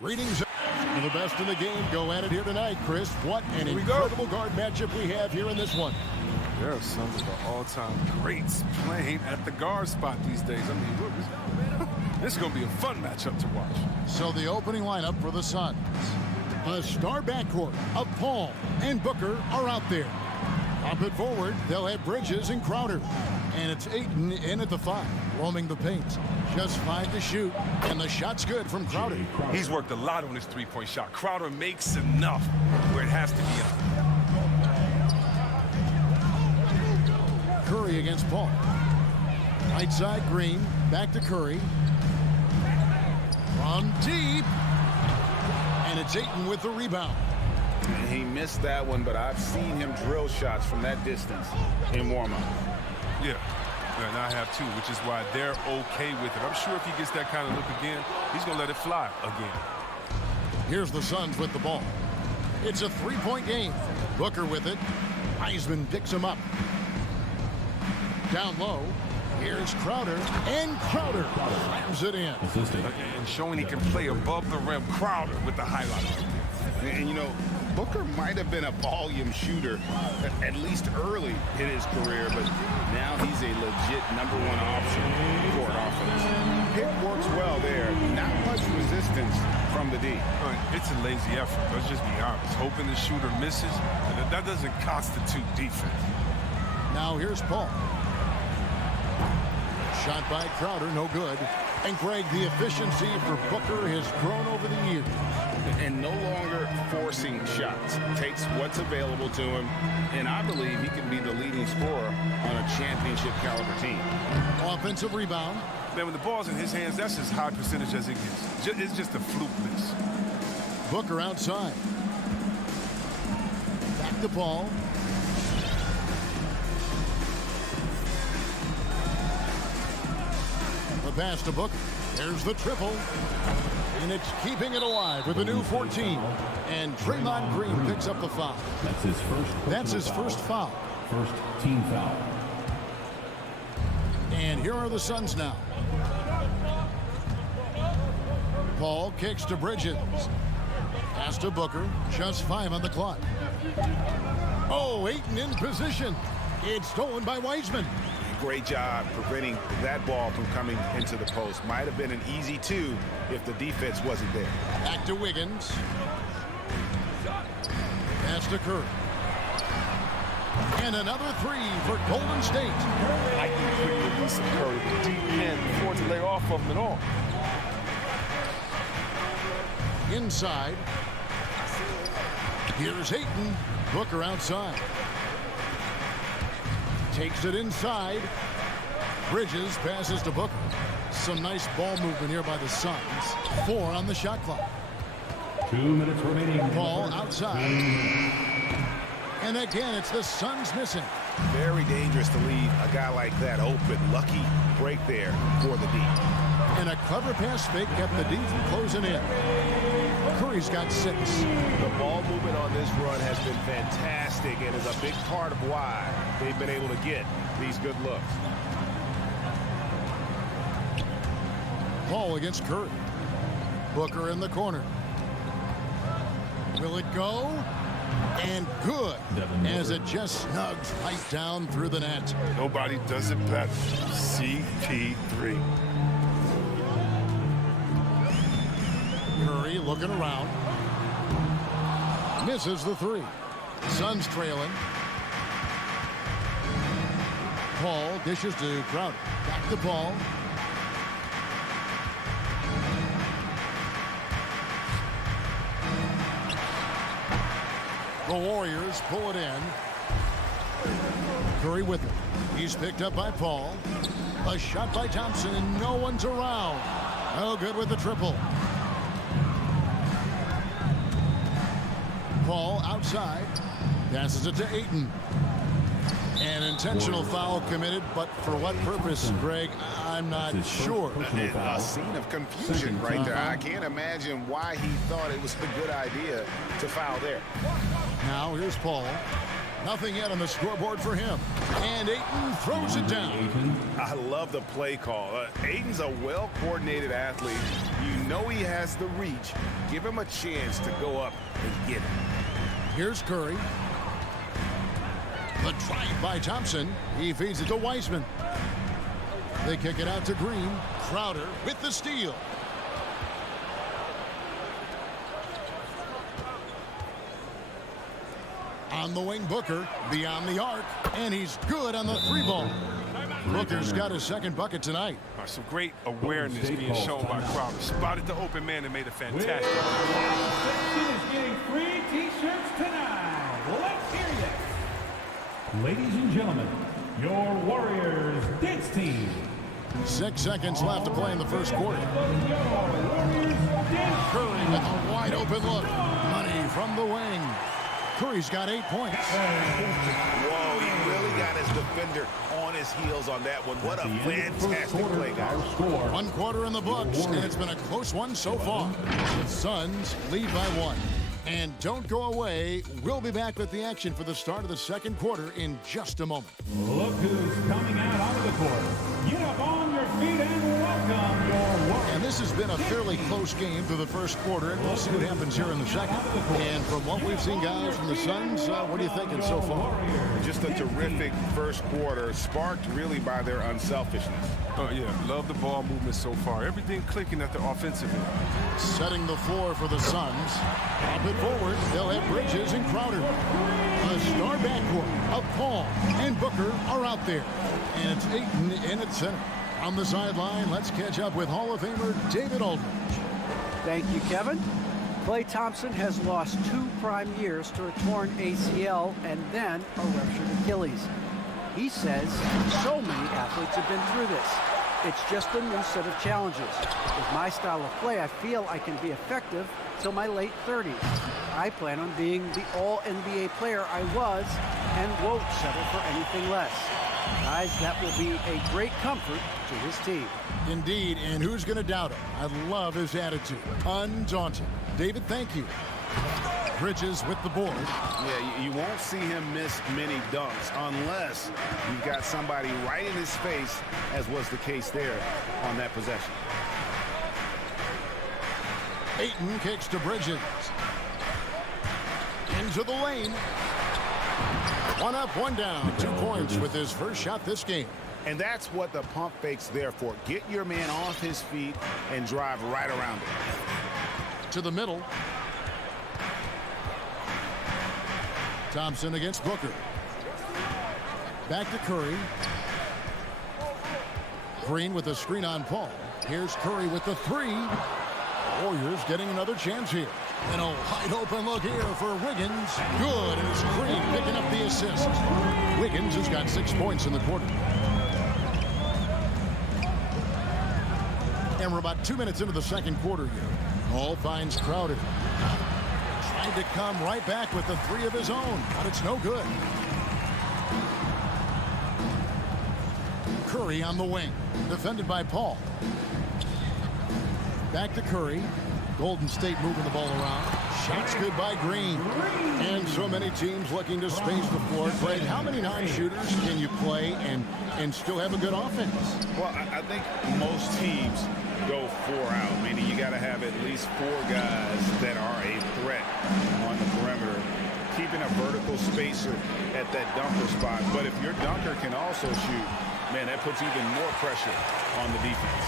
Greetings. The best in the game go at it here tonight, Chris. What an incredible guard matchup we have here in this one. There are some of the all-time greats playing at the guard spot these days. I mean, look, this is going to be a fun matchup to watch. So the opening lineup for the Suns. A star backcourt of Paul and Booker are out there. Up and forward, they'll have Bridges and Crowder. And it's Ayton in at the 5, roaming the paint. Just 5 to shoot, and the shot's good from Crowder. He's worked a lot on his three-point shot. Crowder makes enough where it has to be on. Curry against Paul. Right side, Green. Back to Curry. From deep. And it's Ayton with the rebound. And he missed that one, but I've seen him drill shots from that distance in warm-up. Yeah, and I have too, which is why they're okay with it. I'm sure if he gets that kind of look again, he's going to let it fly again. Here's the Suns with the ball. It's a 3-point game. Booker with it. Wiseman picks him up. Down low. Here's Crowder. And Crowder slams it in. And showing he can play above the rim. Crowder with the highlight. And you know, Booker might have been a volume shooter, at least early in his career, but now he's a legit #1 option for an offense. Pick works well there. Not much resistance from the D. It's a lazy effort. Let's just be honest. Hoping the shooter misses, that doesn't constitute defense. Now here's Paul. Shot by Crowder, no good. And Greg, the efficiency for Booker has grown over the years. And no longer forcing shots. Takes what's available to him, and I believe he can be the leading scorer on a championship caliber team. Offensive rebound. Man, when the ball's in his hands, that's as high percentage as it gets. It's just a fluke miss. Booker outside. Back to Paul. The pass to Booker. There's the triple. And it's keeping it alive with a new 14. And Draymond Green picks up the foul. That's his first foul. First team foul. And here are the Suns now. Paul kicks to Bridges. Pass to Booker. Just 5 on the clock. Oh, Ayton in position. It's stolen by Wiseman. Great job preventing that ball from coming into the post. Might have been an easy 2 if the defense wasn't there. Back to Wiggins. Pass to Curry. And another 3 for Golden State. I can quickly release some Curry with deep in before to lay off of him at all. Inside. Here's Ayton. Booker outside. Takes it inside. Bridges passes to Booker. Some nice ball movement here by the Suns. 4 on the shot clock. 2 minutes remaining. Ball outside. And again, it's the Suns missing. Very dangerous to leave a guy like that open. Lucky break there for the D. And a clever pass fake kept the D from closing in. Curry's got 6. The ball movement on this run has been fantastic and is a big part of why they've been able to get these good looks. Paul against Curry. Booker in the corner. Will it go? And good, as it just snugs right down through the net. Nobody does it better. CP3. Curry looking around. Misses the 3. Suns trailing. Paul dishes to Crowder. Back to Paul. The Warriors pull it in. Curry with it. He's picked up by Paul. A shot by Thompson, and no one's around. No good with the triple. Paul outside. Passes it to Ayton. An intentional foul committed, but for what purpose, Greg, I'm not sure. A scene of confusion right there. I can't imagine why he thought it was a good idea to foul there. Now here's Paul. Nothing yet on the scoreboard for him. And Ayton throws it down. I love the play call. Ayton's a well-coordinated athlete. You know he has the reach. Give him a chance to go up and get it. Here's Curry. The drive by Thompson. He feeds it to Wiseman. They kick it out to Green. Crowder with the steal. On the wing, Booker, beyond the arc, and he's good on the three ball. Booker's got his second bucket tonight. Some great awareness being shown by Crowder. Spotted the open man and made a fantastic. Section is getting free T-shirts tonight. Let's hear you. Ladies and gentlemen, your Warriors dance team. 6 seconds left to play in the first quarter. Curry with a wide open look. Money from the wing. Curry's got 8 points. Whoa, he really got his defender on his heels on that one. What a fantastic play, guys. 1 quarter in the books, and it's been a close one so far. The Suns lead by 1. And don't go away. We'll be back with the action for the start of the second quarter in just a moment. Look who's coming out onto the court. Get up on your feet and welcome your Warriors. And this has been a fairly close game through the first quarter, and we'll see what happens here in the second. And from what we've seen, guys, from the Suns, what are you thinking so far? Just a terrific first quarter, sparked really by their unselfishness. Oh, yeah. Love the ball movement so far. Everything clicking at the offensive end. Setting the floor for the Suns. Pop it forward. They'll have Bridges and Crowder. A star backcourt of Paul and Booker are out there. And it's Ayton in its center. On the sideline, let's catch up with Hall of Famer David Aldridge. Thank you, Kevin. Klay Thompson has lost 2 prime years to a torn ACL and then a ruptured Achilles. He says so many athletes have been through this. It's just a new set of challenges. With my style of play, I feel I can be effective till my late 30s. I plan on being the all-NBA player I was and won't settle for anything less. Guys, that will be a great comfort to his team. Indeed, and who's going to doubt him? I love his attitude. Undaunted. David, thank you. Bridges with the board. Yeah, you won't see him miss many dunks unless you've got somebody right in his face, as was the case there on that possession. Ayton kicks to Bridges. Into the lane. 1 up, 1 down. 2 points with his first shot this game. And that's what the pump fake's there for. Get your man off his feet and drive right around him. To the middle. Thompson against Booker. Back to Curry. Green with the screen on Paul. Here's Curry with the 3. Warriors getting another chance here. And a wide open look here for Wiggins. Good, and it's Green picking up the assist. Wiggins has got 6 points in the quarter. And we're about 2 minutes into the second quarter here. Hall finds Crowder. Trying to come right back with the 3 of his own, but it's no good. Curry on the wing, defended by Paul. Back to Curry. Golden State moving the ball around. Shots good by Green. And so many teams looking to space the floor. Greg, how many non-shooters can you play and still have a good offense? Well, I think most teams go 4 out, meaning you got to have at least 4 guys that are a threat on the perimeter, keeping a vertical spacer at that dunker spot. But if your dunker can also shoot, man, that puts even more pressure on the defense.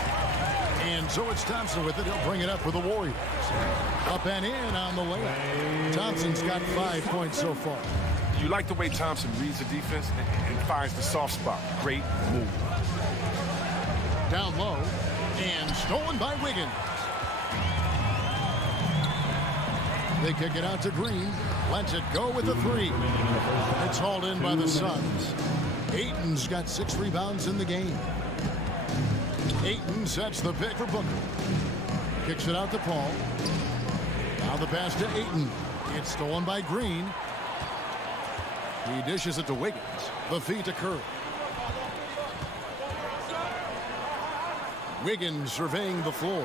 And so it's Thompson with it. He'll bring it up for the Warriors. Up and in on the layup. Thompson's got 5 points so far. You like the way Thompson reads the defense and finds the soft spot. Great move. Down low. And stolen by Wiggins. They kick it out to Green. Lets it go with the 3. It's hauled in by the Suns. Ayton's got 6 rebounds in the game. Ayton sets the pick for Booker. Kicks it out to Paul. Now the pass to Ayton. It's stolen by Green. He dishes it to Wiggins. The feed to Curry. Wiggins surveying the floor.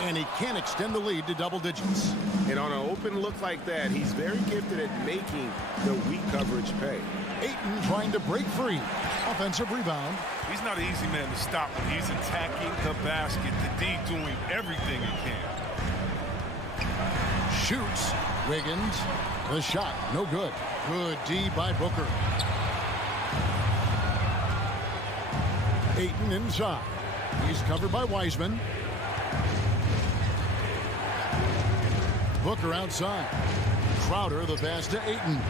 And he can extend the lead to double digits. And on an open look like that, he's very gifted at making the weak coverage pay. Ayton trying to break free. Offensive rebound. He's not an easy man to stop when he's attacking the basket. The D doing everything he can. Shoots. Wiggins. The shot. No good. Good D by Booker. Ayton inside. He's covered by Wiseman. Booker outside. Crowder the pass to Ayton.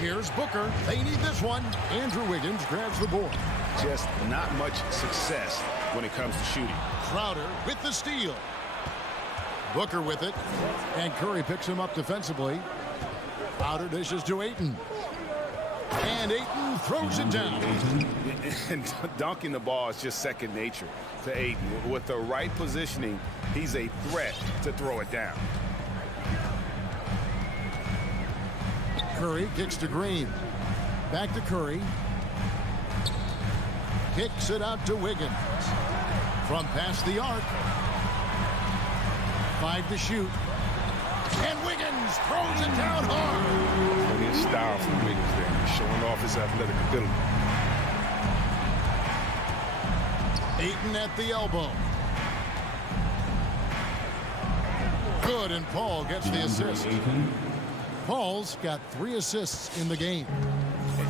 Here's Booker. They need this one. Andrew Wiggins grabs the board. Just not much success when it comes to shooting. Crowder with the steal. Booker with it. And Curry picks him up defensively. Crowder dishes to Ayton. And Ayton throws it down. And dunking the ball is just second nature to Ayton. With the right positioning, he's a threat to throw it down. Curry kicks to Green. Back to Curry. Kicks it out to Wiggins. From past the arc. 5 to shoot. And Wiggins throws it down hard. Plenty of style from Wiggins there, showing off his athletic ability. Ayton at the elbow. Good, and Paul gets the assist. Paul's got 3 assists in the game.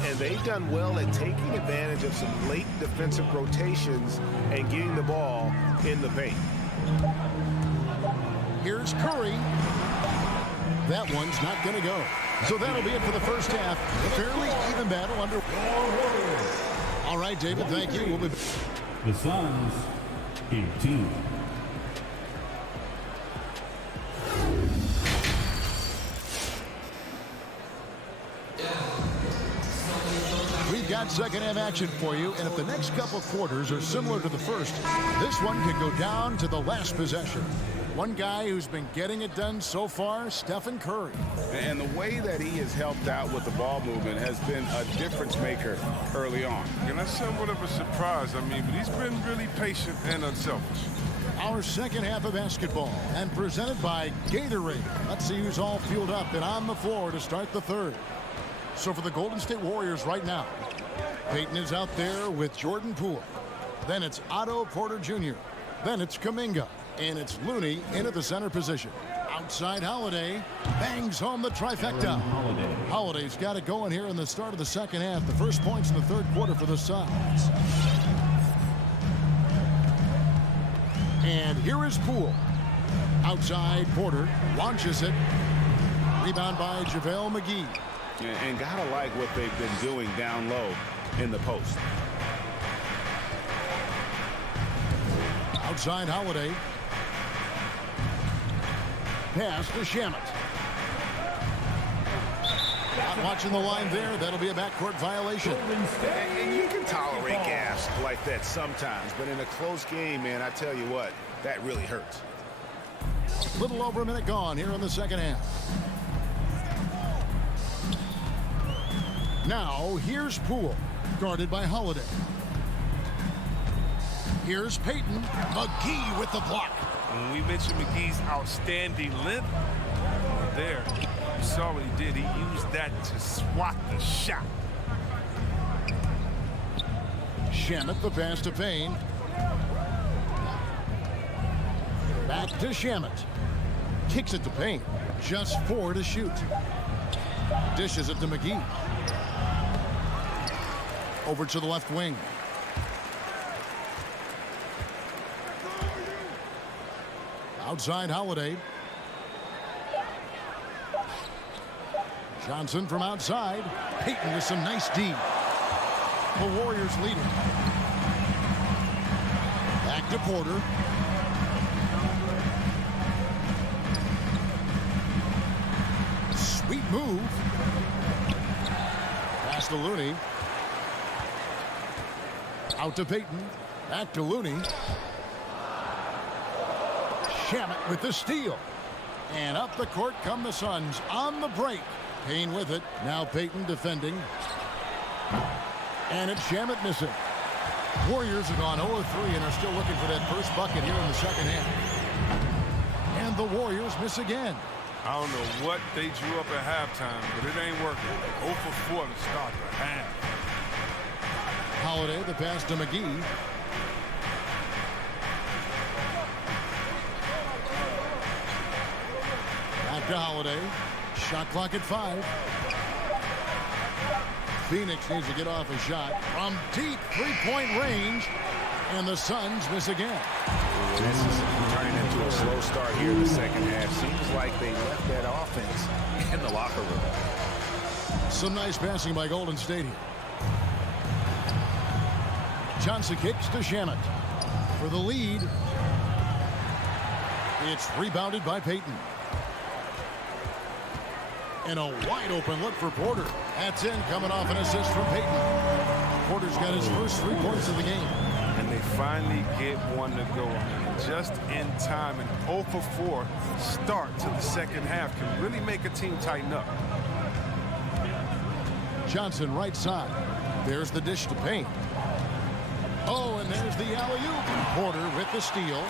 And they've done well at taking advantage of some late defensive rotations and getting the ball in the paint. Here's Curry. That one's not going to go. So that'll be it for the first half. A fairly even battle under. All right, David, thank you. We'll be The Suns, 18. We've got second half action for you, and if the next couple quarters are similar to the first, this one could go down to the last possession. One guy who's been getting it done so far, Stephen Curry. And the way that he has helped out with the ball movement has been a difference maker early on. And that's somewhat of a surprise, but he's been really patient and unselfish. Our second half of basketball, and presented by Gatorade. Let's see who's all fueled up and on the floor to start the third. So for the Golden State Warriors right now, Payton is out there with Jordan Poole. Then it's Otto Porter Jr. Then it's Kuminga. And it's Looney into the center position. Outside Holiday bangs home the trifecta. Holiday's got it going here in the start of the second half. The first points in the third quarter for the Suns. And here is Poole. Outside Porter launches it. Rebound by JaVale McGee. And gotta like what they've been doing down low in the post. Outside Holiday. Pass to Shamet. Not watching the line there. That'll be a backcourt violation. And you can tolerate gas like that sometimes, but in a close game, man, I tell you what, that really hurts. Little over a minute gone here in the second half. Now, here's Poole, guarded by Holiday. Here's Payton. McGee with the block. When we mentioned McGee's outstanding length, there, you saw what he did. He used that to swat the shot. Shamet, the pass to Payne. Back to Shamet. Kicks it to Payne. Just 4 to shoot. Dishes it to McGee. Over to the left wing. Outside Holiday. Johnson from outside. Payton with some nice D. The Warriors leading. Back to Porter. Sweet move. Pass to Looney. Out to Payton. Back to Looney. Shamet with the steal. And up the court come the Suns on the break. Payne with it. Now Payton defending. And it's Shamet missing. Warriors have gone 0-3 and are still looking for that first bucket here in the second half. And the Warriors miss again. I don't know what they drew up at halftime, but it ain't working. 0 for 4 to start the half. Holiday, the pass to McGee. Back to Holiday. Shot clock at 5. Phoenix needs to get off a shot from deep three-point range, and the Suns miss again. This is turning into a slow start here in the second half. Seems like they left that offense in the locker room. Some nice passing by Golden State here. Johnson kicks to Shamet for the lead. It's rebounded by Payton. And a wide open look for Porter. That's in, coming off an assist from Payton. Porter's got his first 3 points of the game. And they finally get one to go. Just in time. An 0 for 4 start to the second half can really make a team tighten up. Johnson right side. There's the dish to Payne. Oh, and there's the alley-oop. Porter with the steal.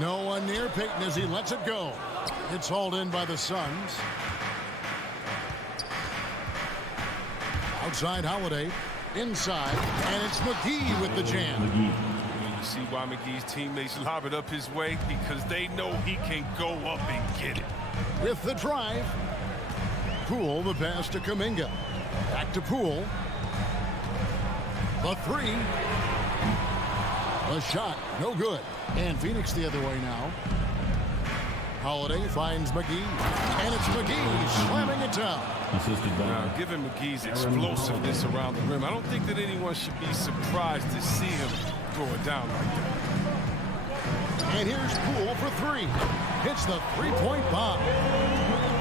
No one near Payton as he lets it go. It's hauled in by the Suns. Outside Holiday. Inside. And it's McGee with the jam. You see why McGee's teammates lob it up his way? Because they know he can go up and get it. With the drive. Poole, the pass to Kuminga. Back to Poole. The three. The shot, no good. And Phoenix the other way now. Holiday finds McGee. And it's McGee slamming it down. Now, given McGee's explosiveness around the rim, I don't think that anyone should be surprised to see him throw it down like that. And here's Poole for 3. Hits the three-point bomb.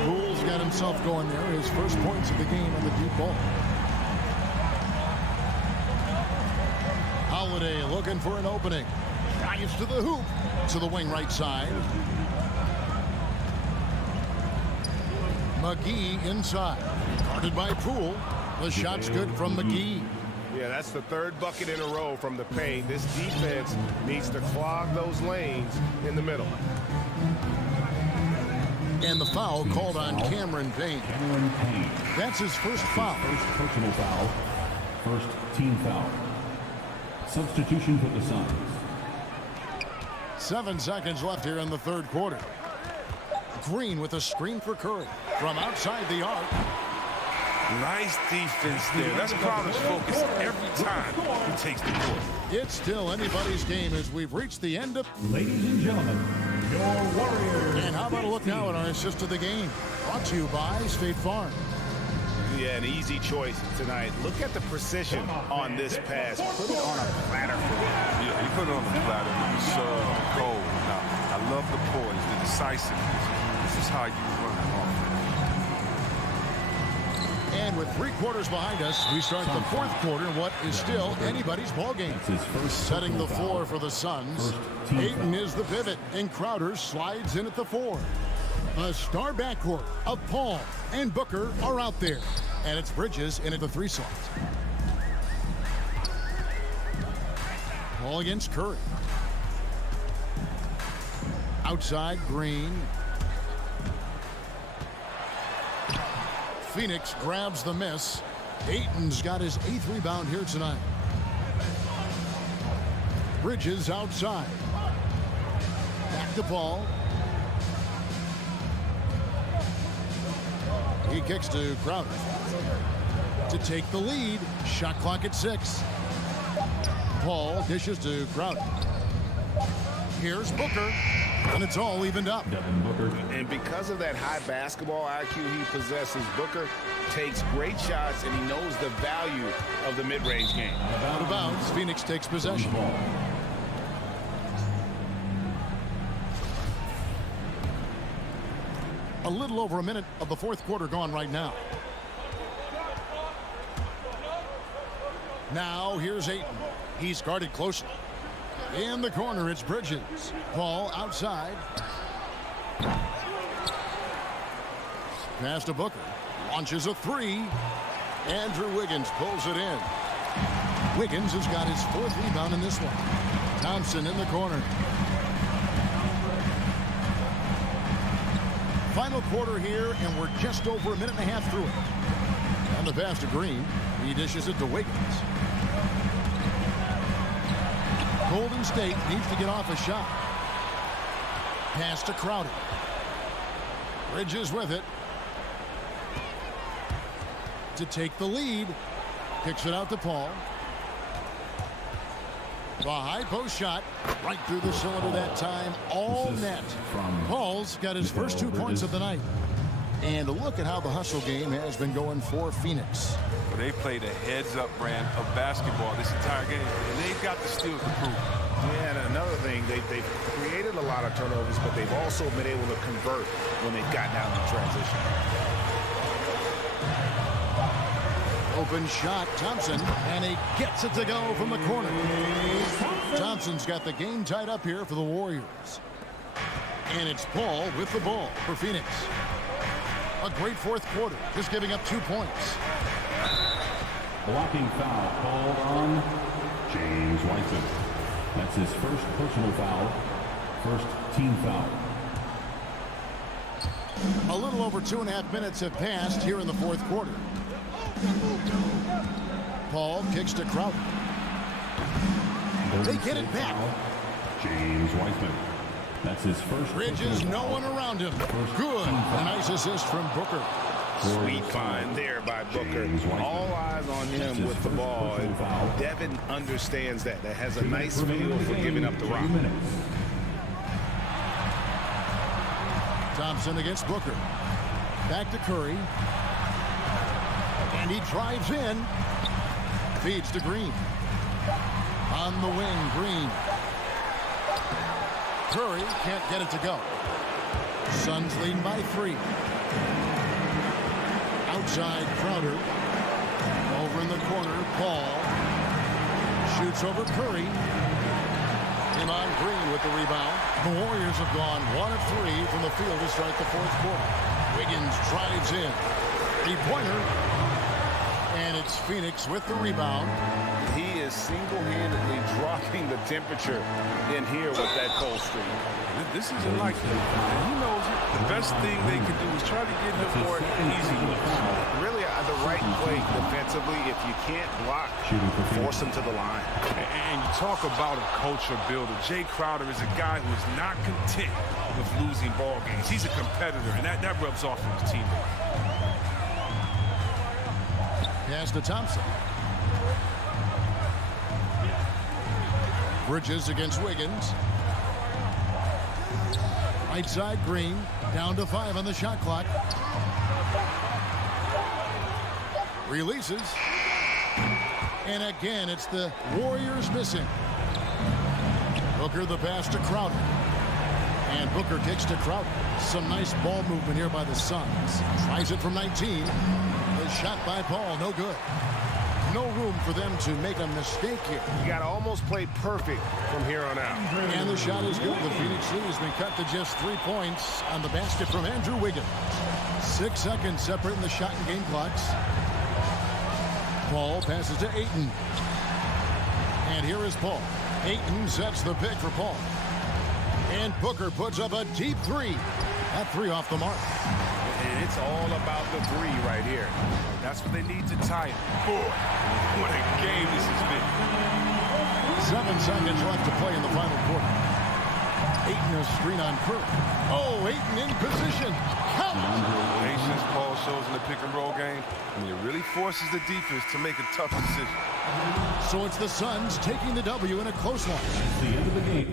Poole's got himself going there. His first points of the game on the deep ball. Holiday looking for an opening. Drives to the hoop. To the wing right side. McGee inside. Guarded by Poole. The shot's good from McGee. Yeah, that's the third bucket in a row from the paint. This defense needs to clog those lanes in the middle. And the foul called on Cameron Payne. That's his first foul. First personal foul. First team foul. Substitution for the Suns. 7 seconds left here in the third quarter. Green with a screen for Curry from outside the arc. Nice defense there. That's Crowder's focus every time he takes the court. It's still anybody's game as we've reached the end of... Ladies and gentlemen, your Warriors. And how about a look now at our assist of the game? Brought to you by State Farm. Yeah, an easy choice tonight. Look at the precision on this pass. Put it on a platter for him. Yeah, he put it on the platter. It was served cold. Now, I love the poise, the decisiveness. This is how you run an offense. And with 3 quarters behind us, we start the fourth quarter in what is still anybody's ball game. Setting the floor for the Suns. Payton is the pivot, and Crowder slides in at the 4. A star backcourt of Paul and Booker are out there. And it's Bridges in at the 3 slot. Paul against Curry. Outside, Green. Phoenix grabs the miss. Ayton's got his 8th rebound here tonight. Bridges outside. Back to Paul. He kicks to Crowder to take the lead. Shot clock at 6. Paul dishes to Crowder. Here's Booker, and it's all evened up. And because of that high basketball IQ he possesses, Booker takes great shots, and he knows the value of the mid-range game. Out of bounds, Phoenix takes possession. A little over a minute of the fourth quarter gone right now. Now here's Ayton. He's guarded closely. In the corner, it's Bridges. Paul outside. Pass to Booker. Launches a 3. Andrew Wiggins pulls it in. Wiggins has got his 4th rebound in this one. Thompson in the corner. Final quarter here, and we're just over a minute and a half through it. On the pass to Green. He dishes it to Wiggins. Golden State needs to get off a shot. Pass to Crowder. Bridges with it. To take the lead. Kicks it out to Paul. The high post shot. Right through the cylinder that time. All net. Paul's got his first 2 points of the night. And look at how the hustle game has been going for Phoenix. Well, they played a heads-up brand of basketball this entire game, and they've got the steals to prove. Yeah, and another thing, they've created a lot of turnovers, but they've also been able to convert when they've gotten out in transition. Open shot, Thompson, and he gets it to go from the corner. Thompson's got the game tied up here for the Warriors. And it's Paul with the ball for Phoenix. A great 4th quarter, just giving up 2 points. Blocking foul called on James Wiseman. That's his first personal foul. First team foul. A little over 2.5 minutes have passed here in the 4th quarter. Paul kicks to Crowder. They get it back. James Wiseman. That's his first. Bridges, no one around him. Good. A nice assist from Booker. Sweet find there by Booker. All eyes on him with the ball. Devin understands that. That has a nice feel for giving up the rock. Thompson against Booker. Back to Curry. And he drives in. Feeds to Green. On the wing, Green. Curry can't get it to go. Suns leading by 3. Outside Crowder. Over in the corner, Paul. Shoots over Curry. Iman Green with the rebound. The Warriors have gone 1 of 3 from the field to start the 4th quarter. Wiggins drives in. 3-pointer. And it's Phoenix with the rebound. He is single-handedly dropping the temperature in here with that cold streak. This isn't like him, and he knows it. The best thing they can do is try to get him more easy looks. Really, the right play defensively. If you can't block, force him to the line. And you talk about a culture builder. Jay Crowder is a guy who is not content with losing ball games. He's a competitor, and that rubs off on his teammates. Pass to Thompson. Bridges against Wiggins. Right side, Green. Down to 5 on the shot clock. Releases. And again, it's the Warriors missing. Booker the pass to Crowder. And Booker kicks to Crowder. Some nice ball movement here by the Suns. Tries it from 19. The shot by Paul, no good. No room for them to make a mistake here. You got to almost play perfect from here on out. And the shot is good. The Phoenix lead has been cut to just 3 points on the basket from Andrew Wiggins. 6 seconds separating the shot and game clocks. Paul passes to Ayton. And here is Paul. Ayton sets the pick for Paul. And Booker puts up a deep 3. That 3 off the mark. And it's all about the 3 right here. That's what they need to tie it. Boy, what a game this has been. 7 seconds left to play in the final quarter. Ayton a screen on Curry. Oh, Ayton in position. Count. Patience Paul shows in the pick and roll game, and it really forces the defense to make a tough decision. So it's the Suns taking the W in a close one. The end of the game.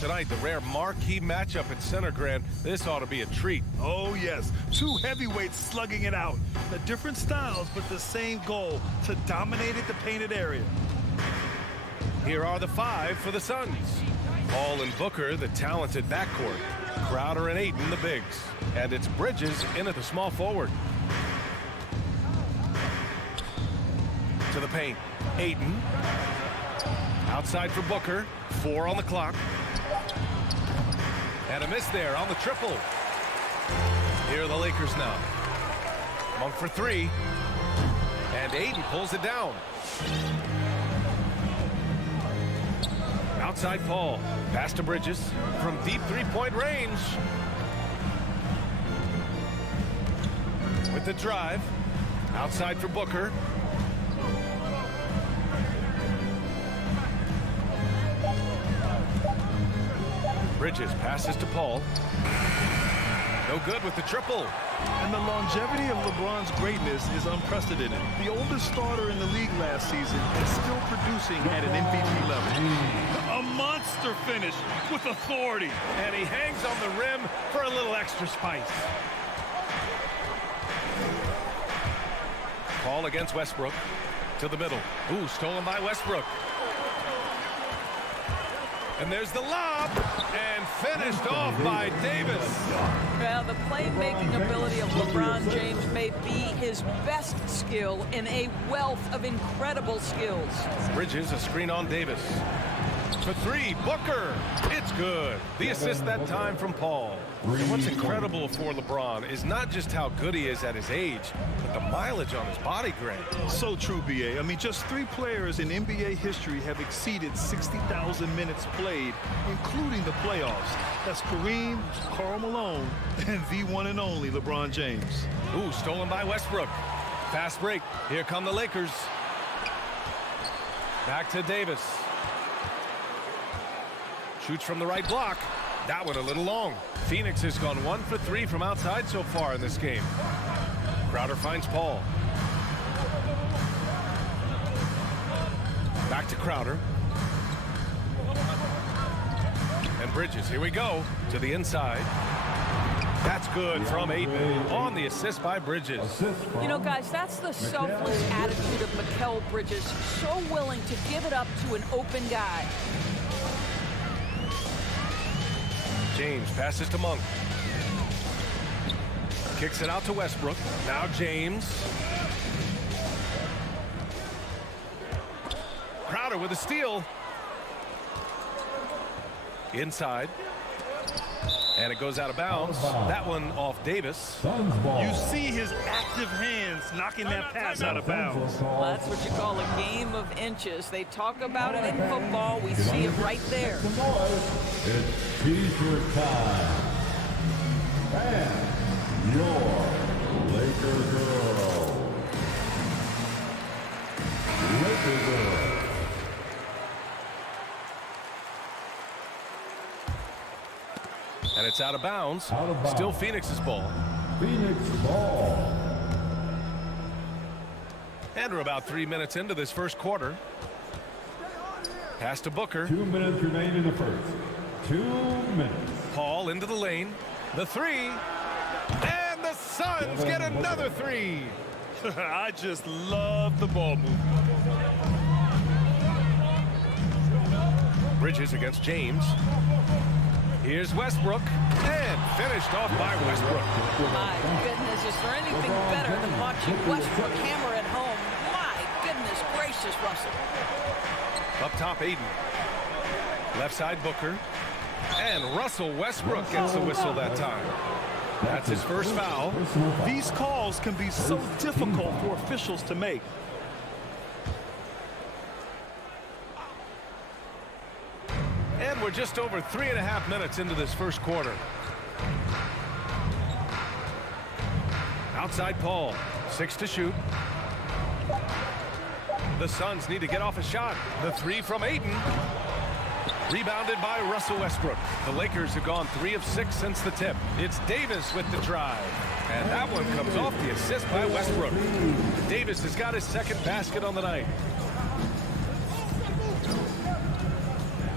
tonight, the rare marquee matchup at Center Grand. This ought to be a treat. Oh, yes. Two heavyweights slugging it out. The different styles, but the same goal, to dominate at the painted area. Here are the five for the Suns. Paul and Booker, the talented backcourt. Crowder and Ayton, the bigs. And it's Bridges in at the small forward. To the paint. Ayton. Outside for Booker. 4 on the clock. And a miss there on the triple. Here are the Lakers now. Monk for 3. And Ayton pulls it down. Outside Paul. Pass to Bridges from deep three-point range. With the drive. Outside for Booker. Bridges passes to Paul. No good with the triple. And the longevity of LeBron's greatness is unprecedented. The oldest starter in the league last season is still producing at an MVP level. A monster finish with authority. And he hangs on the rim for a little extra spice. Paul against Westbrook. To the middle. Ooh, stolen by Westbrook. And there's the lob, and finished off by Davis. Well, the playmaking ability of LeBron James may be his best skill in a wealth of incredible skills. Bridges, a screen on Davis. For 3, Booker. It's good. The assist that time from Paul. And what's incredible for LeBron is not just how good he is at his age, but the mileage on his body grade. So true, B.A. I mean, just 3 players in NBA history have exceeded 60,000 minutes played, including the playoffs. That's Kareem, Karl Malone, and the one and only LeBron James. Ooh, stolen by Westbrook. Fast break. Here come the Lakers. Back to Davis. Shoots from the right block. That one a little long. Phoenix has gone 1 for 3 from outside so far in this game. Crowder finds Paul. Back to Crowder. And Bridges, here we go, to the inside. That's good from Ayton on the assist by Bridges. You know, guys, that's the selfless attitude of Mikal Bridges. So willing to give it up to an open guy. James passes to Monk. Kicks it out to Westbrook. Now James. Crowder with a steal. Inside. And it goes out of bounds. That one off Davis. You see his active hands knocking that pass out of bounds. Well, that's what you call a game of inches. They talk about it in football. We see it right there. It's T-shirt time. And your Laker girl. Laker girl. And it's out of bounds. Still Phoenix's ball. Phoenix ball. And we're about 3 minutes into this first quarter. Pass to Booker. 2 minutes remain in the first. 2 minutes. Paul into the lane. The 3. And the Suns get another 3. I just love the ball movement. Bridges against James. Here's Westbrook, and finished off by Westbrook. My goodness, is there anything better than watching Westbrook hammer it home? My goodness gracious, Russell. Up top, Ayton. Left side, Booker. And Russell Westbrook gets the whistle that time. That's his first foul. These calls can be so difficult for officials to make. And we're just over 3.5 minutes into this first quarter. Outside Paul. 6 to shoot. The Suns need to get off a shot. The 3 from Ayton. Rebounded by Russell Westbrook. The Lakers have gone 3 of 6 since the tip. It's Davis with the drive. And that one comes off the assist by Westbrook. Davis has got his second basket on the night.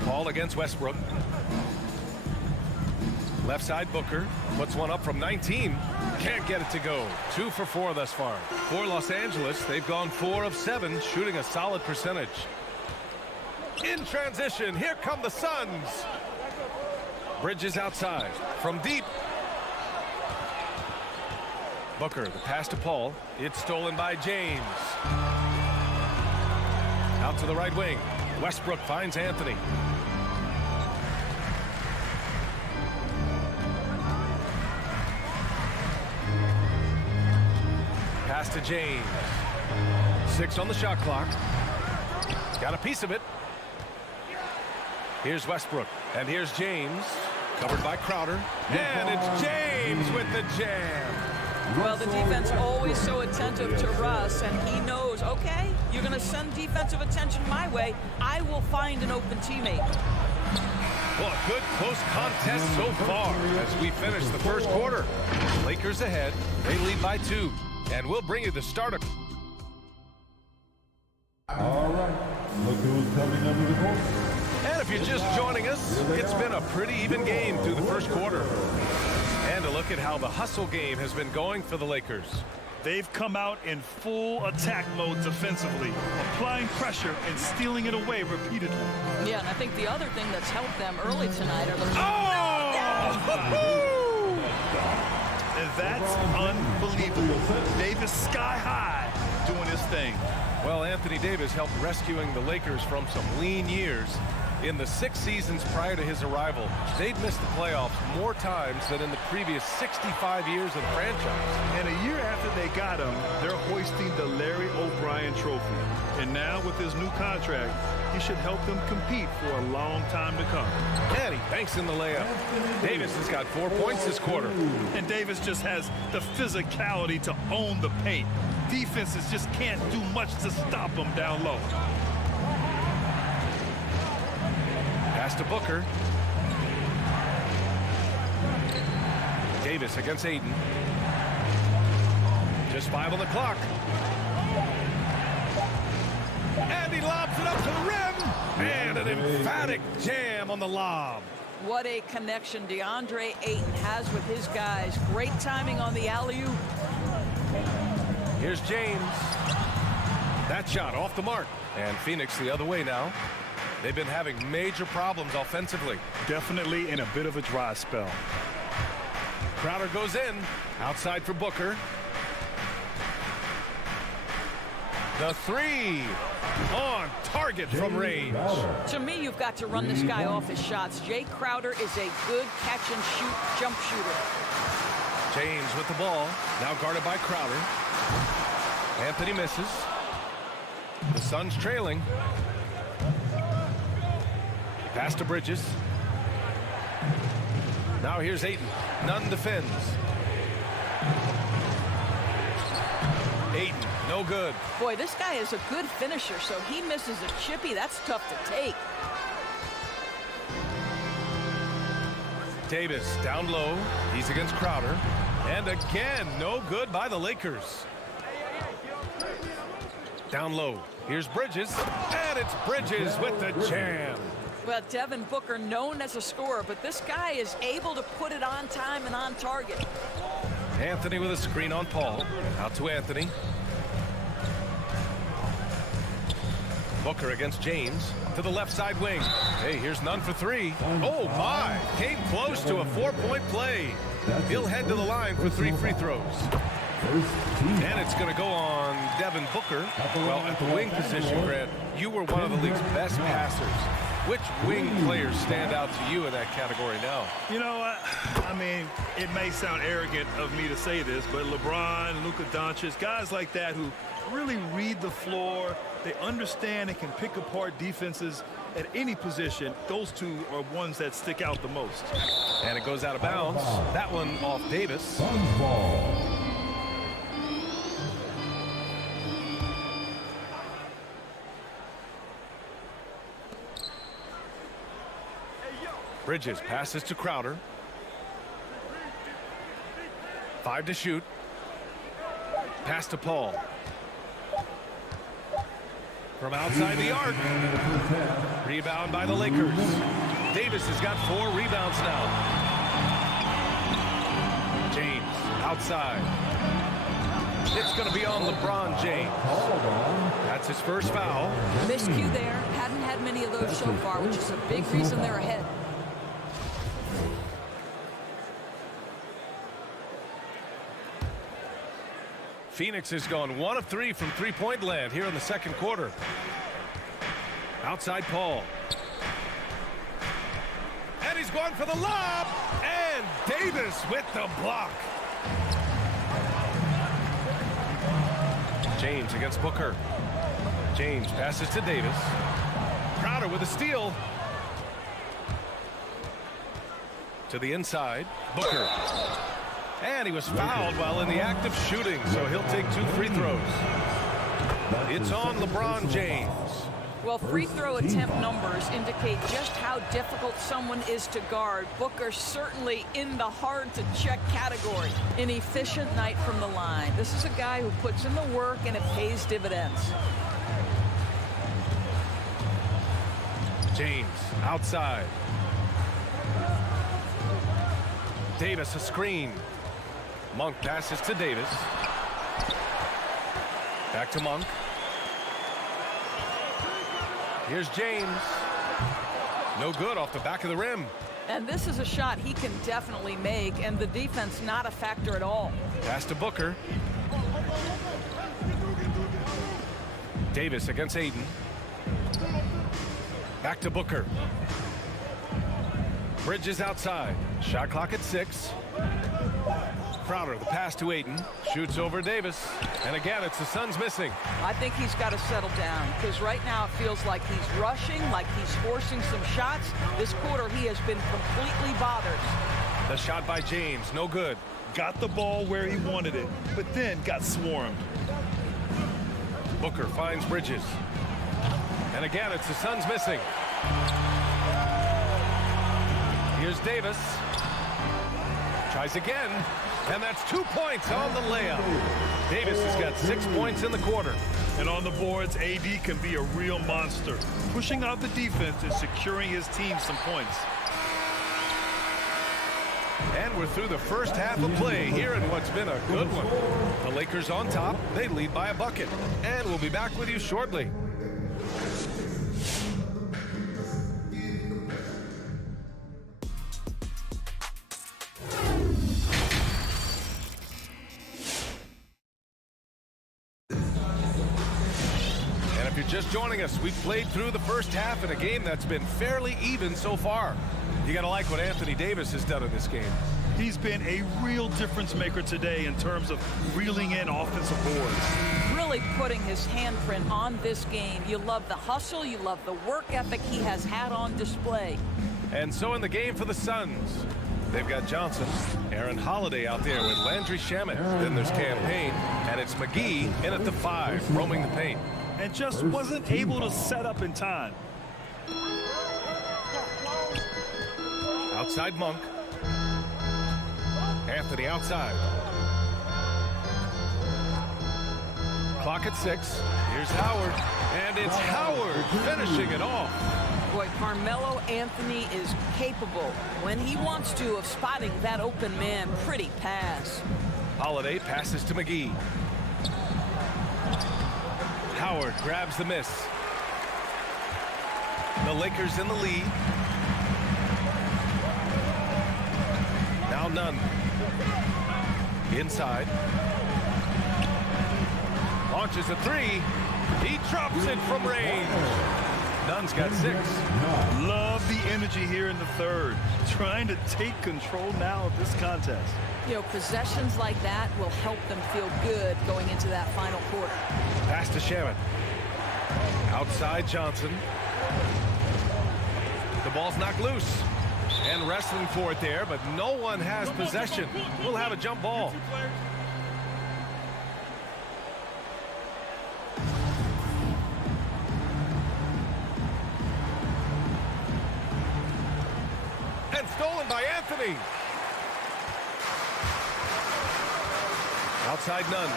Paul against Westbrook. Left side Booker puts one up from 19. Can't get it to go. 2 for 4 thus far. For Los Angeles, they've gone 4 of 7, shooting a solid percentage. In transition, here come the Suns. Bridges outside from deep. Booker, the pass to Paul. It's stolen by James. Out to the right wing. Westbrook finds Anthony. Pass to James. 6 on the shot clock. Got a piece of it. Here's Westbrook. And here's James. Covered by Crowder. And it's James with the jam. Well, the defense always so attentive to Russ, and he knows, okay, you're going to send defensive attention my way. I will find an open teammate. Well, a good close contest so far as we finish the first quarter. Lakers ahead. They lead by 2. And we'll bring you the starter. All right, look who's coming under the court. And if you're just joining us, it's been a pretty even game through the first quarter. And a look at how the hustle game has been going for the Lakers. They've come out in full attack mode defensively, applying pressure and stealing it away repeatedly. Yeah, and I think the other thing that's helped them early tonight are the... And that's unbelievable. Davis sky high doing his thing. Well, Anthony Davis helped rescuing the Lakers from some lean years. In the 6 seasons prior to his arrival, they'd missed the playoffs more times than in the previous 65 years of the franchise. And a year after they got him, they're hoisting the Larry O'Brien trophy. And now with his new contract, he should help them compete for a long time to come. And he banks in the layup. Davis has got 4 points this quarter. And Davis just has the physicality to own the paint. Defenses just can't do much to stop him down low. Pass to Booker. Davis against Aiden. Just 5 on the clock. And he lobs it up to the rim. And an emphatic jam on the lob. What a connection DeAndre Ayton has with his guys. Great timing on the alley-oop. Here's James. That shot off the mark. And Phoenix the other way now. They've been having major problems offensively. Definitely in a bit of a dry spell. Crowder goes in. Outside for Booker. The 3 on target from range. To me, you've got to run this guy off his shots. Jay Crowder is a good catch-and-shoot jump shooter. James with the ball. Now guarded by Crowder. Anthony misses. The Suns trailing. Pass to Bridges. Now here's Ayton. Nunn defends. Ayton, no good. Boy, this guy is a good finisher, so he misses a chippy. That's tough to take. Davis down low. He's against Crowder. And again, no good by the Lakers. Down low. Here's Bridges. And it's Bridges with the jam. Well, Devin Booker, known as a scorer, but this guy is able to put it on time and on target. Anthony with a screen on Paul. Out to Anthony. Booker against James. To the left side wing. Hey, here's Nunn for 3. Oh, my. Came close to a 4-point play. He'll head to the line for 3 free throws. And it's going to go on Devin Booker. Well, at the wing position, Grant, you were one of the league's best passers. Which wing players stand out to you in that category now? You know what? I mean, it may sound arrogant of me to say this, but LeBron, Luka Doncic, guys like that who really read the floor, they understand and can pick apart defenses at any position. Those two are ones that stick out the most. And it goes out of bounds. That one off Davis. Bridges passes to Crowder. 5 to shoot. Pass to Paul. From outside the arc. Rebound by the Lakers. Davis has got 4 rebounds now. outside. It's going to be on LeBron James. That's his first foul. Miscue there. Hadn't had many of those so far, which is a big reason they're ahead. Phoenix has gone 1 of 3 from three-point land here in the second quarter. Outside Paul. And he's going for the lob. And Davis with the block. James against Booker. James passes to Davis. Crowder with a steal. To the inside. Booker. And he was fouled while in the act of shooting, so he'll take 2 free throws. It's on LeBron James. Well, free throw attempt numbers indicate just how difficult someone is to guard. Booker certainly in the hard-to-check category. An efficient night from the line. This is a guy who puts in the work, and it pays dividends. James outside. Davis a screen. Monk passes to Davis. Back to Monk. Here's James. No good off the back of the rim. And this is a shot he can definitely make, and the defense not a factor at all. Pass to Booker. Davis against Aiden. Back to Booker. Bridges outside. Shot clock at 6. Crowder, the pass to Aiden. Shoots over Davis. And again, it's the Suns missing. I think he's got to settle down, because right now it feels like he's rushing, like he's forcing some shots. This quarter, he has been completely bothered. The shot by James, no good. Got the ball where he wanted it, but then got swarmed. Booker finds Bridges. And again, it's the Suns missing. Here's Davis. Tries again. And that's 2 points on the layup. Davis has got 6 points in the quarter. And on the boards, AD can be a real monster, pushing out the defense and securing his team some points. And we're through the first half of play here in what's been a good one. The Lakers on top. They lead by a bucket. And we'll be back with you shortly. If you're just joining us, we've played through the first half in a game that's been fairly even so far. You gotta like what Anthony Davis has done in this game. He's been a real difference maker today in terms of reeling in offensive boards. Really putting his handprint on this game. You love the hustle, you love the work ethic he has had on display. And so in the game for the Suns, they've got Johnson, Aaron Holiday out there with Landry Shamet. Then there's Cam Payne, and it's McGee in at the 5, roaming the paint. And just wasn't able to set up in time. Outside Monk. Anthony outside. Clock at 6. Here's Howard. And it's Howard finishing it off. Boy, Carmelo Anthony is capable, when he wants to, of spotting that open man. Pretty pass. Holiday passes to McGee. Howard grabs the miss. The Lakers in the lead. Now Nunn. Inside. Launches a 3. He drops it from range. Nunn's got 6. Love the energy here in the third. Trying to take control now of this contest. You know, possessions like that will help them feel good going into that final quarter. Pass to Shamet. Outside Johnson. The ball's knocked loose. And wrestling for it there, but no one has possession. We'll have a jump ball. And stolen by Anthony. Outside Nunn.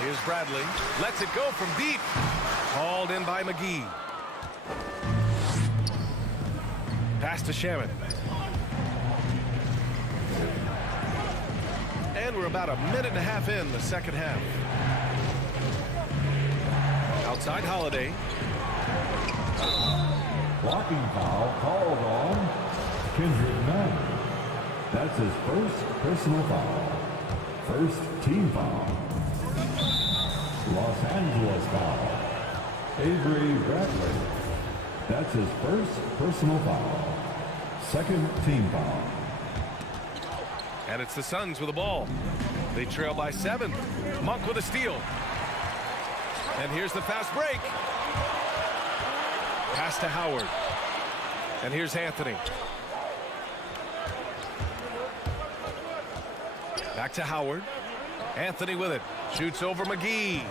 Here's Bradley. Lets it go from deep. Hauled in by McGee. Pass to Shamet. And we're about a minute and a half in the second half. Outside Holiday. Blocking foul called on Kendrick Nunn. That's his first personal foul. First team foul. Los Angeles foul. Avery Bradley. That's his first personal foul. Second team foul. And it's the Suns with the ball. They trail by 7. Monk with a steal. And here's the fast break. Pass to Howard. And here's Anthony. Back to Howard. Anthony with it. Shoots over McGee.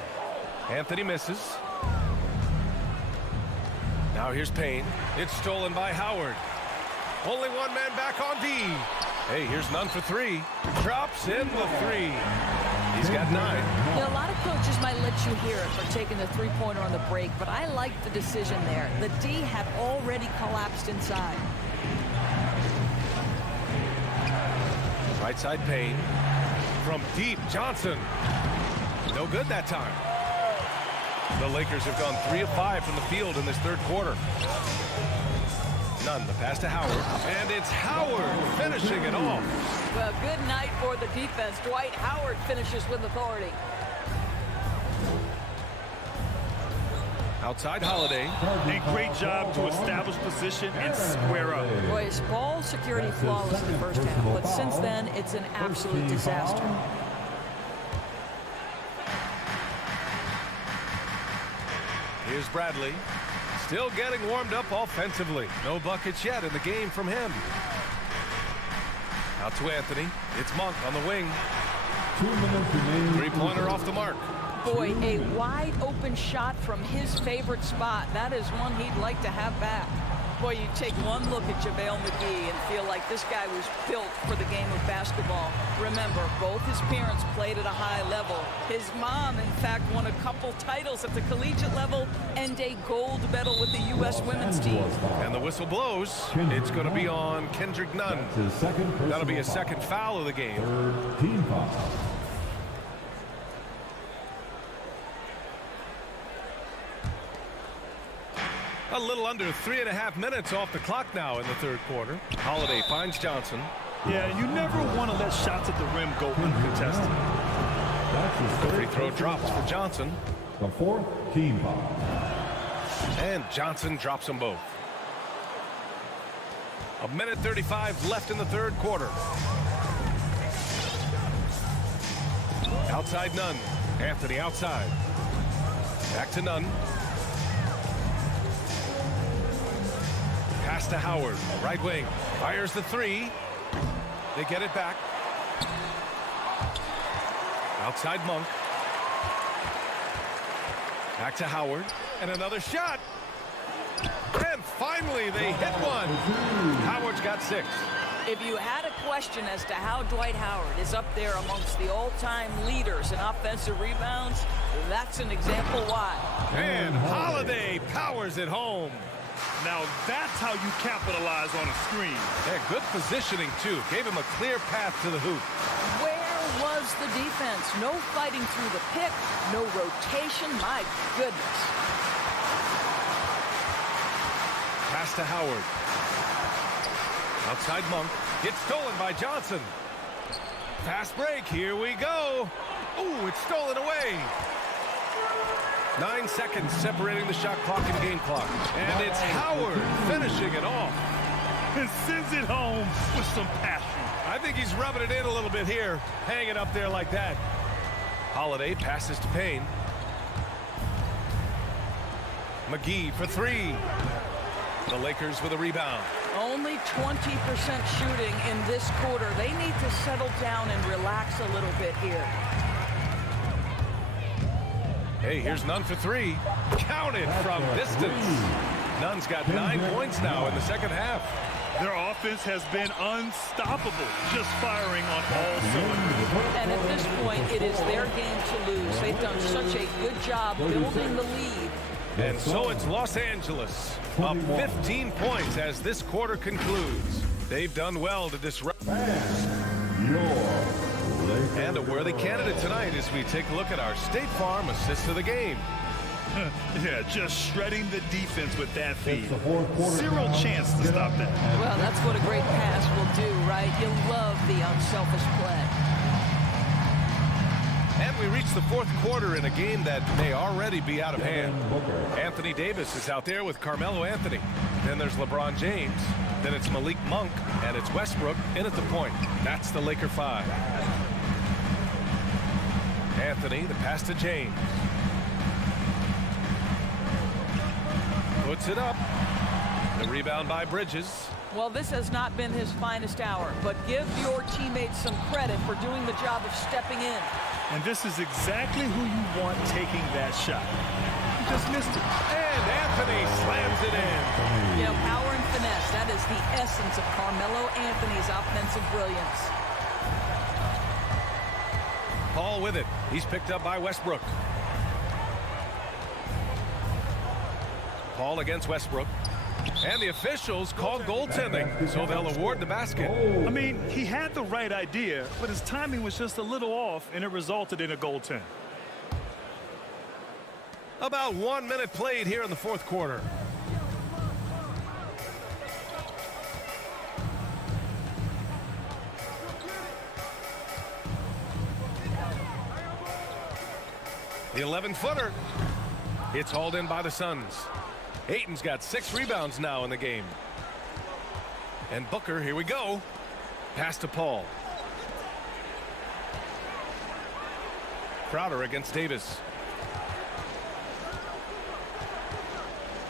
Anthony misses. Now here's Payne. It's stolen by Howard. Only one man back on D. Hey, here's Nunn for 3. Drops in the 3. He's got 9. You know, a lot of coaches might let you hear it for taking the three-pointer on the break, but I like the decision there. The D had already collapsed inside. Right side Payne. From deep, Johnson. No good that time. The Lakers have gone 3 of 5 from the field in this third quarter. Nunn, the pass to Howard. And it's Howard finishing it off. Well, good night for the defense. Dwight Howard finishes with authority. Outside Holiday. A great job to establish position and square up. Boy, his ball security flawless in the first half, but since then, it's an absolute disaster. Here's Bradley. Still getting warmed up offensively. No buckets yet in the game from him. Out to Anthony. It's Monk on the wing. 2 minutes remaining. Three-pointer off the mark. Boy, a wide open shot from his favorite spot. That is one he'd like to have back. Boy, you take one look at JaVale McGee and feel like this guy was built for the game of basketball. Remember, both his parents played at a high level. His mom, in fact, won a couple titles at the collegiate level and a gold medal with the U.S. women's team. And the whistle blows. It's going to be on Kendrick Nunn. That'll be his second foul of the game. Third team foul. A little under 3.5 minutes off the clock now in the third quarter. Holiday finds Johnson. Yeah, you never want to let shots at the rim go uncontested. That's his The third free throw personal drops foul. for Johnson. The fourth team foul. And Johnson drops them both. 1:35 left in the third quarter. Outside Nunn. Anthony outside. Back to Nunn. Pass to Howard. Right wing. Fires the 3. They get it back. Outside Monk. Back to Howard. And another shot. And finally they hit one. Howard's got 6. If you had a question as to how Dwight Howard is up there amongst the all-time leaders in offensive rebounds, that's an example why. And Holiday powers it home. Now that's how you capitalize on a screen. Yeah, good positioning, too. Gave him a clear path to the hoop. Where was the defense? No fighting through the pick, no rotation. My goodness. Pass to Howard. Outside Monk. Gets stolen by Johnson. Fast break. Here we go. Ooh, it's stolen away. 9 seconds separating the shot clock and game clock. And it's Howard finishing it off. And sends it home with some passion. I think he's rubbing it in a little bit here. Hanging up there like that. Holiday passes to Payne. McGee for 3. The Lakers with a rebound. Only 20% shooting in this quarter. They need to settle down and relax a little bit here. Hey, here's Nunn for 3. Counted from distance. Nunn's got 9 points now in the second half. Their offense has been unstoppable, just firing on all cylinders. And at this point, it is their game to lose. They've done such a good job building the lead. And so it's Los Angeles, up 15 points as this quarter concludes. They've done well to disrupt. And your Lakers. And a worthy candidate tonight as we take a look at our State Farm assist of the game. Yeah, just shredding the defense with that feed. It's the fourth quarter. Zero chance to stop that. Well, that's what a great pass will do, right? You love the unselfish play. And we reach the fourth quarter in a game that may already be out of hand. Anthony Davis is out there with Carmelo Anthony. Then there's LeBron James. Then it's Malik Monk, and it's Westbrook in at the point. That's the Laker 5. Anthony, the pass to James. Puts it up. The rebound by Bridges. Well, this has not been his finest hour, but give your teammates some credit for doing the job of stepping in. And this is exactly who you want taking that shot. He just missed it. And Anthony slams it in. You know, power and finesse, that is the essence of Carmelo Anthony's offensive brilliance. Paul with it. He's picked up by Westbrook. Paul against Westbrook. And the officials call goaltending, so they'll award the basket. I mean, he had the right idea, but his timing was just a little off, and it resulted in a goaltend. About 1 minute played here in the fourth quarter. The 11-footer. It's hauled in by the Suns. Ayton's got 6 rebounds now in the game. And Booker, here we go. Pass to Paul. Crowder against Davis.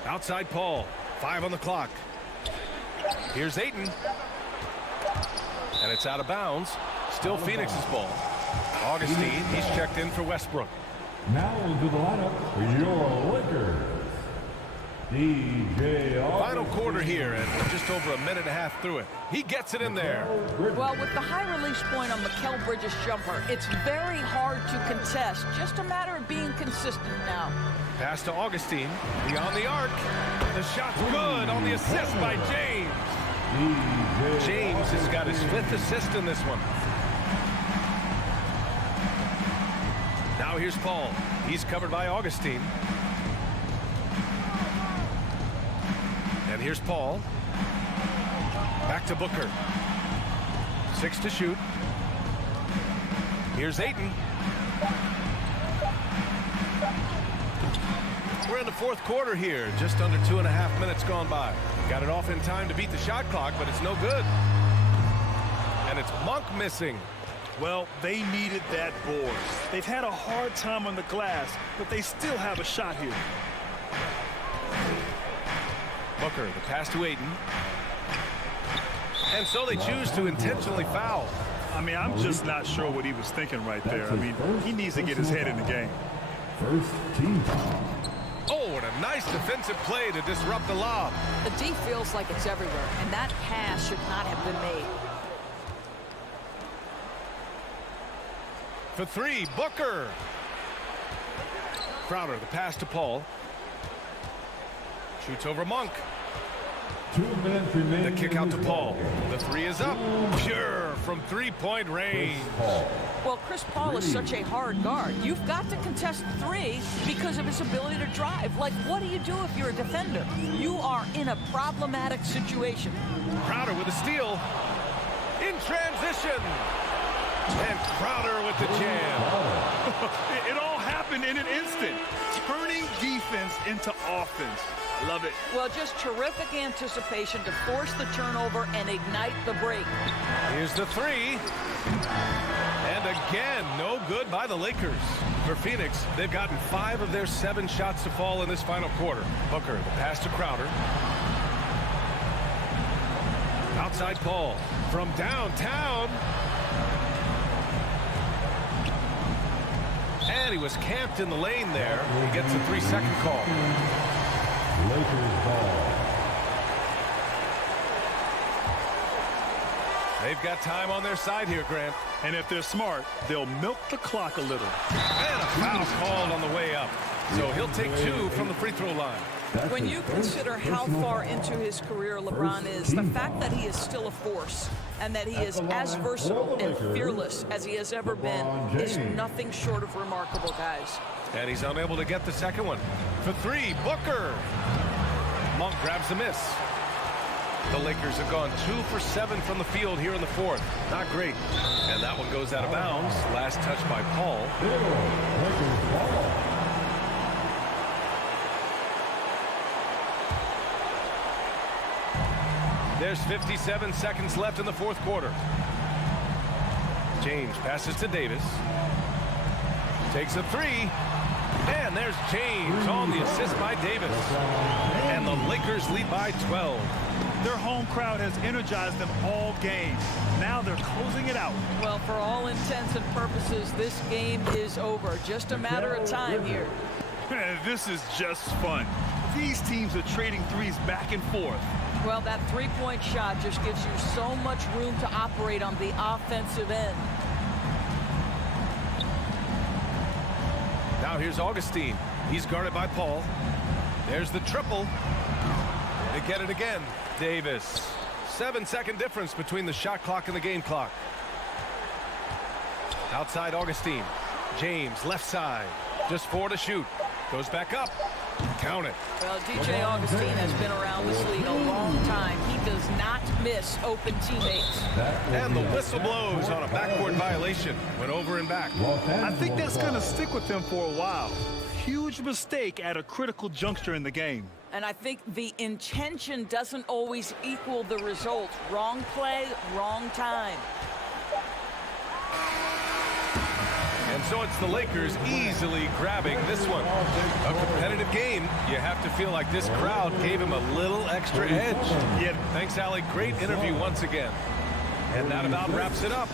Outside Paul. 5 on the clock. Here's Ayton. And it's out of bounds. Still Phoenix's ball. Augustine, he's checked in for Westbrook. Now into the lineup for your Lakers. DJ Final quarter here, and we're just over a minute and a half through it. He gets it in there. Well, with the high release point on Mikal Bridges' jumper, it's very hard to contest. Just a matter of being consistent now. Pass to Augustine. Beyond the arc. The shot's good on the assist by James. James has got his 5th assist in this one. Now here's Paul. He's covered by Augustine. And here's Paul. Back to Booker. 6 to shoot. Here's Ayton. We're in the fourth quarter here. Just under 2.5 minutes gone by. Got it off in time to beat the shot clock, but it's no good. And it's Monk missing. Well, they needed that board. They've had a hard time on the glass, but they still have a shot here. Booker, the pass to Ayton. And so they choose to intentionally foul. I mean, I'm just not sure what he was thinking right there. I mean, he needs to get his head in the game. First team foul. Oh, and a nice defensive play to disrupt the lob. The D feels like it's everywhere, and that pass should not have been made. For 3, Booker. Crowder, the pass to Paul. Shoots over Monk. 2 minutes remaining. The kick out to Paul. The 3 is up. Pure from 3-point range. Well, Chris Paul is such a hard guard. You've got to contest 3 because of his ability to drive. Like, what do you do if you're a defender? You are in a problematic situation. Crowder with a steal. In transition. And Crowder with the jam. It all happened in an instant. Turning defense into offense. I love it. Well, just terrific anticipation to force the turnover and ignite the break. Here's the 3. And again, no good by the Lakers. For Phoenix, they've gotten 5 of their 7 shots to fall in this final quarter. Booker, the pass to Crowder. Outside Paul from downtown. And he was camped in the lane there. He gets a 3-second call. Lakers ball. They've got time on their side here, Grant. And if they're smart, they'll milk the clock a little. And a foul called on the way up. So he'll take 2 from the free throw line. When you consider how far into his career LeBron is, the fact that he is still a force and that he is as versatile and fearless as he has ever been is nothing short of remarkable, guys. And he's unable to get the second one. For three, Booker. Monk grabs the miss. The Lakers have gone 2 for 7 from the field here in the fourth. Not great. And that one goes out of bounds. Last touch by Paul. There's 57 seconds left in the fourth quarter. James passes to Davis. Takes a three. And there's James on the assist by Davis. And the Lakers lead by 12. Their home crowd has energized them all game. Now they're closing it out. Well, for all intents and purposes, this game is over. Just a matter of time here. This is just fun. These teams are trading threes back and forth. Well, that three-point shot just gives you so much room to operate on the offensive end. Now here's Augustine. He's guarded by Paul. There's the triple. They get it again. Davis. 7-second difference between the shot clock and the game clock. Outside Augustine. James, left side. Just 4 to shoot. Goes back up. Count it. Well, DJ Augustine has been around this league a long time. He does not miss open teammates. And the whistle blows on a backcourt violation. Went over and back. I think that's going to stick with them for a while. Huge mistake at a critical juncture in the game. And I think the intention doesn't always equal the result. Wrong play, wrong time. And so it's the Lakers easily grabbing this one. A competitive game. You have to feel like this crowd gave him a little extra edge. Yeah, thanks, Allie. Great interview once again. And that about wraps it up.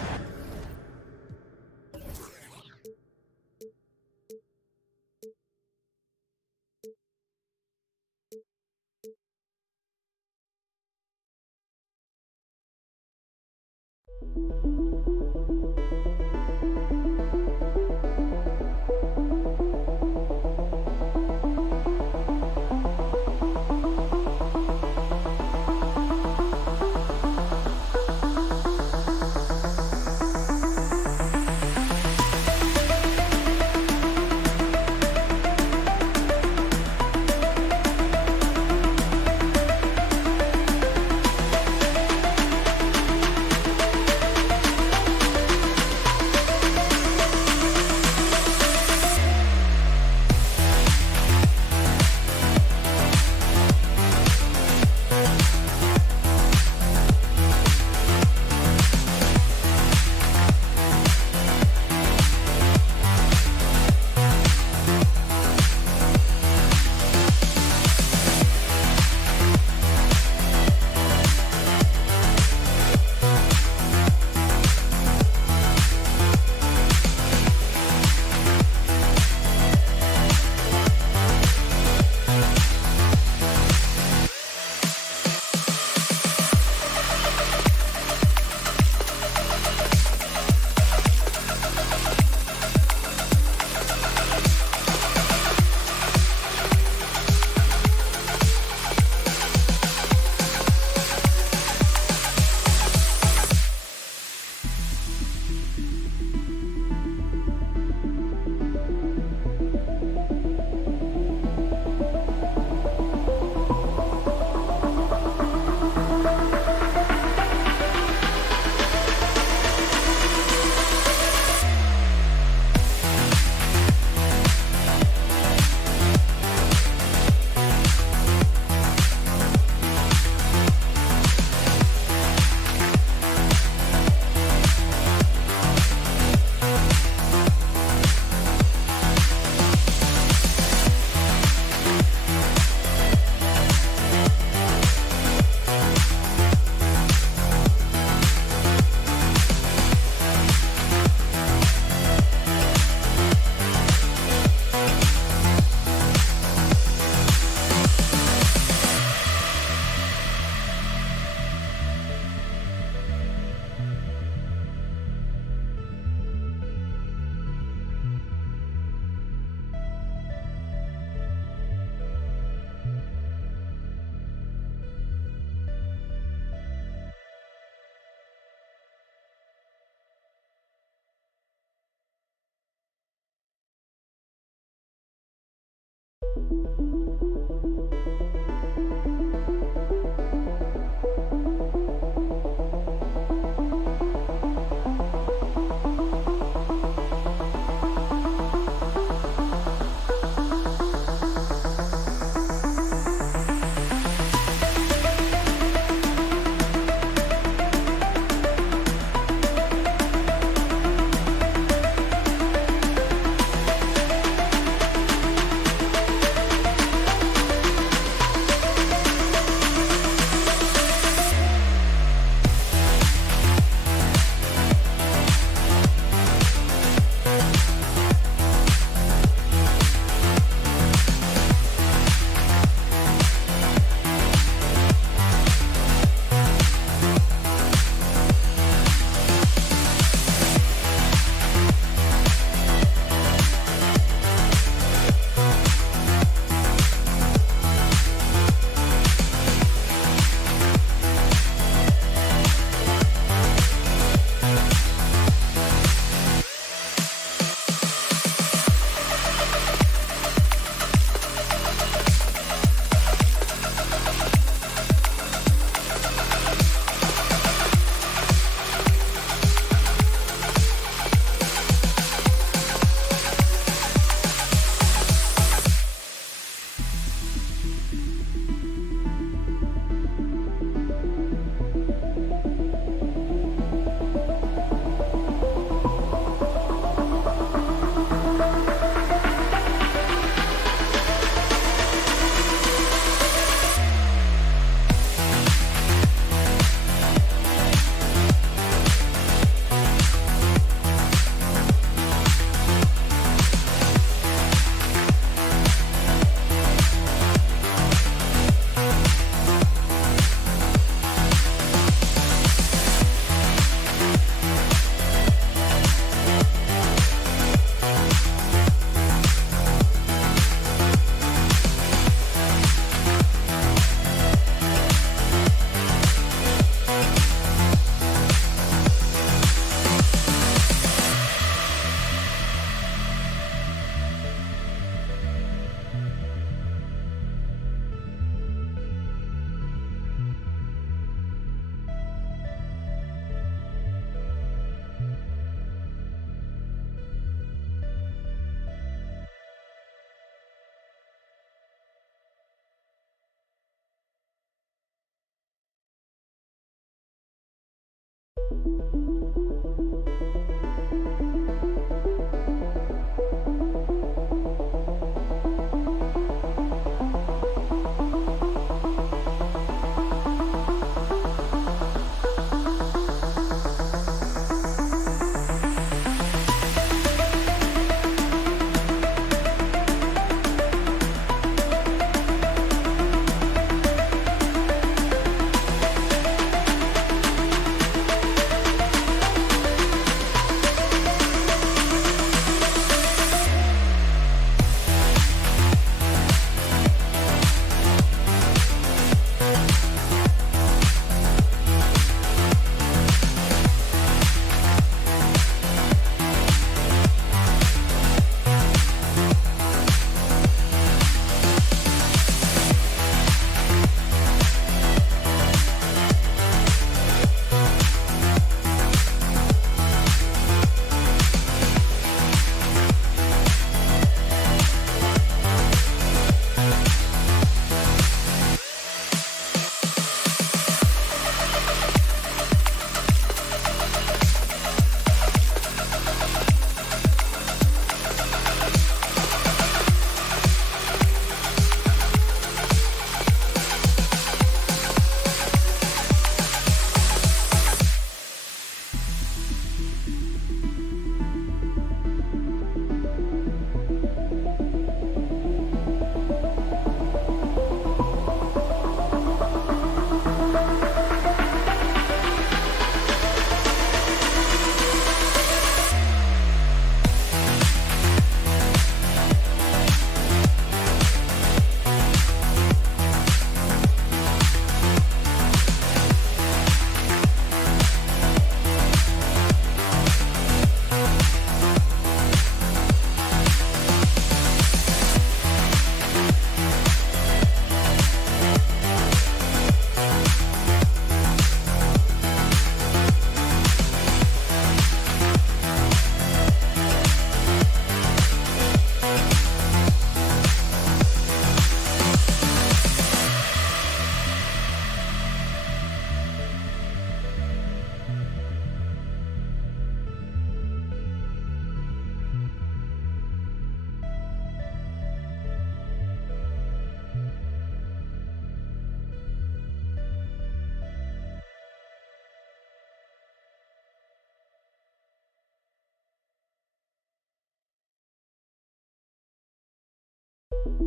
We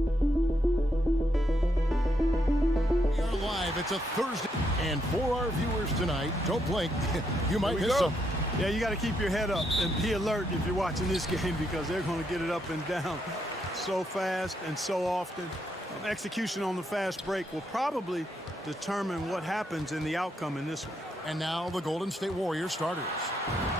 are live. It's a Thursday. And for our viewers tonight, don't blink. You might miss some. Yeah, you got to keep your head up and be alert if you're watching this game because they're going to get it up and down so fast and so often. Execution on the fast break will probably determine what happens in the outcome in this one. And now the Golden State Warriors starters.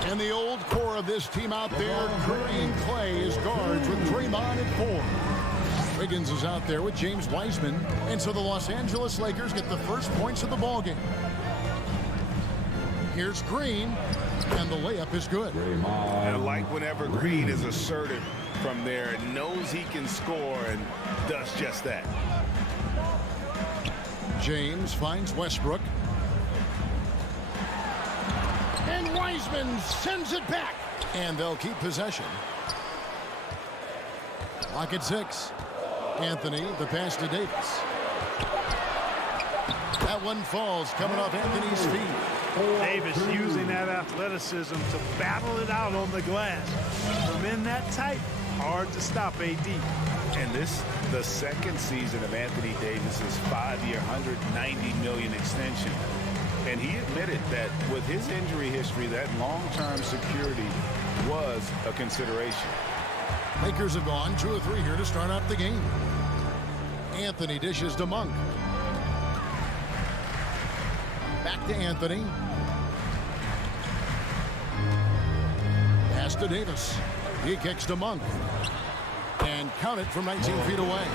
And the old core of this team out there, Curry and Clay as guards with Draymond at 4. Wiggins is out there with James Wiseman. And so the Los Angeles Lakers get the first points of the ballgame. Here's Green, and the layup is good. I like whenever Green is assertive from there and knows he can score and does just that. James finds Westbrook. And Wiseman sends it back. And they'll keep possession. Lock at 6. Anthony, the pass to Davis. That one falls, coming off Anthony's feet. Davis using that athleticism to battle it out on the glass. From in that tight, hard to stop AD. And this, the second season of Anthony Davis's 5-year, $190 million extension. And he admitted that with his injury history, that long-term security was a consideration. Lakers have gone 2 of 3 here to start out the game. Anthony dishes to Monk. Back to Anthony. Pass to Davis. He kicks to Monk. And count it from 19 feet away.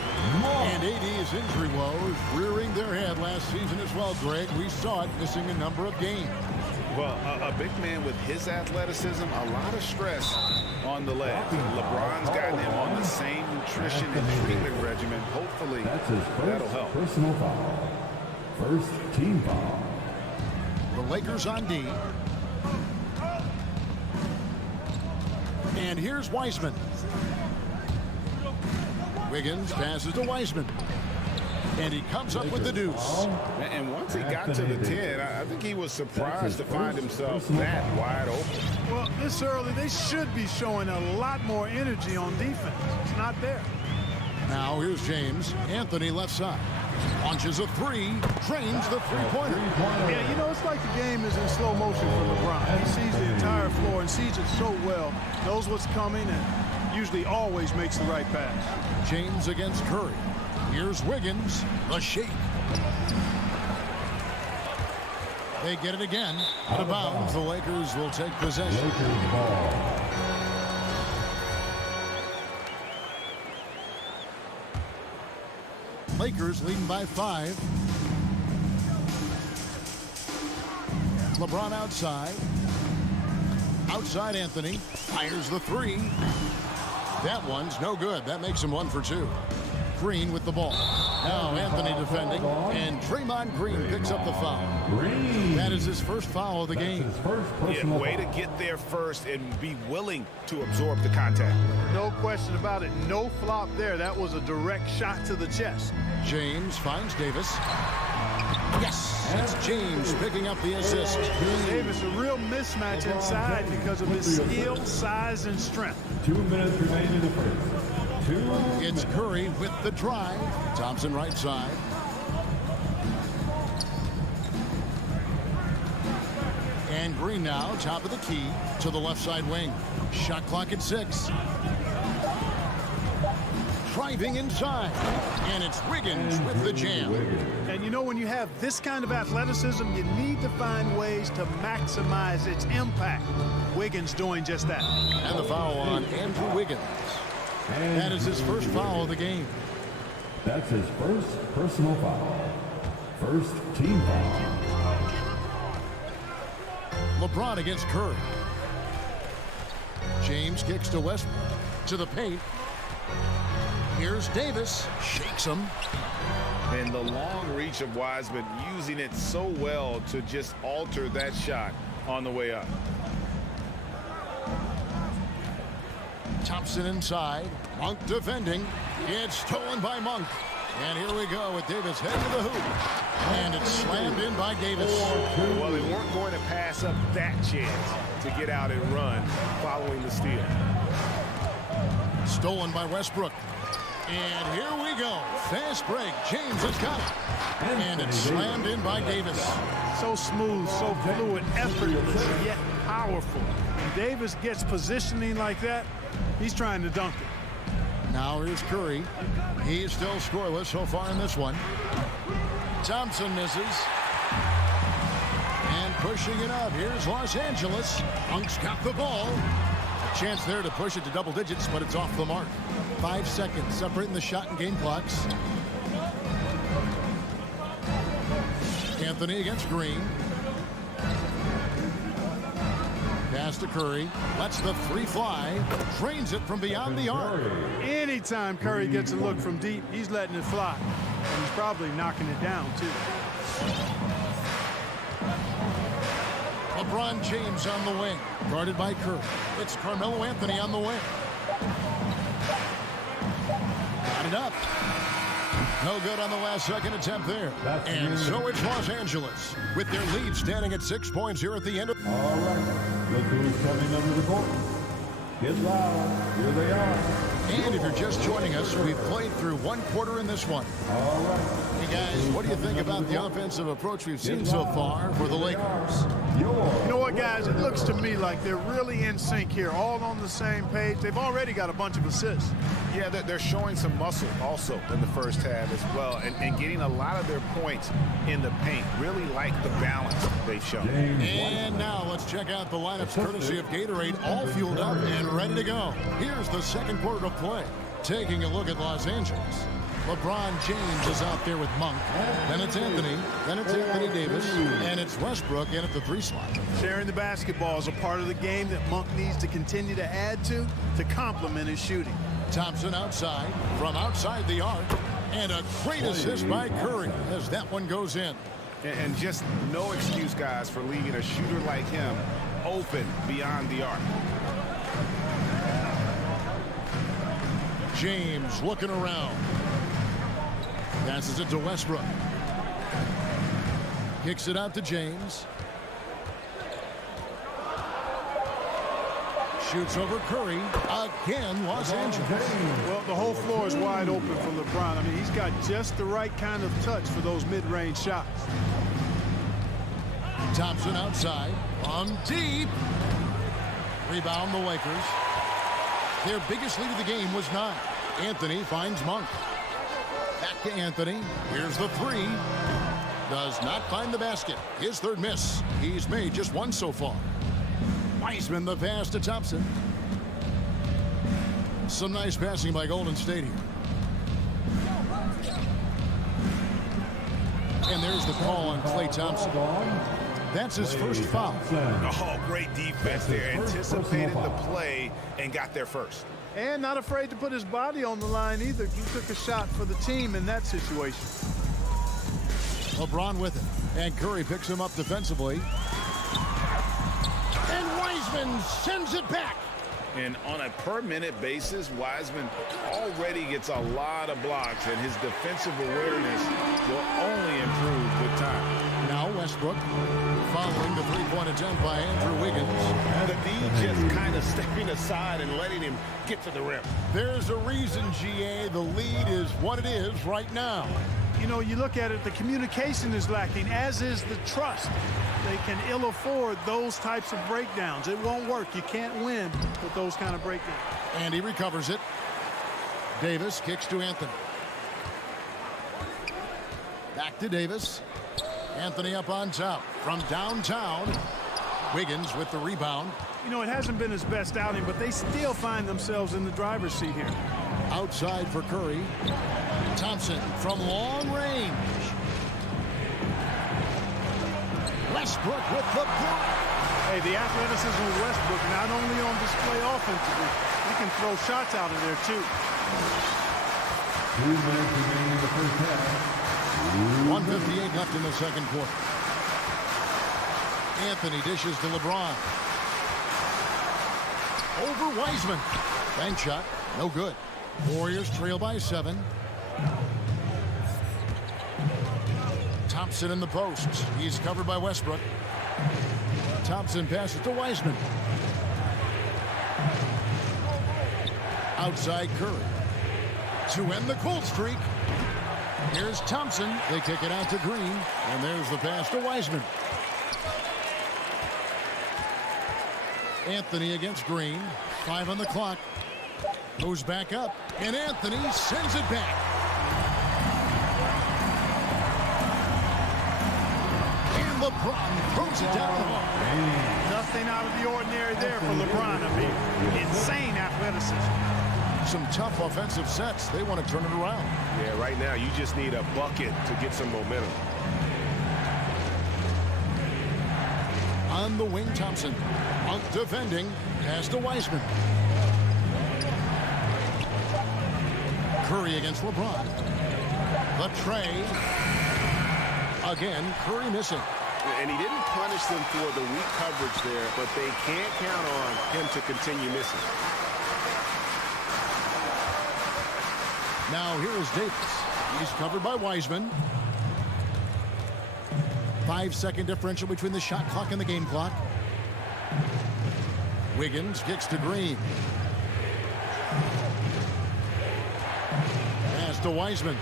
And AD's injury woes rearing their head last season as well, Greg. We saw it missing a number of games. Well, a big man with his athleticism, a lot of stress on the legs. LeBron's gotten him on the same nutrition and treatment regimen. Hopefully, That's his that'll first help. personal foul. First team foul. The Lakers on D. And here's Wiseman. Wiggins passes to Wiseman. And he comes up with the deuce. And once he got to the 10, I think he was surprised to find himself that wide open. Well, this early, they should be showing a lot more energy on defense. It's not there. Now here's James. Anthony left side. Launches a 3. Drains the three-pointer. Yeah, you know, it's like the game is in slow motion for LeBron. He sees the entire floor and sees it so well, knows what's coming, and usually always makes the right pass. James against Curry. Here's Wiggins. The shake. They get it again. Out of bounds. The Lakers will take possession. Lakers ball. Lakers leading by 5. LeBron outside. Outside Anthony. Fires the 3. That one's no good. That makes him 1 for 2. Green with the ball. Now Anthony defending. And Draymond Green picks up the foul. That is his first foul of the game. Yeah, way to get there first and be willing to absorb the contact. No question about it. No flop there. That was a direct shot to the chest. James finds Davis. Yes, it's James picking up the assist. Davis, a real mismatch inside because of his skill, size, and strength. 2 minutes remaining in the first. It's Curry with the drive. Thompson right side. And Green now, top of the key, to the left side wing. Shot clock at 6. Driving inside. And it's Wiggins with the jam. And you know, when you have this kind of athleticism, you need to find ways to maximize its impact. Wiggins doing just that. And the foul on Andrew Wiggins. That is his first foul of the game. That's his first personal foul. First team foul. LeBron against Curry. James kicks to Westbrook. To the paint. Here's Davis. Shakes him. And the long reach of Wiseman, using it so well to just alter that shot on the way up. Thompson inside. Monk defending. It's stolen by Monk. And here we go with Davis head to the hoop. And it's slammed in by Davis. Well, they weren't going to pass up that chance to get out and run following the steal. Stolen by Westbrook. And here we go. Fast break. James has got it. And it's slammed in by Davis. So smooth, so fluid, effortless, yet powerful. When Davis gets positioning like that, he's trying to dunk it. Now here's Curry. He's still scoreless so far in this one. Thompson misses. And pushing it up. Here's Los Angeles. Monk's got the ball. A chance there to push it to double digits, but it's off the mark. 5 seconds separating the shot and game clocks. Anthony against Green. Pass to Curry. Lets the three fly. Drains it from beyond the arc. Anytime Curry gets a look from deep, he's letting it fly. And he's probably knocking it down, too. LeBron James on the wing. Guarded by Curry. It's Carmelo Anthony on the wing. Got it up. No good on the last second attempt there. And so it's Los Angeles with their lead standing at 6 points here at the end of. All right, look who's coming under the court. Get loud. Here they are. And if you're just joining us, we've played through 1 quarter in this one. All right. Hey guys, what do you think about the offensive approach we've seen so far for the Lakers? You know what, guys? It looks to me like they're really in sync here, all on the same page. They've already got a bunch of assists. Yeah, they're showing some muscle also in the first half as well, and getting a lot of their points in the paint. Really like the balance they've shown. And now let's check out the lineups courtesy of Gatorade, all fueled up and ready to go. Here's the second quarter of play. Taking a look at Los Angeles. LeBron James is out there with Monk. Then it's Anthony. Then it's Anthony Davis. And it's Westbrook in at the 3 slot. Sharing the basketball is a part of the game that Monk needs to continue to add to complement his shooting. Thompson outside, from outside the arc. And a great assist by Curry as that one goes in. And just no excuse, guys, for leaving a shooter like him open beyond the arc. James looking around. Passes it to Westbrook. Kicks it out to James. Shoots over Curry. Again, Los Angeles. Well, the whole floor is wide open for LeBron. I mean, he's got just the right kind of touch for those mid-range shots. Thompson outside. On deep. Rebound the Lakers. Their biggest lead of the game was 9. Anthony finds Monk. Back to Anthony. Here's the 3. Does not find the basket. His third miss. He's made just 1 so far. Wiseman the pass to Thompson. Some nice passing by Golden State here. And there's the call on Klay Thompson. That's his first foul. Oh, great defense there. Anticipated the play and got there first. And not afraid to put his body on the line either. He took a shot for the team in that situation. LeBron with it. And Curry picks him up defensively. And Wiseman sends it back. And on a per-minute basis, Wiseman already gets a lot of blocks, and his defensive awareness will only improve with time. Now Westbrook following the three-point attempt by Andrew Wiggins. And the D just kind of stepping aside and letting him get to the rim. There's a reason, GA, the lead is what it is right now. You know, you look at it, the communication is lacking, as is the trust. They can ill afford those types of breakdowns. It won't work. You can't win with those kind of breakdowns. And he recovers it. Davis kicks to Anthony. Back to Davis. Anthony up on top from downtown. Wiggins with the rebound. You know, it hasn't been his best outing, but they still find themselves in the driver's seat here. Outside for Curry. Thompson from long range. Westbrook with the block. Hey, the athleticism of Westbrook not only on display offensively, he can throw shots out of there too. 2 minutes remaining in the first half. 1:58 left in the second quarter. Anthony dishes to LeBron. Over Wiseman. Bank shot, no good. Warriors trail by 7. Thompson in the post. He's covered by Westbrook. Thompson passes to Wiseman. Outside Curry. to end the cold streak. Here's Thompson. They kick it out to Green, and there's the pass to Wiseman. Anthony against Green. 5 on the clock. Goes back up, and Anthony sends it back. And LeBron throws it down the hall. Nothing out of the ordinary there for LeBron. I mean, insane athleticism. Some tough offensive sets. They want to turn it around. Yeah, right now you just need a bucket to get some momentum. On the wing, Thompson. Out defending. Pass to Wiseman. Curry against LeBron. The tray. Again, Curry missing. And he didn't punish them for the weak coverage there, but they can't count on him to continue missing. Now here is Davis. He's covered by Wiseman. 5-second differential between the shot clock and the game clock. Wiggins kicks to Green. Pass to Wiseman.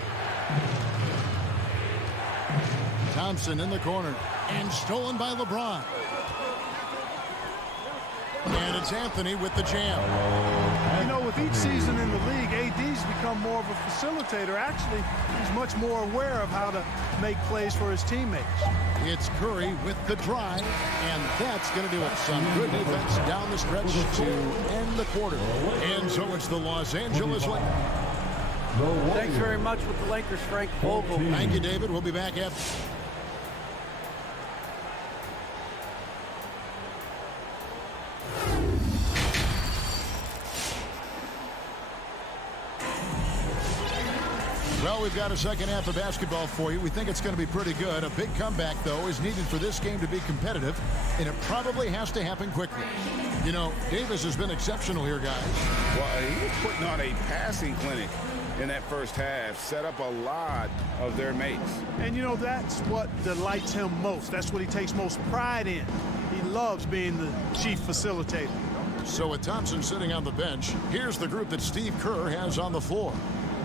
Thompson in the corner. And stolen by LeBron. And it's Anthony with the jam. You know, with each season in the league, AD's become more of a facilitator. Actually, he's much more aware of how to make plays for his teammates. It's Curry with the drive, and that's going to do it. Some good defense down the stretch to end the quarter. And so it's the Los Angeles Lakers. Thanks very much with the Lakers, Frank Vogel. Thank you, David. We'll be back after. Well, we've got a second half of basketball for you. We think it's going to be pretty good. A big comeback, though, is needed for this game to be competitive, and it probably has to happen quickly. You know, Davis has been exceptional here, guys. Well, he was putting on a passing clinic in that first half, set up a lot of their mates. And, you know, that's what delights him most. That's what he takes most pride in. He loves being the chief facilitator. So with Thompson sitting on the bench, here's the group that Steve Kerr has on the floor.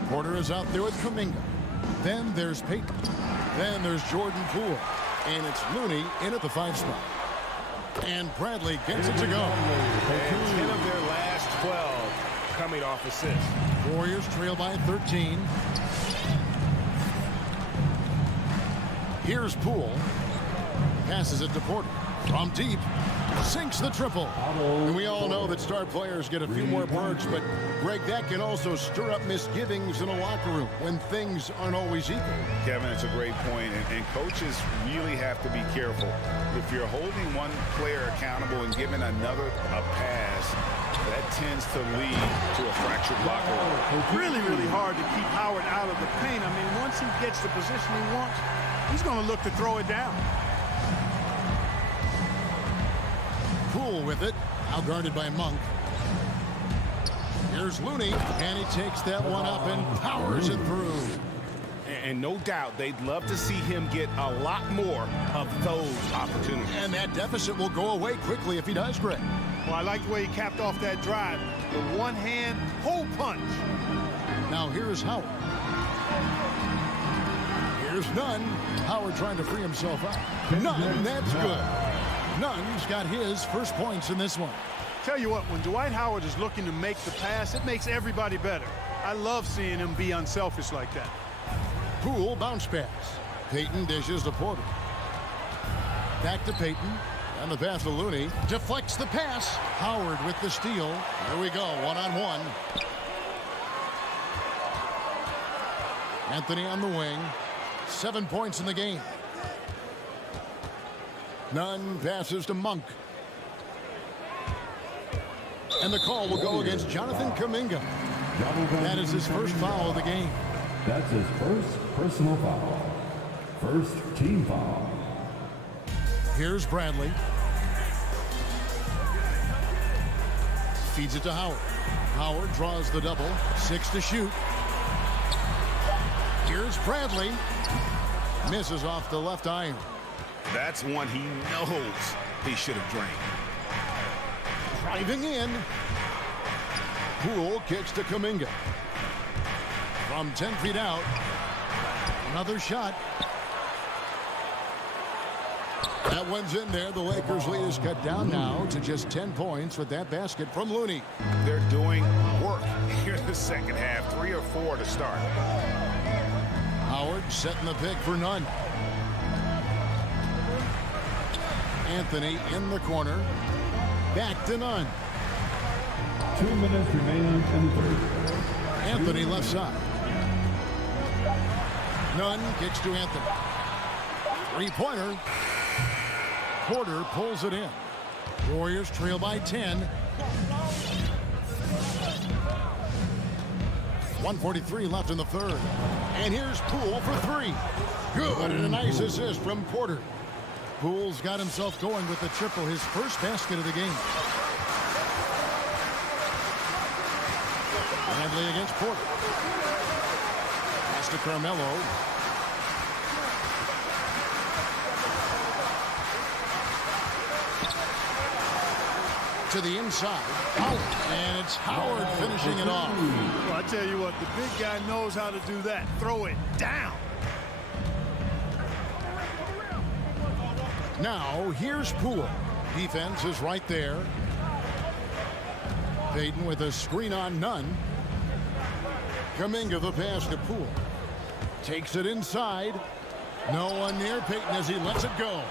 Porter is out there with Kuminga. Then there's Payton. Then there's Jordan Poole. And it's Looney in at the 5 spot. And Bradley gets it to go. And 10 of their last 12 coming off assists. Warriors trail by 13. Here's Poole. Passes it to Porter. From deep. Sinks the triple. And we all know that star players get a few more perks, but Greg, that can also stir up misgivings in a locker room when things aren't always equal. Kevin, it's a great point, and coaches really have to be careful. If you're holding one player accountable and giving another a pass, that tends to lead to a fractured locker room. Really, really hard to keep Howard out of the paint. I mean, once he gets the position he wants, he's going to look to throw it down. Poole with it, out guarded by Monk. Here's Looney, and he takes that one up and powers it through. And no doubt they'd love to see him get a lot more of those opportunities. And that deficit will go away quickly if he does, Greg. Well, I like the way he capped off that drive. The one-hand hole punch. Now here's Howard. Here's Nunn. Howard trying to free himself out. Nunn, that's good. Nunn's got his first points in this one. Tell you what, when Dwight Howard is looking to make the pass, it makes everybody better. I love seeing him be unselfish like that. Poole bounce pass. Payton dishes to Porter. Back to Payton. And the pass to Looney. Deflects the pass. Howard with the steal. Here we go, one-on-one. Anthony on the wing. 7 points in the game. Nunn passes to Monk. And the call will go against Jonathan Kuminga. That is his first foul of the game. That's his first personal foul. First team foul. Here's Bradley. Feeds it to Howard. Howard draws the double. 6 to shoot. Here's Bradley. Misses off the left iron. That's one he knows he should have drained. Driving in. Poole kicks to Kuminga. from 10 feet out. Another shot. That one's in there. The Lakers' lead is cut down now to just 10 points with that basket from Looney. They're doing work here in the second half. 3 or 4 to start. Howard setting the pick for Nunn. Anthony in the corner. Back to Nunn. 2 minutes remaining in the third. Anthony left side. Nunn kicks to Anthony. Three-pointer. Porter pulls it in. Warriors trail by 10. 1:43 left in the third. And here's Poole for 3. Good, and a nice assist from Porter. Poole's got himself going with the triple, his first basket of the game. Bradley against Porter. Pass to Carmelo. To the inside. And it's Howard finishing it off. Well, I tell you what, the big guy knows how to do that. Throw it down. Now, here's Poole. Defense is right there. Payton with a screen on Nunn. Kuminga the pass to Poole. Takes it inside. No one near Payton as he lets it go.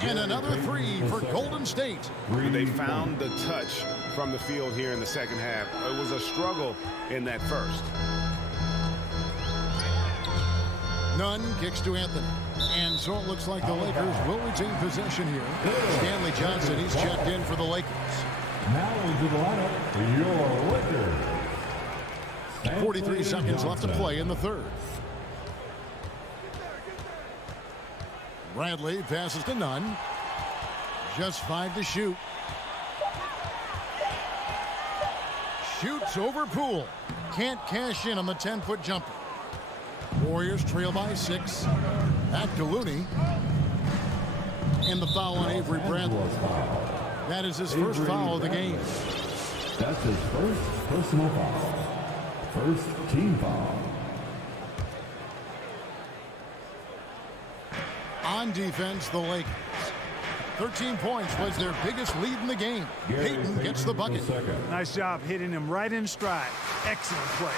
And another 3 for Golden State. They found the touch from the field here in the second half. It was a struggle in that first. Nunn kicks to Anthony. And so it looks like the Lakers will retain possession here. Stanley Johnson, he's checked in for the Lakers. Now into the lineup, your Lakers. 43 seconds left to play in the third. Bradley passes to Nunn. Just 5 to shoot. Shoots over Poole. Can't cash in on the 10-foot jumper. Warriors trail by 6. Back to Looney. And the foul on Avery Bradley. That is his first foul of the game. That's his first personal foul. First team foul. On defense, the Lakers. 13 points was their biggest lead in the game. Payton gets the bucket. Nice job hitting him right in stride. Excellent play.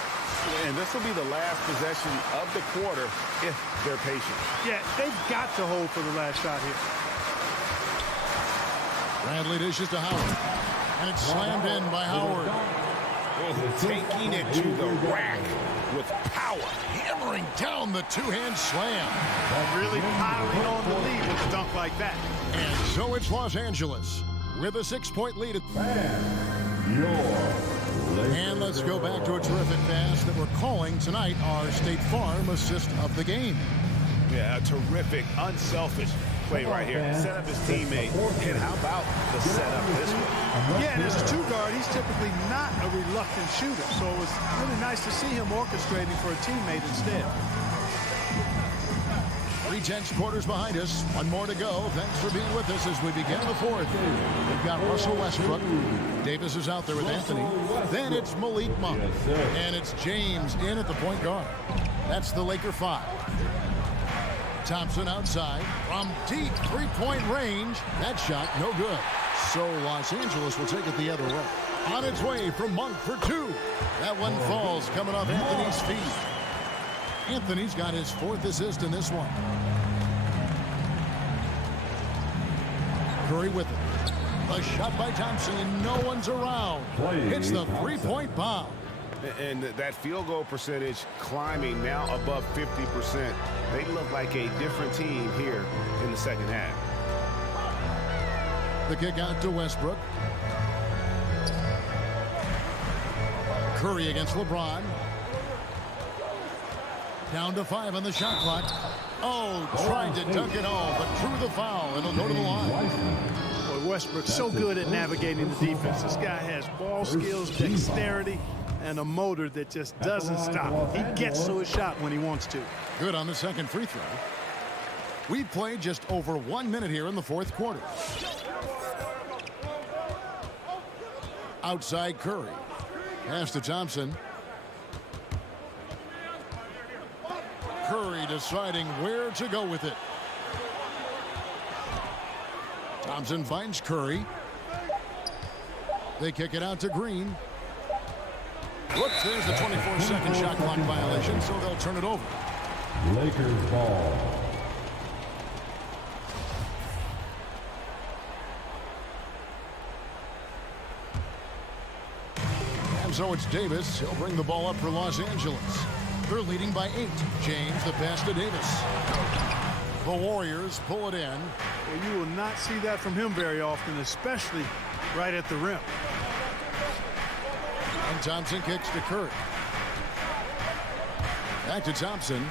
And this will be the last possession of the quarter if they're patient. Yeah, they've got to hold for the last shot here. Bradley dishes to Howard. And it's slammed in by Howard. Taking it to the rack with power. Hammering down the two-hand slam. Really piling on the lead with a dunk like that. And so it's Los Angeles with a 6-point lead. And let's go back to a terrific pass that we're calling tonight our State Farm assist of the game. Yeah, a terrific, unselfish play right here. Set up his teammate. And how about the setup this way? Yeah, and as a 2-guard, he's typically not a reluctant shooter. So it was really nice to see him orchestrating for a teammate instead. 3/10 quarters behind us. One more to go. Thanks for being with us as we begin the fourth. We've got Russell Westbrook. Davis is out there with Anthony. Then it's Malik Monk. And it's James in at the point guard. That's the Laker 5. Thompson outside from deep 3-point range. That shot no good. So Los Angeles will take it the other way. On its way from Monk for 2. That one falls coming off Anthony's feet. Anthony's got his 4th assist in this one. Curry with it. A shot by Thompson and no one's around. Hits the 3-point bomb. And that field goal percentage climbing now above 50%. They look like a different team here in the second half. The kick out to Westbrook. Curry against LeBron. Down to 5 on the shot clock. Oh, tried to dunk it all, but drew the foul. It'll go to the line. Boy, Westbrook's so good at navigating the defense. This guy has ball skills, dexterity, and a motor that just doesn't stop. He gets to his shot when he wants to. Good on the second free throw. We've played just over 1 minute here in the fourth quarter. Outside Curry. Pass to Thompson. Curry deciding where to go with it. Thompson finds Curry. They kick it out to Green. Whoops, there's the 24-second shot clock violation, so they'll turn it over. Lakers ball. And so it's Davis. He'll bring the ball up for Los Angeles. They're leading by 8. James, the pass to Davis. The Warriors pull it in. Well, you will not see that from him very often, especially right at the rim. And Thompson kicks to Curry. Back to Thompson.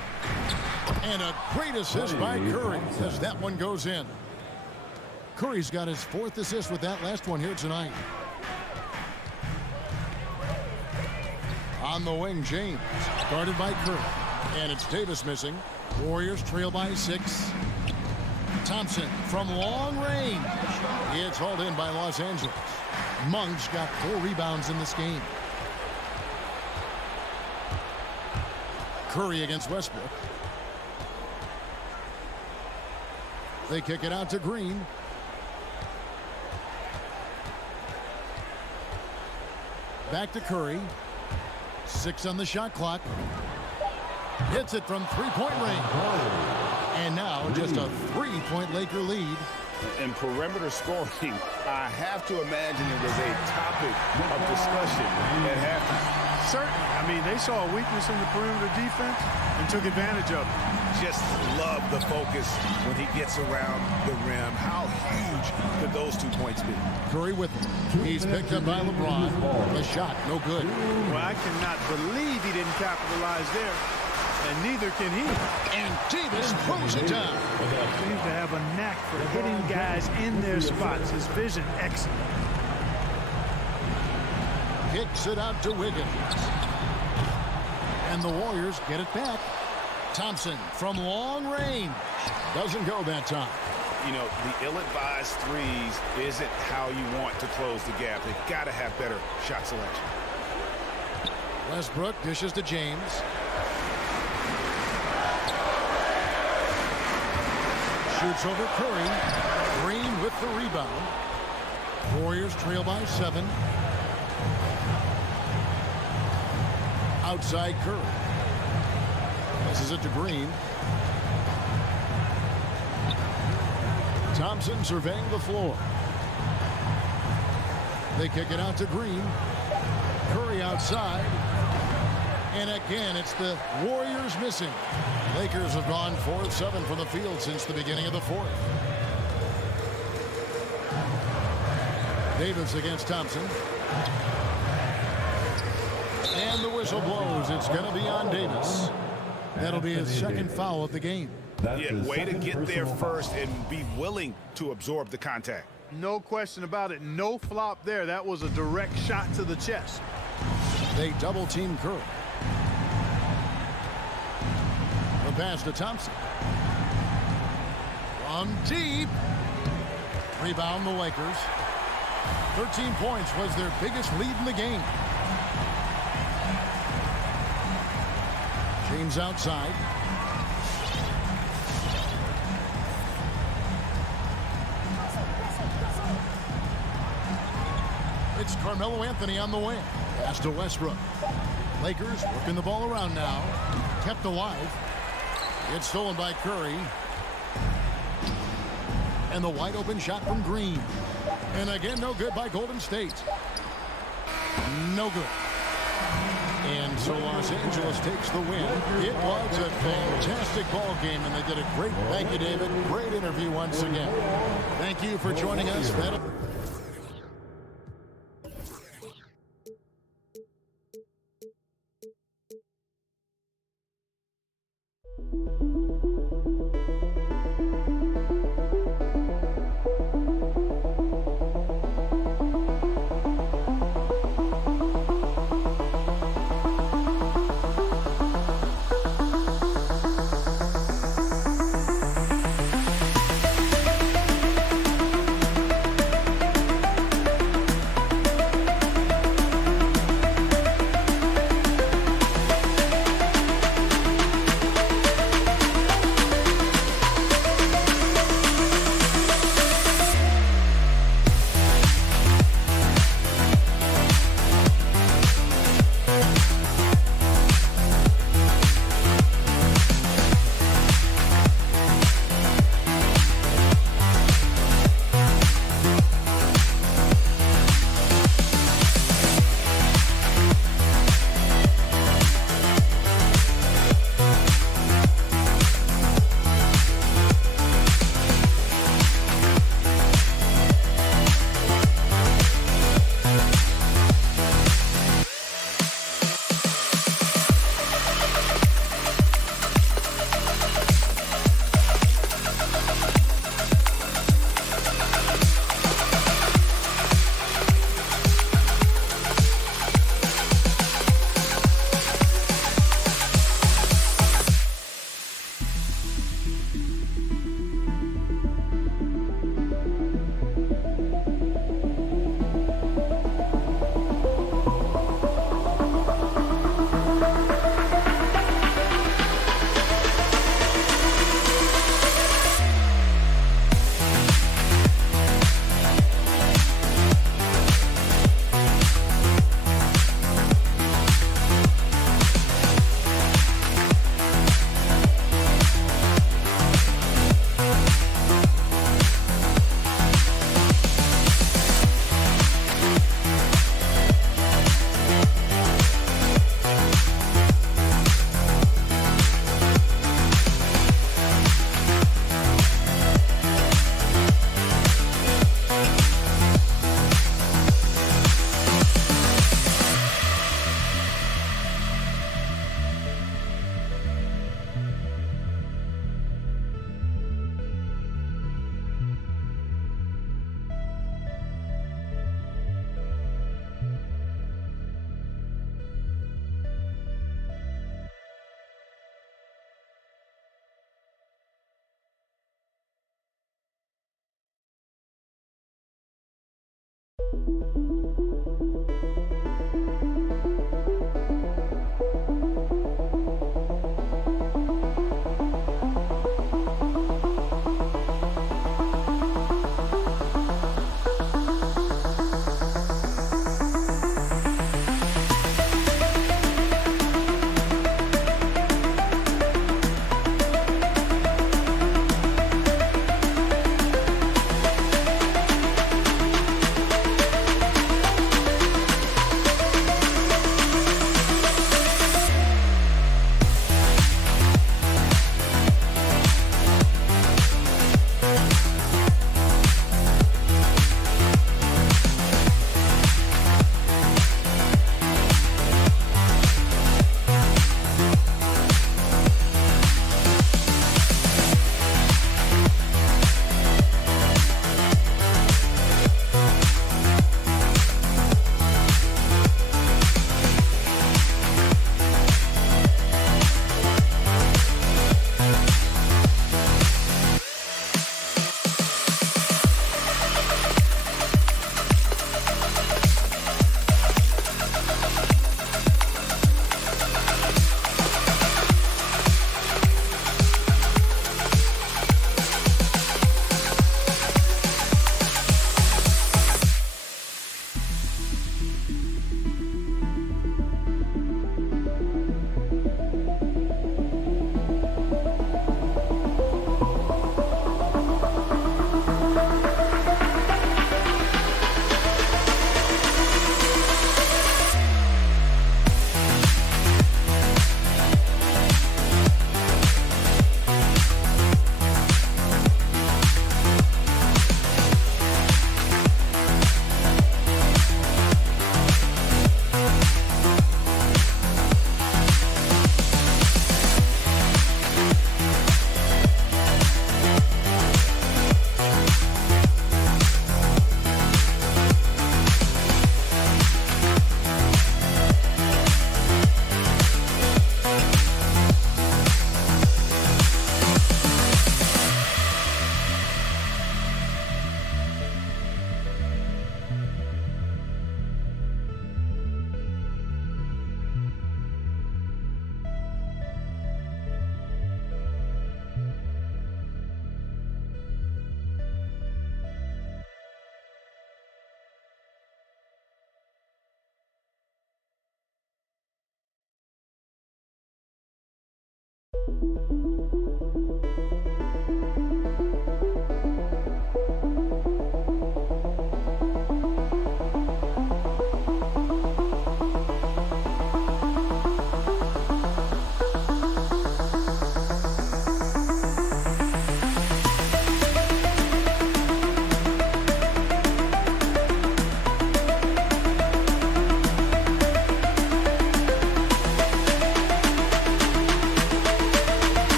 And a great assist by Curry as that one goes in. Curry's got his 4th assist with that last one here tonight. On the wing, James. Guarded by Curry. And it's Davis missing. Warriors trail by 6. Thompson from long range. It's hauled in by Los Angeles. Monk's got 4 rebounds in this game. Curry against Westbrook. They kick it out to Green. Back to Curry. 6 on the shot clock. Hits it from 3-point range. And now just a 3-point Laker lead. In perimeter scoring, I have to imagine it was a topic of discussion at halftime. Certainly. I mean, they saw a weakness in the perimeter defense and took advantage of it. Just love the focus when he gets around the rim. How huge could those 2 points be? Curry with him. He's picked up by LeBron. The shot, no good. Well, I cannot believe he didn't capitalize there. And neither can he. And Davis throws it down. Seems to have a knack for hitting guys in their spots. His vision excellent. Kicks it out to Wiggins. And the Warriors get it back. Thompson from long range. Doesn't go that time. You know, the ill-advised threes isn't how you want to close the gap. They've got to have better shot selection. Westbrook dishes to James. Shoots over Curry. Green with the rebound. Warriors trail by 7. Outside Curry. Passes it to Green. Thompson surveying the floor. They kick it out to Green. Curry outside. And again, it's the Warriors missing. Lakers have gone 4 of 7 from the field since the beginning of the 4th. Davis against Thompson. And the whistle blows. It's going to be on Davis. That'll be his 2nd foul of the game. Yeah, way to get there first and be willing to absorb the contact. No question about it. No flop there. That was a direct shot to the chest. They double team Curry. The pass to Thompson. From deep. Rebound the Lakers. 13 points was their biggest lead in the game. James outside. It's Carmelo Anthony on the wing. Pass to Westbrook. Lakers working the ball around now. Kept alive. It's stolen by Curry. And the wide open shot from Green. And again, no good by Golden State. No good. And so Los Angeles takes the win. It was a fantastic ball game, and they did a great, thank you, David. Great interview once again. Thank you for joining us.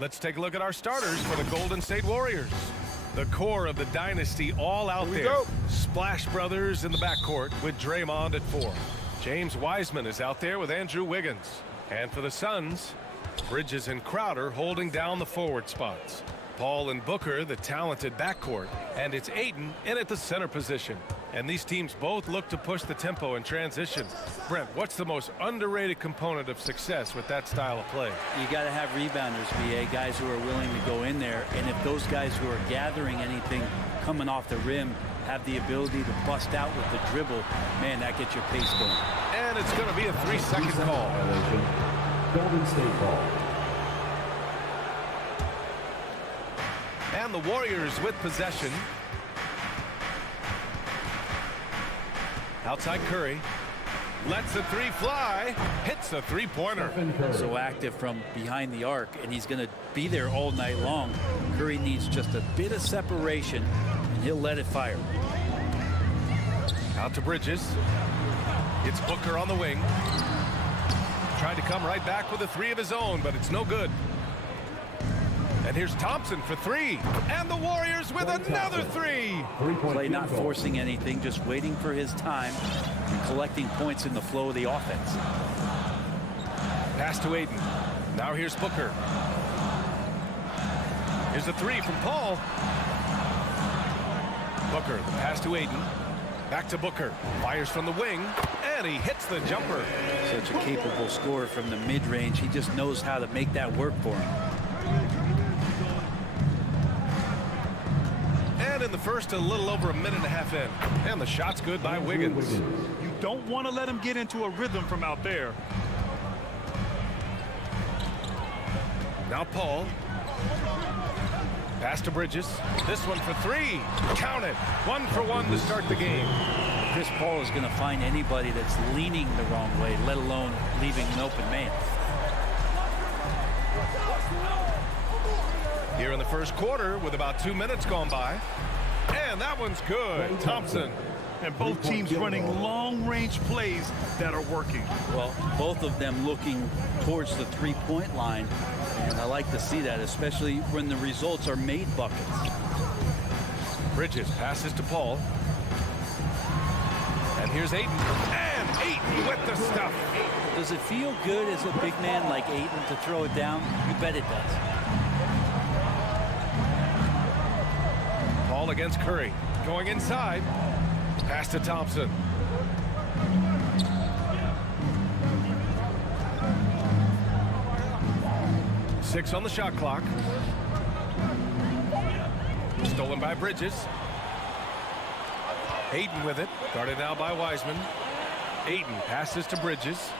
Let's take a look at our starters for the Golden State Warriors. The core of the dynasty all out there. Splash Brothers in the backcourt with Draymond at 4. James Wiseman is out there with Andrew Wiggins. And for the Suns, Bridges and Crowder holding down the forward spots. Paul and Booker, the talented backcourt. And it's Ayton in at the center position. And these teams both look to push the tempo in transition. Brent, what's the most underrated component of success with that style of play? You got to have rebounders, VA, guys who are willing to go in there. And if those guys who are gathering anything coming off the rim have the ability to bust out with the dribble, man, that gets your pace going. And it's going to be a 3-second call. Golden State ball. And the Warriors with possession. Outside Curry. Lets the three fly. Hits the three-pointer. So active from behind the arc, and he's going to be there all night long. Curry needs just a bit of separation, and he'll let it fire. Out to Bridges. It's Booker on the wing. Tried to come right back with a three of his own, but it's no good. And here's Thompson for three. And the Warriors with another three. Clay not forcing anything, just waiting for his time and collecting points in the flow of the offense. Pass to Aiden. Now here's Booker. Here's a three from Paul. Booker, the pass to Aiden. Back to Booker. Fires from the wing, and he hits the jumper. Such a capable scorer from the mid-range. He just knows how to make that work for him. And in the first, a little over a minute and a half in. And the shot's good by Wiggins. You don't want to let him get into a rhythm from out there. Now Paul. Pass to Bridges. This one for three. Count it. 1 for 1 to start the game. Chris Paul is going to find anybody that's leaning the wrong way, let alone leaving an open man. Here in the first quarter with about 2 minutes gone by. And that one's good. Thompson. And both teams running long-range plays that are working. Well, both of them looking towards the three-point line. And I like to see that, especially when the results are made buckets. Bridges passes to Paul. And here's Aiden. And Aiden with the stuff. Does it feel good as a big man like Aiden to throw it down? You bet it does. Paul against Curry. Going inside. Pass to Thompson. Six on the shot clock. Stolen by Bridges. Aiden with it. Guarded now by Wiseman. Aiden passes to Bridges.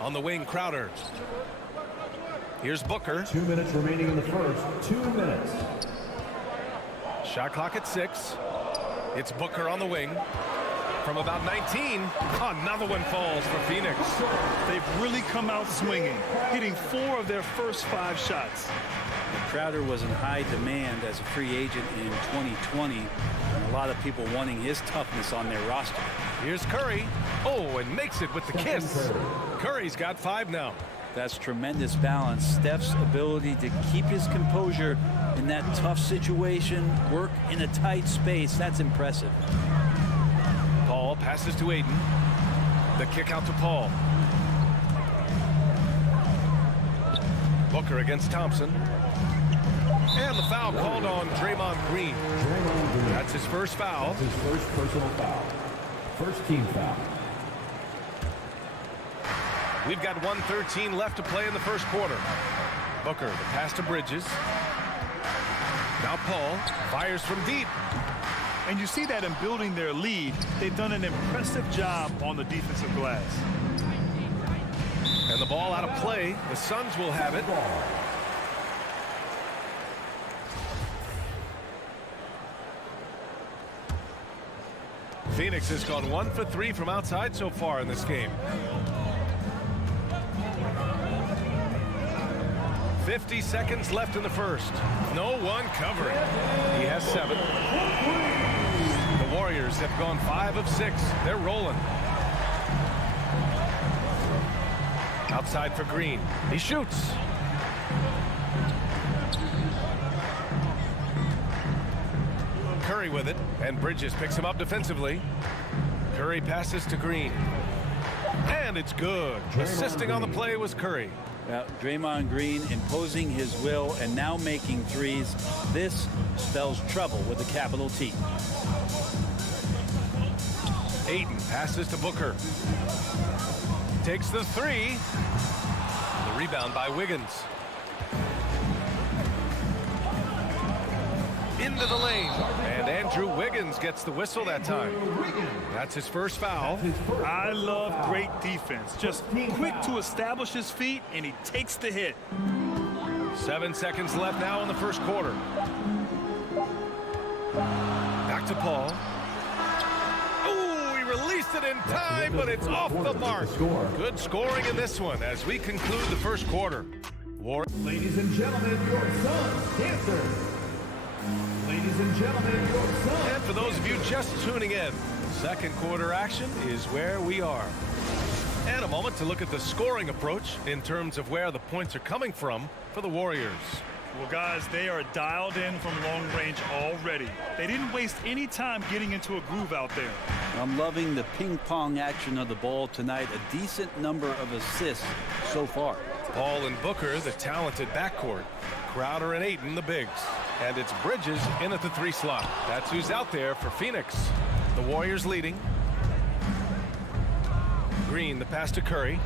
On the wing, Crowder. Here's Booker. 2 minutes remaining in the first. 2 minutes. Shot clock at 6. It's Booker on the wing. From about 19, another one falls for Phoenix. They've really come out swinging, hitting 4 of their first 5 shots. Crowder was in high demand as a free agent in 2020, and a lot of people wanting his toughness on their roster. Here's Curry. Oh, and makes it with the kiss. Curry's got 5 now. That's tremendous balance. Steph's ability to keep his composure in that tough situation, work in a tight space, that's impressive. Paul passes to Aiden. The kick out to Paul. Booker against Thompson. And the foul called on Draymond Green. That's his first foul. That's his first personal foul. First team foul. We've got 1:13 left to play in the first quarter. Booker, the pass to Bridges. Now Paul fires from deep. And you see that in building their lead, they've done an impressive job on the defensive glass. And the ball out of play. The Suns will have it. Phoenix has gone 1 for 3 from outside so far in this game. 50 seconds left in the first. No one covering. He has 7. The Warriors have gone 5 of 6. They're rolling. Outside for Green. He shoots. Curry with it, and Bridges picks him up defensively. Curry passes to Green. And it's good. Assisting on the play was Curry. Well, Draymond Green imposing his will and now making threes. This spells trouble with a capital T. Aiden passes to Booker. Takes the 3. The rebound by Wiggins. Into the lane. And Andrew Wiggins gets the whistle that time. That's his first foul. I love great defense. Just quick to establish his feet, and he takes the hit. 7 seconds left now in the first quarter. Back to Paul. Oh, he released it in time, but it's off the mark. Good scoring in this one as we conclude the first quarter. Ladies and gentlemen, your Suns dancer. Ladies and gentlemen, your Suns. And for those of you just tuning in, second quarter action is where we are. And a moment to look at the scoring approach in terms of where the points are coming from for the Warriors. Well, guys, they are dialed in from long range already. They didn't waste any time getting into a groove out there. I'm loving the ping pong action of the ball tonight. A decent number of assists so far. Paul and Booker, the talented backcourt. Crowder and Ayton, the bigs. And it's Bridges in at the 3 slot. That's who's out there for Phoenix. The Warriors leading. Green, the pass to Curry.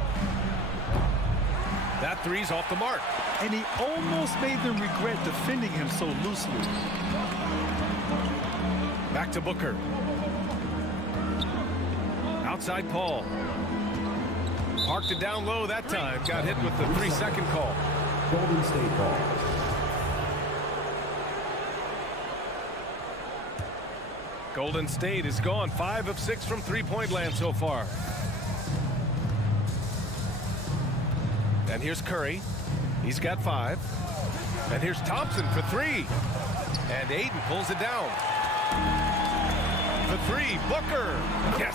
That three's off the mark. And he almost made them regret defending him so loosely. Back to Booker. Outside Paul. Parked it down low that time. Got hit with the 3-second call. Golden State ball. Golden State is gone 5 of 6 from three-point land so far. And here's Curry. He's got 5. And here's Thompson for 3. And Ayton pulls it down. The 3, Booker. Yes.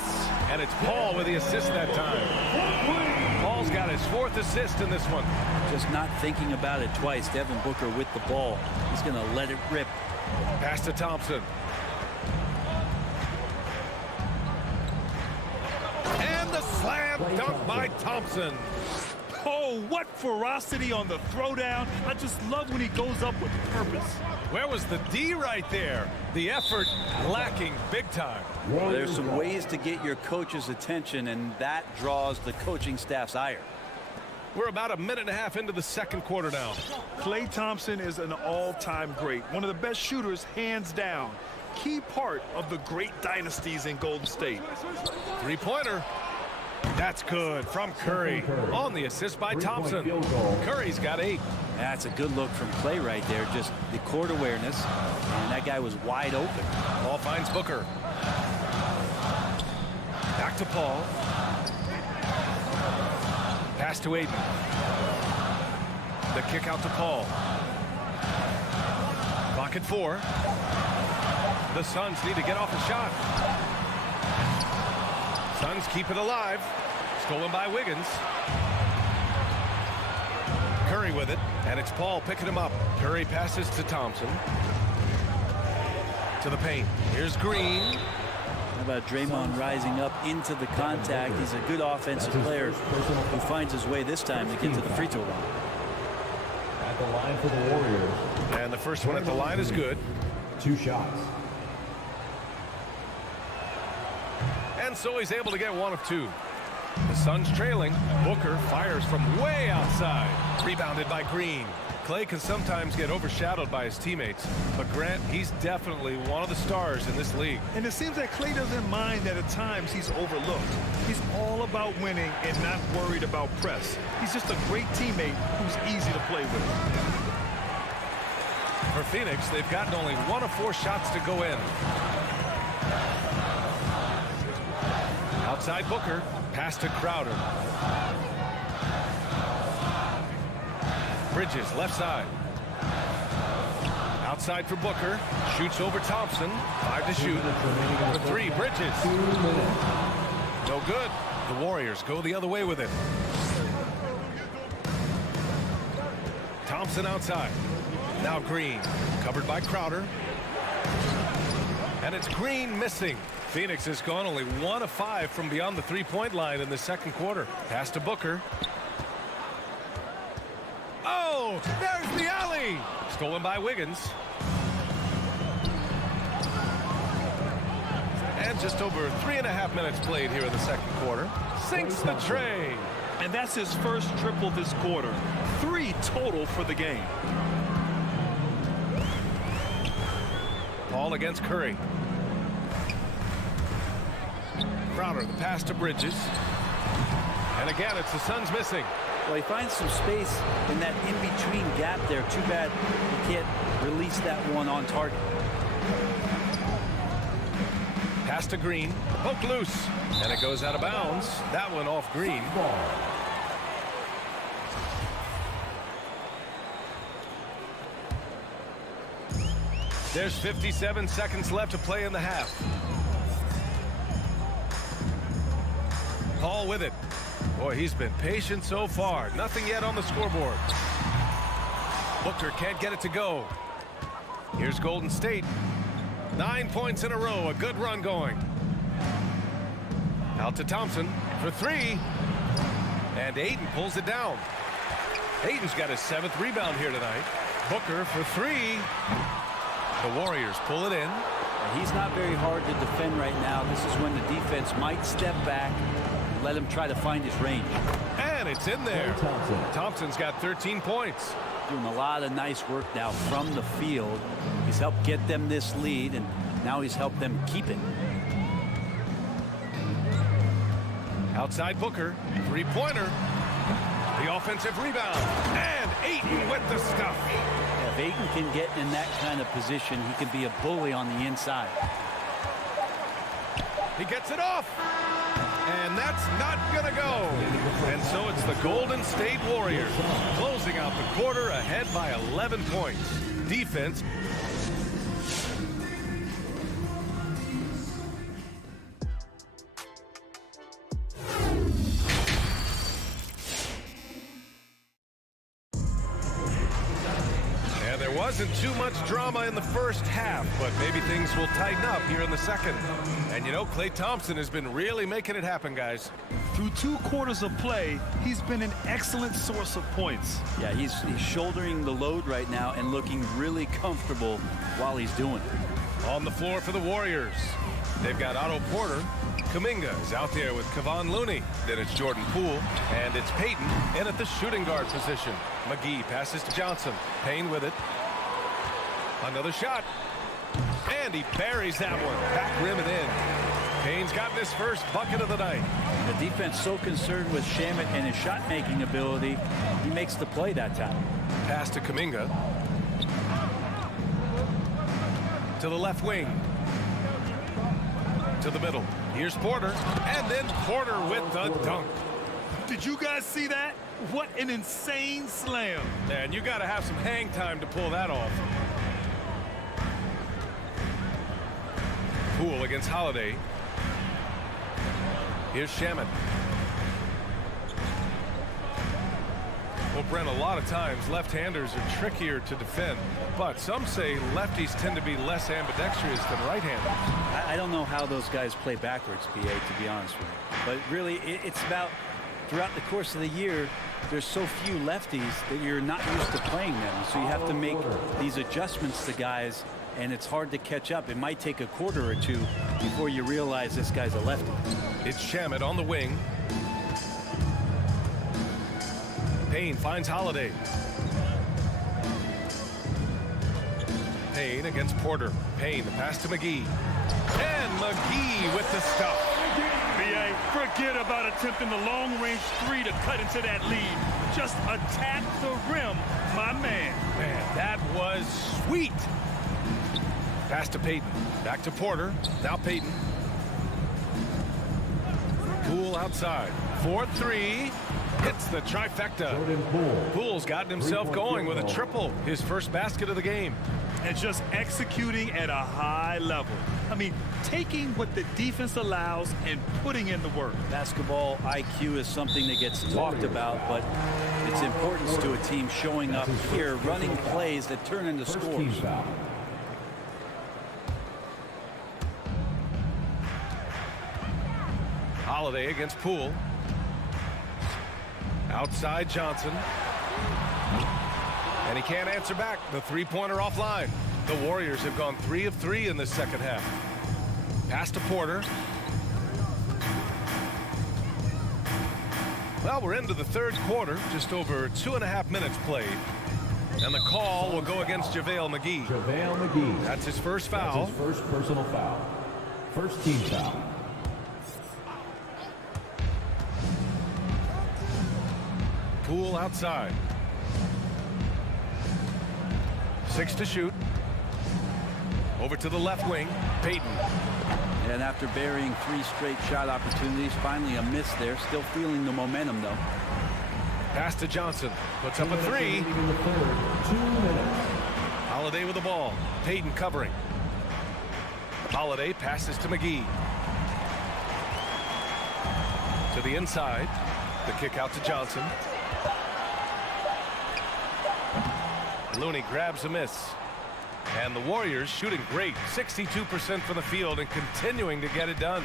And it's Paul with the assist that time. Paul's got his 4th assist in this one. Just not thinking about it twice. Devin Booker with the ball. He's going to let it rip. Pass to Thompson. And the slam dunk by Thompson. Oh, what ferocity on the throwdown. I just love when he goes up with purpose. Where was the D right there? The effort lacking big time. There's some ways to get your coach's attention, and that draws the coaching staff's ire. We're about a minute and a half into the second quarter now. Klay Thompson is an all-time great. One of the best shooters, hands down. Key part of the great dynasties in Golden State. 3-pointer. That's good from Curry on the assist by Thompson. Curry's got 8. That's a good look from Klay right there. Just the court awareness, and that guy was wide open. Paul finds Booker. Back to Paul. Pass to Ayton. The kick out to Paul. Clock at 4. The Suns need to get off a shot. Suns keep it alive. Stolen by Wiggins. Curry with it, and it's Paul picking him up. Curry passes to Thompson. To the paint. Here's Green. How about Draymond rising up into the contact? He's a good offensive player who finds his way this time to get to the free throw line. At the line for the Warriors. And the first one at the line is good. 2 shots. And so he's able to get 1 of 2. The Suns trailing. Booker fires from way outside. Rebounded by Green. Klay can sometimes get overshadowed by his teammates, but Grant, he's definitely one of the stars in this league. And it seems that Klay doesn't mind that at times he's overlooked. He's all about winning and not worried about press. He's just a great teammate who's easy to play with. For Phoenix, they've gotten only 1 of 4 shots to go in. Outside Booker, pass to Crowder. Bridges, left side. Outside for Booker, shoots over Thompson. 5 to shoot. The 3, Bridges. No good. The Warriors go the other way with it. Thompson outside. Now Green, covered by Crowder. And it's Green missing. Phoenix has gone only 1 of 5 from beyond the 3-point line in the second quarter. Pass to Booker. Oh, there's the alley. Stolen by Wiggins. And just over 3.5 minutes played here in the second quarter. Sinks the tray. And that's his first triple this quarter. 3 total for the game. Paul against Curry. Crowder, the pass to Bridges. And again, it's the Suns missing. Well, he finds some space in that in-between gap there. Too bad he can't release that one on target. Pass to Green. Poked loose. And it goes out of bounds. That one off Green. There's 57 seconds left to play in the half. Paul with it. Boy, he's been patient so far. Nothing yet on the scoreboard. Booker can't get it to go. Here's Golden State. 9 points in a row. A good run going. Out to Thompson for three. And Ayton pulls it down. Ayton's got his 7th rebound here tonight. Booker for three. The Warriors pull it in. He's not very hard to defend right now. This is when the defense might step back and let him try to find his range. And it's in there. Thompson's got 13 points. Doing a lot of nice work now from the field. He's helped get them this lead, and now he's helped them keep it. Outside Booker, three-pointer. The offensive rebound. And Ayton with the stuff. Yeah, if Ayton can get in that kind of position, he can be a bully on the inside. He gets it off. And that's not going to go. And so it's the Golden State Warriors closing out the quarter ahead by 11 points. Defense. Wasn't too much drama in the first half, but maybe things will tighten up here in the second. And you know, Klay Thompson has been really making it happen, guys. Through 2 quarters of play, he's been an excellent source of points. Yeah, he's shouldering the load right now and looking really comfortable while he's doing it. On the floor for the Warriors, they've got Otto Porter. Kuminga is out there with Kevon Looney. Then it's Jordan Poole, and it's Payton in at the shooting guard position. McGee passes to Johnson. Payne with it. Another shot. And he buries that one. Back rim and in. Payne's gotten his first bucket of the night. The defense so concerned with Shamet and his shot-making ability, he makes the play that time. Pass to Kuminga. To the left wing. To the middle. Here's Porter. And then Porter with the dunk. Did you guys see that? What an insane slam. And you got to have some hang time to pull that off. Poole against Holiday. Here's Shamet. Well, Brent, a lot of times left-handers are trickier to defend, but some say lefties tend to be less ambidextrous than right-handers. I don't know how those guys play backwards, BA, to be honest with you. But really, it's about throughout the course of the year, there's so few lefties that you're not used to playing them. So you have to make these adjustments to guys, and it's hard to catch up. It might take a quarter or two before you realize this guy's a lefty. It's Shamet on the wing. Payne finds Holiday. Payne against Porter. Payne, the pass to McGee. And McGee with the stuff. B.A., forget about attempting the long-range three to cut into that lead. Just attack the rim, my man. Man, that was sweet. Pass to Payton. Back to Porter. Now Payton. Poole outside. 4-3. Hits the trifecta. Poole's gotten himself going with a triple. His first basket of the game. And just executing at a high level. I mean, taking what the defense allows and putting in the work. Basketball IQ is something that gets talked about, but its importance to a team showing up here, running plays that turn into scores. Holiday against Poole. Outside Johnson. And he can't answer back. The three-pointer offline. The Warriors have gone 3 of 3 in the second half. Pass to Porter. Well, we're into the third quarter. Just over 2.5 minutes played. And the call will go against JaVale McGee. JaVale McGee. That's his first foul. That's his first personal foul. First team foul. Poole outside. 6 to shoot. Over to the left wing. Payton. And after burying 3 straight shot opportunities, finally a miss there. Still feeling the momentum, though. Pass to Johnson. Puts up a 3. Holiday with the ball. Payton covering. Holiday passes to McGee. To the inside. The kick out to Johnson. Looney grabs a miss. And the Warriors shooting great. 62% from the field and continuing to get it done.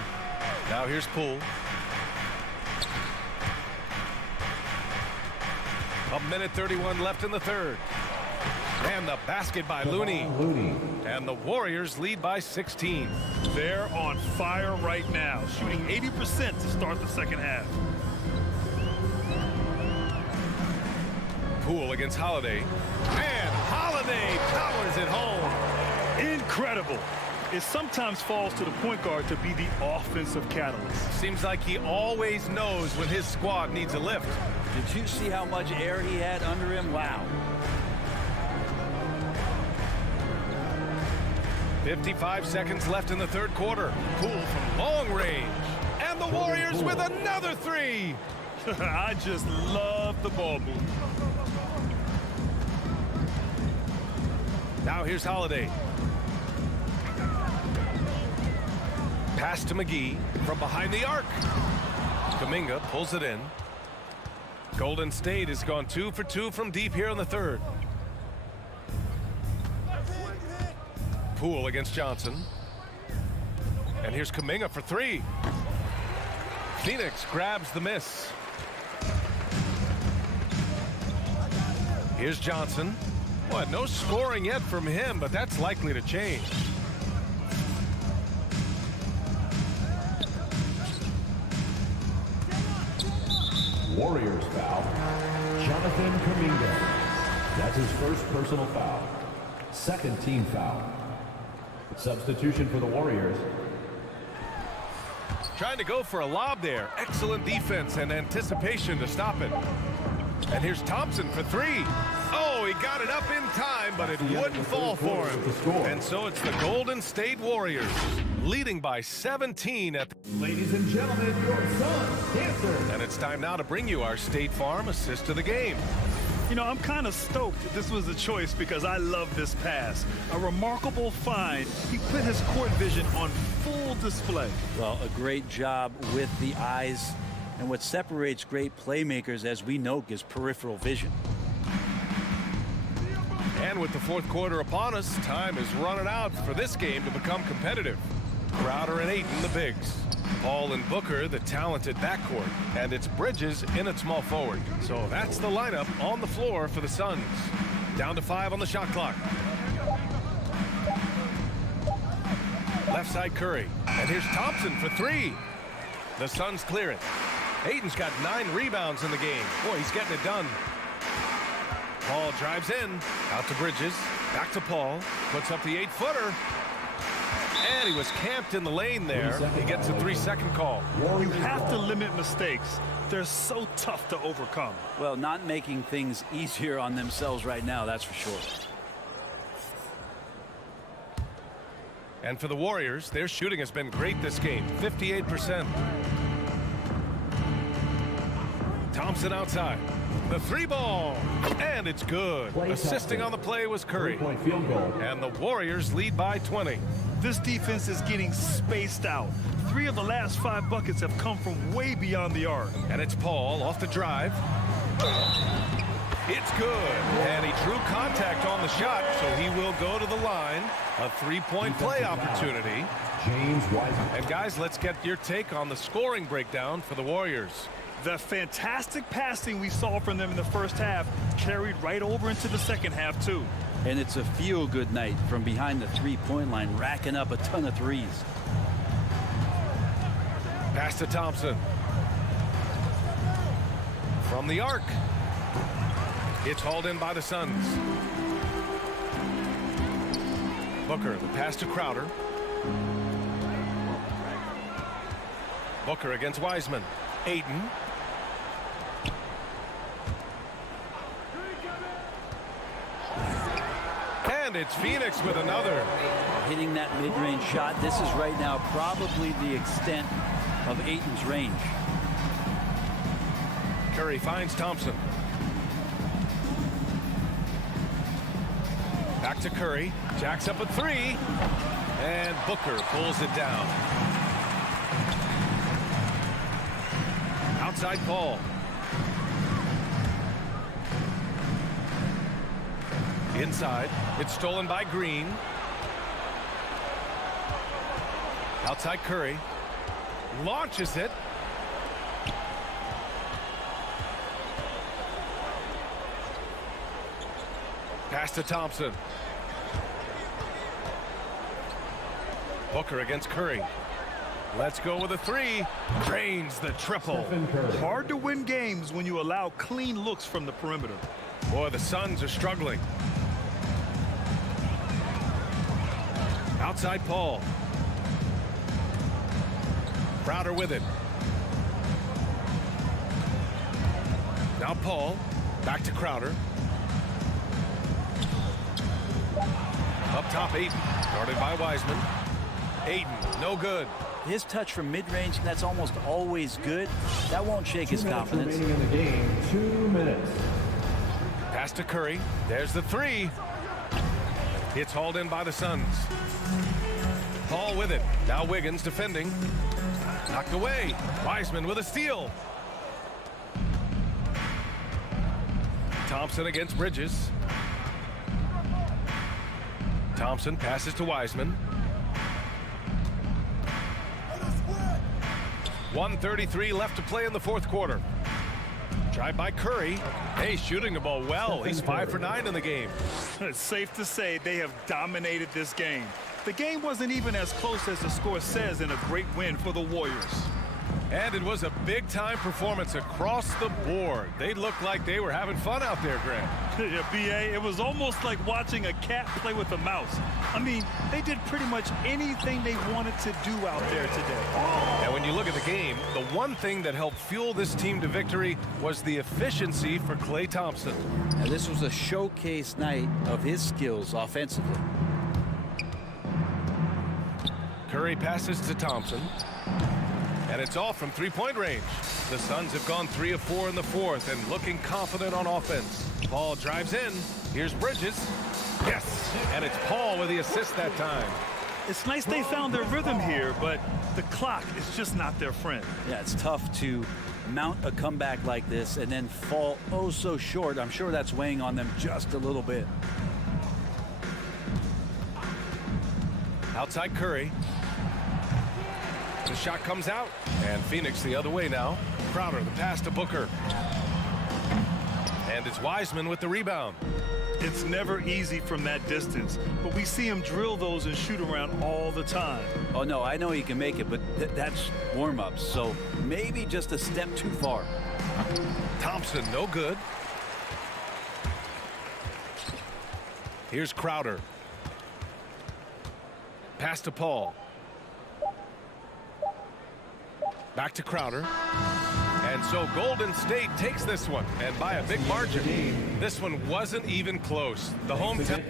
Now here's Poole. A minute 31 left in the third. And the basket by Looney. And the Warriors lead by 16. They're on fire right now, shooting 80% to start the second half. Poole against Holiday. And Holiday powers it home. Incredible. It sometimes falls to the point guard to be the offensive catalyst. Seems like he always knows when his squad needs a lift. Did you see how much air he had under him? Wow. 55 seconds left in the third quarter. Poole from long range. And the Warriors with another three. I just love the ball move. Now here's Holiday. Pass to McGee from behind the arc. Kuminga pulls it in. Golden State has gone 2 for 2 from deep here in the third. Poole against Johnson. And here's Kuminga for three. Phoenix grabs the miss. Here's Johnson. What, no scoring yet from him, but that's likely to change. Warriors foul. Jonathan Kuminga. That's his first personal foul. Second team foul. Substitution for the Warriors. Trying to go for a lob there. Excellent defense and anticipation to stop it. And here's Thompson for three. Oh, he got it up in time, but it wouldn't fall for him. And so it's the Golden State Warriors leading by 17 at the... Ladies and gentlemen, your Suns dancer. And it's time now to bring you our State Farm assist of the game. You know, I'm kind of stoked this was a choice because I love this pass. A remarkable find. He put his court vision on full display. Well, a great job with the eyes. And what separates great playmakers, as we know, is peripheral vision. And with the fourth quarter upon us, time is running out for this game to become competitive. Crowder and Ayton, the bigs. Paul and Booker, the talented backcourt. And it's Bridges in at small forward. So that's the lineup on the floor for the Suns. Down to 5 on the shot clock. Left side Curry. And here's Thompson for three. The Suns clear it. Ayton's got 9 rebounds in the game. Boy, he's getting it done. Paul drives in. Out to Bridges. Back to Paul. Puts up the 8-footer. And he was camped in the lane there. He gets a 3-second call. You have to limit mistakes. They're so tough to overcome. Well, not making things easier on themselves right now, that's for sure. And for the Warriors, their shooting has been great this game. 58%. Thompson outside. The three ball. And it's good. Assisting on the play was Curry. Field goal. And the Warriors lead by 20. This defense is getting spaced out. 3 of the last 5 buckets have come from way beyond the arc. And it's Paul off the drive. It's good. And he drew contact on the shot, so he will go to the line. A 3-point play opportunity. James Wiseman. And guys, let's get your take on the scoring breakdown for the Warriors. The fantastic passing we saw from them in the first half carried right over into the second half, too. And it's a feel-good night from behind the three-point line, racking up a ton of threes. Pass to Thompson. From the arc. It's hauled in by the Suns. Booker, the pass to Crowder. Booker against Wiseman. Ayton. And it's Phoenix with another. Hitting that mid-range shot. This is right now probably the extent of Ayton's range. Curry finds Thompson. Back to Curry. Jacks up a 3. And Booker pulls it down. Outside Paul. Inside, it's stolen by Green. Outside Curry. Launches it. Pass to Thompson. Booker against Curry. Let's go with a three. Drains the triple. Hard to win games when you allow clean looks from the perimeter. Boy, the Suns are struggling. Outside Paul. Crowder with it. Now Paul. Back to Crowder. Up top, Ayton. Guarded by Wiseman. Ayton, no good. His touch from mid-range, that's almost always good. That won't shake his confidence. Remaining in the game, 2 minutes. Pass to Curry. There's the three. It's hauled in by the Suns. Paul with it. Now Wiggins defending. Knocked away. Wiseman with a steal. Thompson against Bridges. Thompson passes to Wiseman. 1:33 left to play in the fourth quarter. Drive by Curry. Hey, shooting the ball well. He's 5 for 9 in the game. It's safe to say they have dominated this game. The game wasn't even as close as the score says in a great win for the Warriors. And it was a big-time performance across the board. They looked like they were having fun out there, Grant. Yeah, B.A., it was almost like watching a cat play with a mouse. I mean, they did pretty much anything they wanted to do out there today. And when you look at the game, the one thing that helped fuel this team to victory was the efficiency for Klay Thompson. And this was a showcase night of his skills offensively. Curry passes to Thompson. And it's all from three-point range. The Suns have gone 3 of 4 in the fourth and looking confident on offense. Paul drives in. Here's Bridges. Yes! And it's Paul with the assist that time. It's nice they found their rhythm here, but the clock is just not their friend. Yeah, it's tough to mount a comeback like this and then fall oh so short. I'm sure that's weighing on them just a little bit. Outside Curry. The shot comes out, and Phoenix the other way now. Crowder, the pass to Booker. And it's Wiseman with the rebound. It's never easy from that distance, but we see him drill those and shoot around all the time. Oh, no, I know he can make it, but that's warm-ups, so maybe just a step too far. Thompson, no good. Here's Crowder. Pass to Paul. Back to Crowder. And so Golden State takes this one, and by a big margin. This one wasn't even close. The hometown.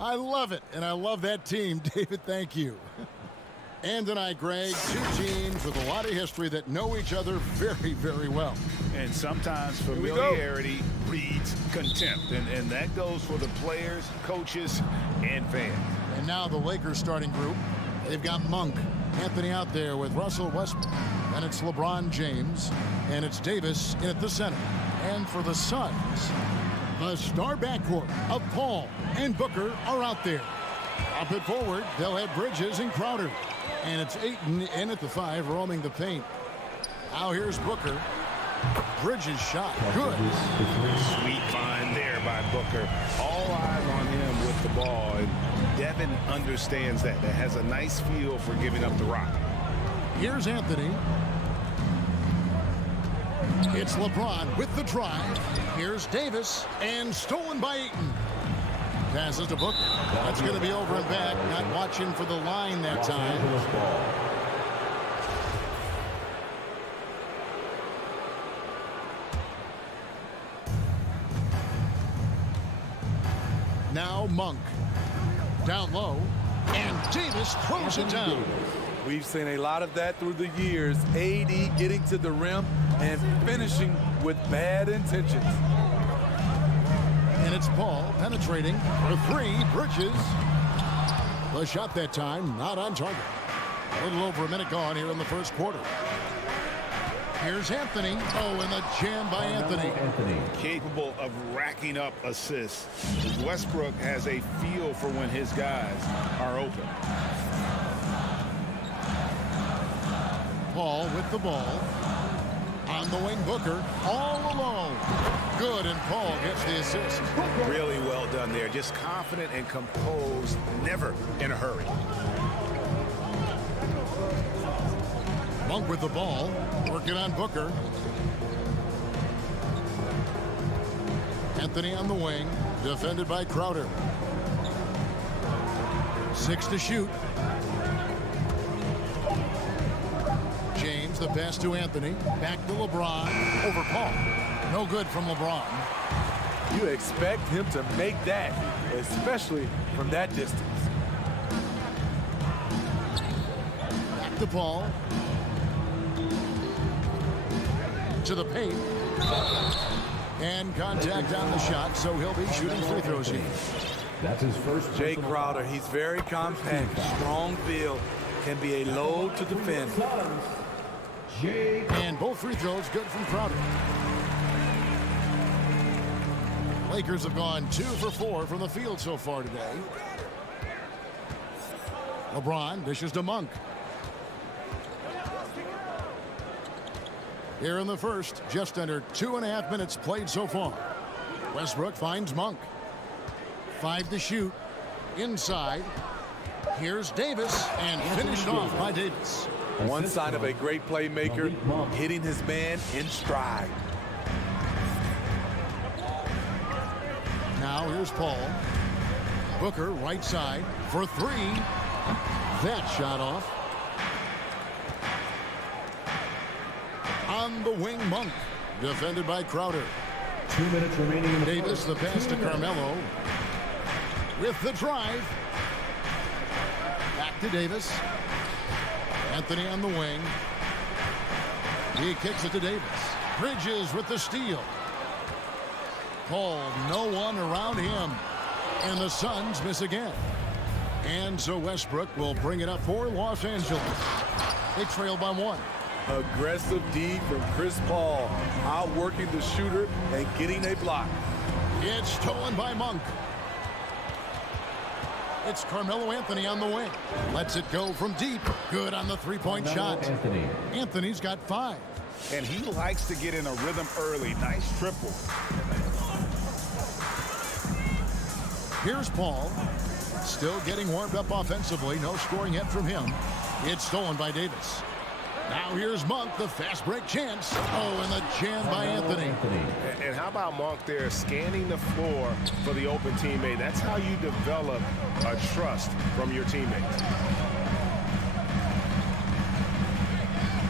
I love it, and I love that team. David, thank you. And tonight, Greg, two teams with a lot of history that know each other very, very well. And sometimes familiarity breeds contempt, and that goes for the players, coaches, and fans. And now the Lakers starting group. They've got Monk, Anthony out there with Russell Westbrook. And it's LeBron James, and it's Davis in at the center. And for the Suns, the star backcourt of Paul and Booker are out there. Up it forward, they'll have Bridges and Crowder. And it's Ayton in at the 5, roaming the paint. Now here's Booker. Bridges shot. Good. Sweet find there by Booker. All eyes on him with the ball. And Devin understands that. That has a nice feel for giving up the rock. Here's Anthony. It's LeBron with the drive. Here's Davis, and stolen by Ayton. Passes to Booker. That's going to be over and back. Not watching for the line that time. Now Monk. Down low. And Davis throws it down. We've seen a lot of that through the years. AD getting to the rim and finishing with bad intentions. And it's Paul penetrating for 3. Bridges. The shot that time not on target. A little over a minute gone here in the first quarter. Here's Anthony. Oh, and the jam by Anthony. Capable of racking up assists. Westbrook has a feel for when his guys are open. Paul with the ball. On the wing, Booker all alone. Good, and Paul gets the assist. Really well done there. Just confident and composed, never in a hurry. Monk with the ball, working on Booker. Anthony on the wing, defended by Crowder. 6 to shoot. James, the pass to Anthony. Back to LeBron. Over Paul. No good from LeBron. You expect him to make that, especially from that distance. Back to Paul. To the paint. And contact on the shot, so he'll be shooting free throws here. That's his first. Jay Crowder, he's very compact, strong build, can be a load to defend. And both free throws good from Crowder. Lakers have gone 2 for 4 from the field so far today. LeBron dishes to Monk. Here in the first, just under 2.5 minutes played so far. Westbrook finds Monk. 5 to shoot. Inside. Here's Davis, and finished off by Davis. One sign of a great playmaker, hitting his man in stride. Now here's Paul. Booker right side for 3. That shot off. On the wing, Monk. Defended by Crowder. 2 minutes remaining in the Davis, the pass to Carmelo. With the drive. Back to Davis. Anthony on the wing. He kicks it to Davis. Bridges with the steal. Paul, no one around him. And the Suns miss again. And so Westbrook will bring it up for Los Angeles. They trail by 1. Aggressive D from Chris Paul, outworking the shooter and getting a block. It's stolen by Monk. It's Carmelo Anthony on the wing. Lets it go from deep. Good on the three-point shot. Anthony's got 5. And he likes to get in a rhythm early. Nice triple. Here's Paul. Still getting warmed up offensively. No scoring yet from him. It's stolen by Davis. Now here's Monk, the fast break chance. Oh, and the jam by Anthony. And how about Monk there scanning the floor for the open teammate? That's how you develop a trust from your teammates.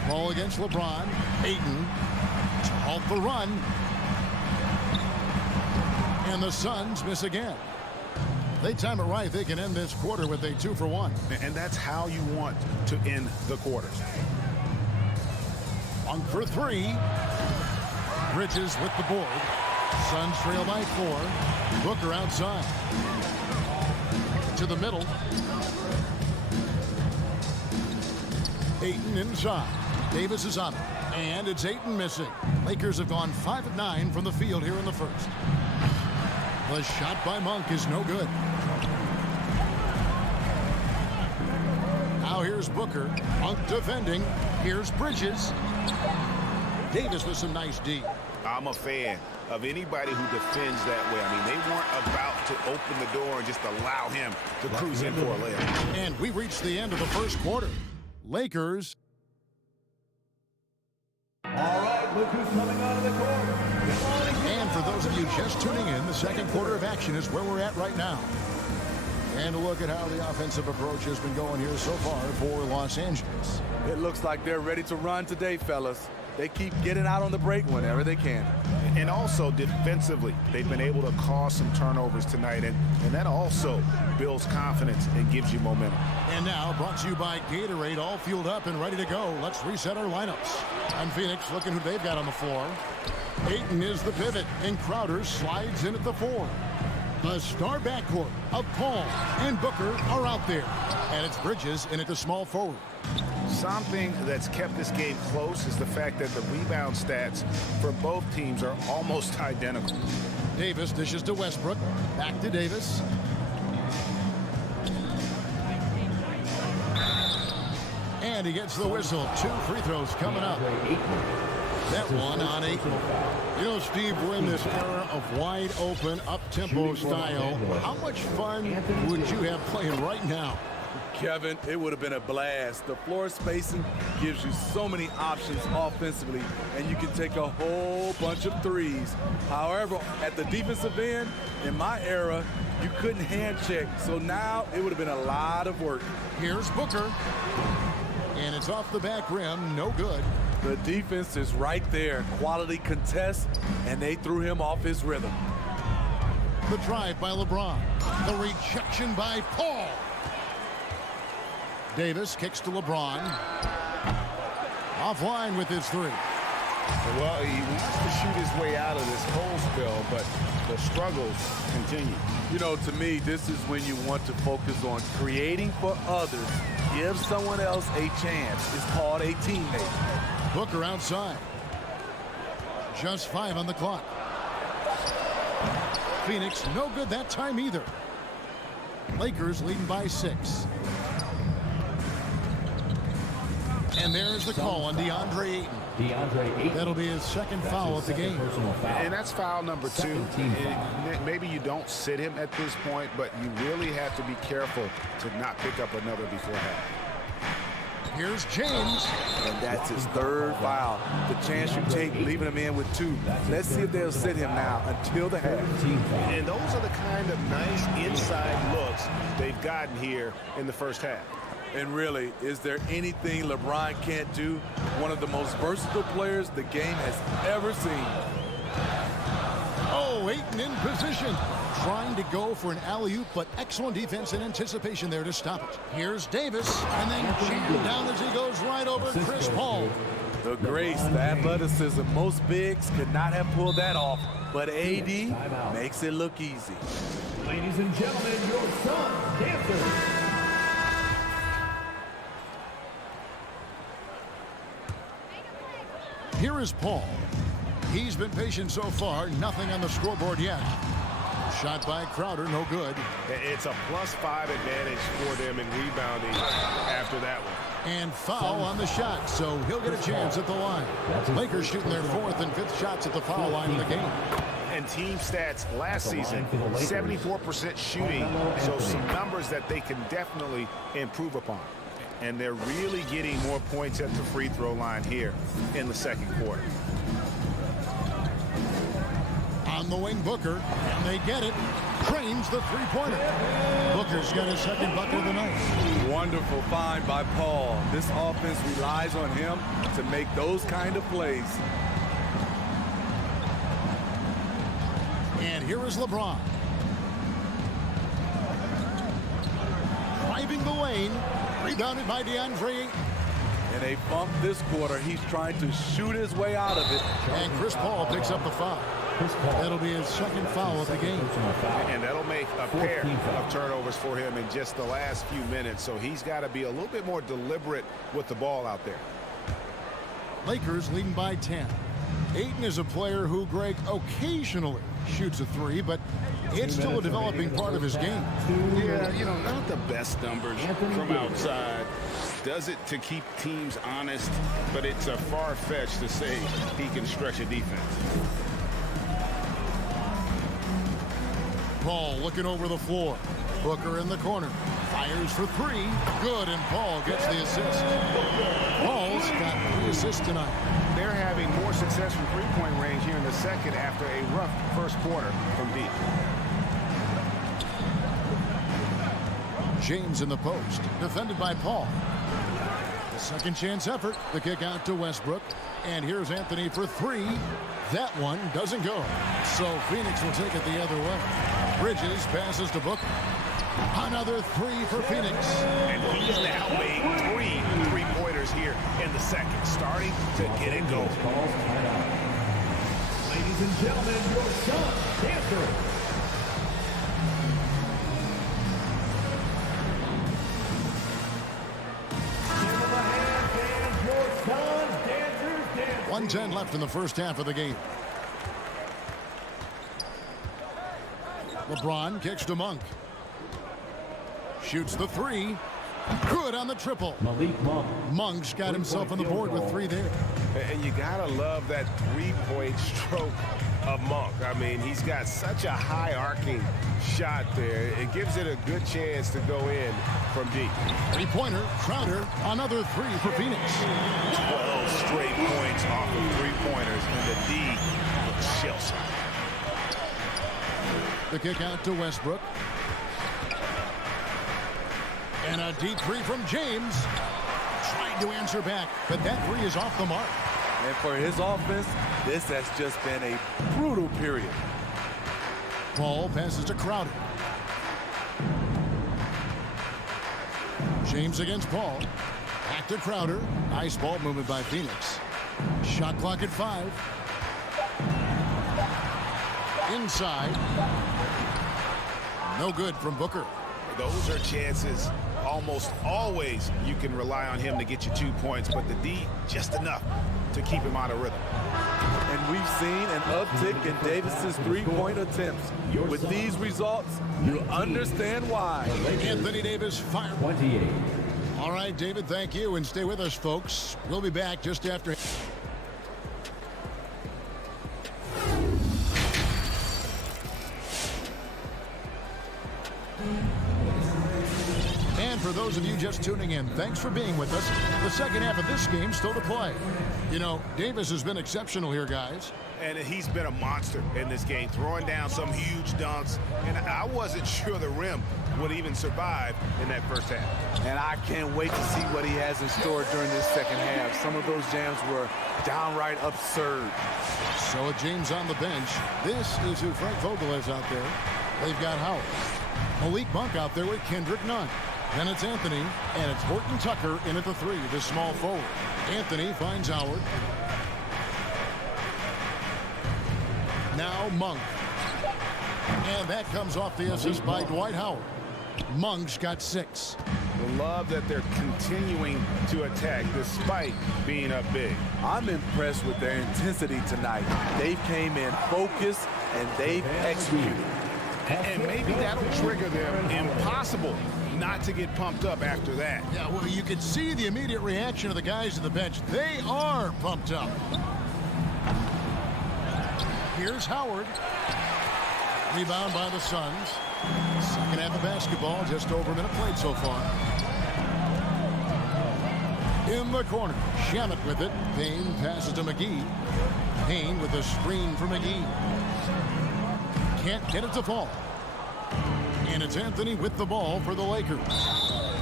Paul against LeBron. Ayton to halt the run. And the Suns miss again. They time it right. They can end this quarter with a 2 for 1. And that's how you want to end the quarters. Monk for 3. Bridges with the board. Suns trail by 4. Booker outside. To the middle. Ayton inside. Davis is on it. And it's Ayton missing. Lakers have gone 5 of 9 from the field here in the first. The shot by Monk is no good. Now here's Booker. Monk defending. Here's Bridges. Davis with some nice D. I'm a fan of anybody who defends that way. I mean, they weren't about to open the door and just allow him to cruise in for a layup. And we reached the end of the first quarter. Lakers. All right, look who's coming out of the court. And for those of you just tuning in, the second quarter of action is where we're at right now. And a look at how the offensive approach has been going here so far for Los Angeles. It looks like they're ready to run today, fellas. They keep getting out on the break whenever they can. And also defensively, they've been able to cause some turnovers tonight, and that also builds confidence and gives you momentum. And now, brought to you by Gatorade, all fueled up and ready to go. Let's reset our lineups. And Phoenix looking who they've got on the floor. Ayton is the pivot, and Crowder slides in at the 4. The star backcourt of Paul and Booker are out there. And it's Bridges in at the small forward. Something that's kept this game close is the fact that the rebound stats for both teams are almost identical. Davis dishes to Westbrook. Back to Davis. And he gets the whistle. 2 free throws coming up. That one on 8. You know, Steve, we're in this era of wide open, up-tempo style. How much fun would you have playing right now? Kevin, it would have been a blast. The floor spacing gives you so many options offensively, and you can take a whole bunch of threes. However, at the defensive end, in my era, you couldn't hand check, so now it would have been a lot of work. Here's Booker. And it's off the back rim, no good. The defense is right there. Quality contest, and they threw him off his rhythm. The drive by LeBron. The rejection by Paul. Davis kicks to LeBron. Offline with his three. Well, he wants to shoot his way out of this cold spell, but the struggles continue. You know, to me, this is when you want to focus on creating for others. Give someone else a chance. It's called a teammate. Booker outside. Just 5 on the clock. Phoenix no good that time either. Lakers leading by 6. And there's the call on DeAndre Ayton. That'll be his second foul of the game. And that's foul number 2. Maybe you don't sit him at this point, but you really have to be careful to not pick up another before half. Here's James. And that's his third foul. The chance you take leaving him in with 2. Let's see if they'll sit him now until the half. And those are the kind of nice inside looks they've gotten here in the first half. And really, is there anything LeBron can't do? One of the most versatile players the game has ever seen. Oh, Ayton in position. Trying to go for an alley-oop, but excellent defense and anticipation there to stop it. Here's Davis, and then jammed down as he goes right over Chris Paul. The grace, the athleticism, most bigs could not have pulled that off, but AD makes it look easy. Ladies and gentlemen, your son, Dancer. Here is Paul. He's been patient so far, nothing on the scoreboard yet. Shot by Crowder, no good. It's a +5 advantage for them in rebounding after that one. And foul on the shot, so he'll get a chance at the line. Lakers shooting their 4th and 5th shots at the foul line of the game. And team stats last season, 74% shooting, so some numbers that they can definitely improve upon. And they're really getting more points at the free throw line here in the second quarter. On the wing, Booker, and they get it. Trains the three-pointer. Booker's got his second bucket of the night. Wonderful find by Paul. This offense relies on him to make those kind of plays. And here is LeBron. Driving the lane. Rebounded by DeAndre Ayton. And they bump this quarter. He's trying to shoot his way out of it. And Chris Paul picks up the foul. That'll be his second foul of the game. And that'll make a pair of turnovers for him in just the last few minutes. So he's got to be a little bit more deliberate with the ball out there. Lakers leading by 10. Ayton is a player who, Greg, occasionally shoots a 3, but it's still a developing part of his game. Yeah, you know, not the best numbers from outside. Does it to keep teams honest, but it's a far-fetched to say he can stretch a defense. Paul looking over the floor. Booker in the corner. Fires for 3. Good, and Paul gets the assist. Paul's got 3 assists tonight. They're having more success from three-point range here in the second after a rough first quarter from deep. James in the post. Defended by Paul. The second chance effort. The kick out to Westbrook. And here's Anthony for 3. That one doesn't go. So Phoenix will take it the other way. Bridges passes to Booker. Another 3 for Phoenix. And he's now made 3 three-pointers here in the second, starting to get it going. Ladies and gentlemen, your son, Dancer. Give him a hand, and your son, Dancer. 1:10 left in the first half of the game. LeBron kicks to Monk. Shoots the 3. Good on the triple. Malik Monk. Monk's got himself on the board with 3 there. And you gotta love that three-point stroke of Monk. I mean, he's got such a high arcing shot there. It gives it a good chance to go in from deep. Three-pointer, Crowder, another three for Phoenix. 12 straight points off of three-pointers, and the D looks shell-shocked. The kick out to Westbrook. And a deep three from James. Trying to answer back, but that three is off the mark. And for his offense, this has just been a brutal period. Ball passes to Crowder. James against Paul. Back to Crowder. Nice ball movement by Phoenix. Shot clock at 5. Inside. No good from Booker. Those are chances almost always you can rely on him to get you 2 points, but the D just enough to keep him out of rhythm. And we've seen an uptick in Davis's three-point attempts. With these results, you understand why. Anthony Davis fired. 28. All right, David, thank you, and stay with us, folks. We'll be back just after. And for those of you just tuning in, thanks for being with us. The second half of this game still to play. You know, Davis has been exceptional here, guys. And he's been a monster in this game, throwing down some huge dunks. And I wasn't sure the rim would even survive in that first half. And I can't wait to see what he has in store during this second half. Some of those jams were downright absurd. So with James on the bench, this is who Frank Vogel is out there. They've got Howard. Malik Monk out there with Kendrick Nunn. Then it's Anthony, and it's Horton Tucker in at the 3, the small forward. Anthony finds Howard. Now Monk. And that comes off the assist by Dwight Howard. Monk's got 6. Love that they're continuing to attack despite being up big. I'm impressed with their intensity tonight. They came in focused, and they've executed. And maybe that'll trigger them. Impossible not to get pumped up after that. Yeah, well, you can see the immediate reaction of the guys on the bench. They are pumped up. Here's Howard. Rebound by the Suns. Second half of basketball, just over a minute played so far. In the corner, Shamet with it. Payne passes to McGee. Payne with a screen for McGee. Can't get it to fall. And it's Anthony with the ball for the Lakers.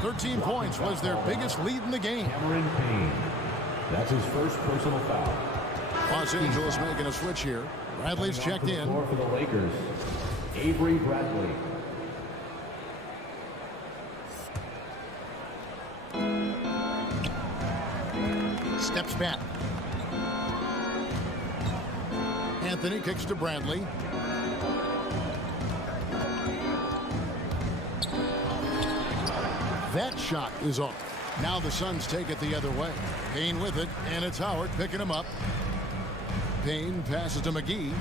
13 points was their biggest lead in the game. Cameron Payne. That's his first personal foul. Los Angeles making a switch here. Bradley's checked in. For the Lakers, Avery Bradley. Steps back. Anthony kicks to Bradley. That shot is off. Now the Suns take it the other way. Payne with it, and it's Howard picking him up. Payne passes to McGee.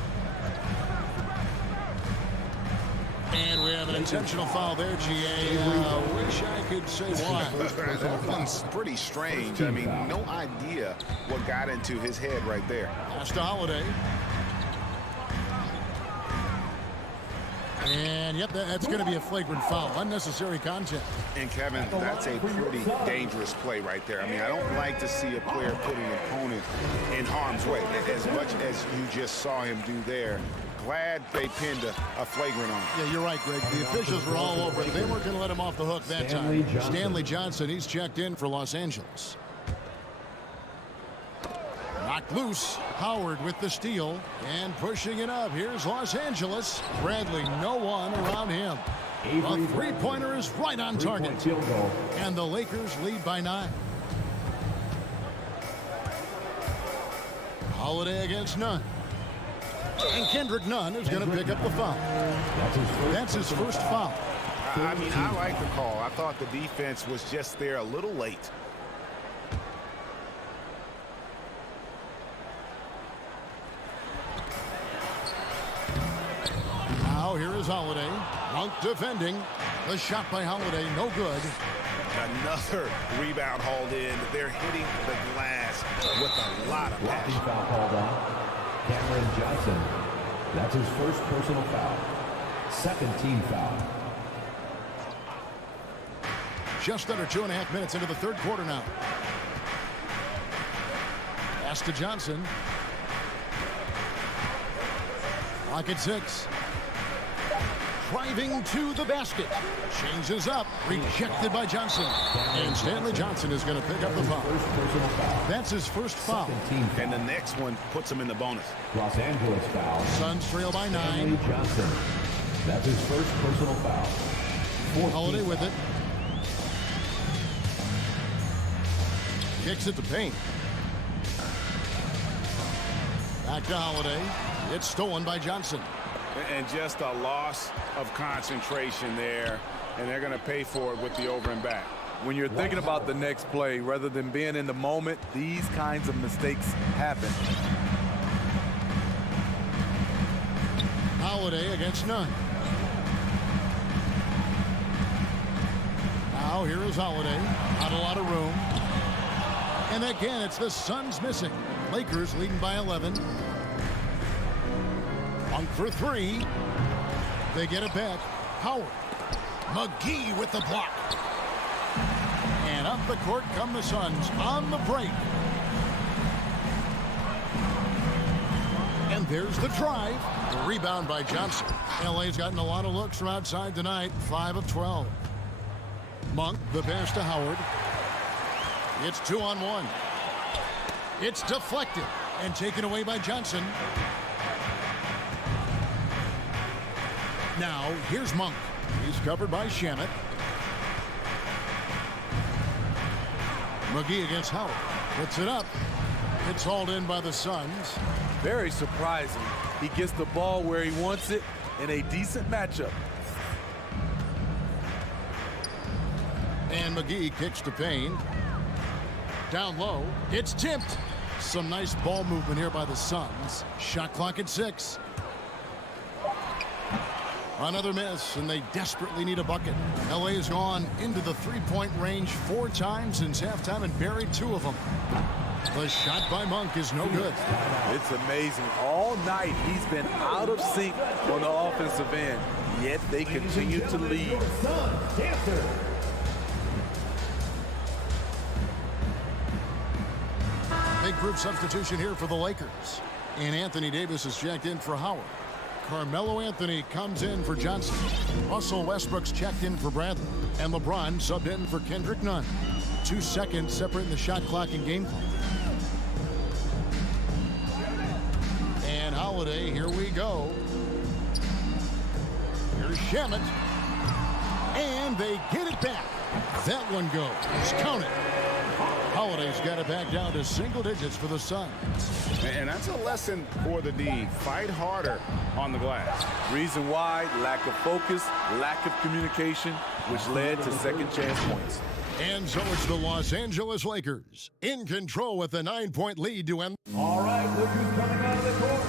And we have an intentional foul there, G.A. Wish I could say why. That one's pretty strange. I mean, no idea what got into his head right there. Pass to Holiday. And, yep, that's going to be a flagrant foul. Unnecessary contact. And, Kevin, that's a pretty dangerous play right there. I mean, I don't like to see a player put an opponent in harm's way, as much as you just saw him do there. Glad they pinned a flagrant on him. Yeah, you're right, Greg. The officials were all over it. They weren't going to let him off the hook that time. Stanley Johnson, he's checked in for Los Angeles. Knocked loose. Howard with the steal and pushing it up. Here's Los Angeles. Bradley, no one around him. A three-pointer is right on target. And the Lakers lead by 9. Holiday against Nunn. And Kendrick Nunn is going to pick up the foul. That's his first foul. I mean, I like the call. I thought the defense was just there a little late. Now here is Holiday. Monk defending. The shot by Holiday, no good. Another rebound hauled in. They're hitting the glass with a lot of passion. Foul called on Cameron Johnson. That's his first personal foul. Second team foul. Just under 2.5 minutes into the third quarter now. Pass to Johnson. Clock at 6. Driving to the basket. Changes up. Rejected by Johnson. And Stanley Johnson is going to pick up the foul. That's his first foul. And the next one puts him in the bonus. Los Angeles foul. Suns trail by 9. Stanley Johnson. That's his first personal foul. Holiday with it. Kicks it to Payne. Back to Holiday. It's stolen by Johnson. And just a loss of concentration there. And they're going to pay for it with the over and back. When you're thinking about the next play, rather than being in the moment, these kinds of mistakes happen. Holiday against none. Now here is Holiday. Not a lot of room. And again, it's the Suns missing. Lakers leading by 11. Monk for 3. They get it back. Howard. McGee with the block. And up the court come the Suns on the break. And there's the drive. The rebound by Johnson. LA's gotten a lot of looks from outside tonight. 5 of 12. Monk, the pass to Howard. It's 2-on-1. It's deflected and taken away by Johnson. Now, here's Monk. He's covered by Shamet. McGee against Howard. Puts it up. It's hauled in by the Suns. Very surprising. He gets the ball where he wants it in a decent matchup. And McGee kicks to Payne. Down low. It's tipped. Some nice ball movement here by the Suns. Shot clock at 6. Another miss, and they desperately need a bucket. LA has gone into the three-point range 4 times since halftime and buried 2 of them. The shot by Monk is no good. It's amazing. All night he's been out of sync on the offensive end, yet they continue to lead. Big group substitution here for the Lakers. And Anthony Davis is checked in for Howard. Carmelo Anthony comes in for Johnson. Russell Westbrook's checked in for Bradley. And LeBron subbed in for Kendrick Nunn. 2 seconds separating the shot clock and game clock. And Holiday, here we go. Here's Shamet. And they get it back. That one goes. Count it. Holiday's got it back down to single digits for the Suns. And that's a lesson for the D. Fight harder on the glass. Reason why, lack of focus, lack of communication, which led to second chance points. And so it's the Los Angeles Lakers in control with a 9-point lead to end. All right, Lakers coming out of the court.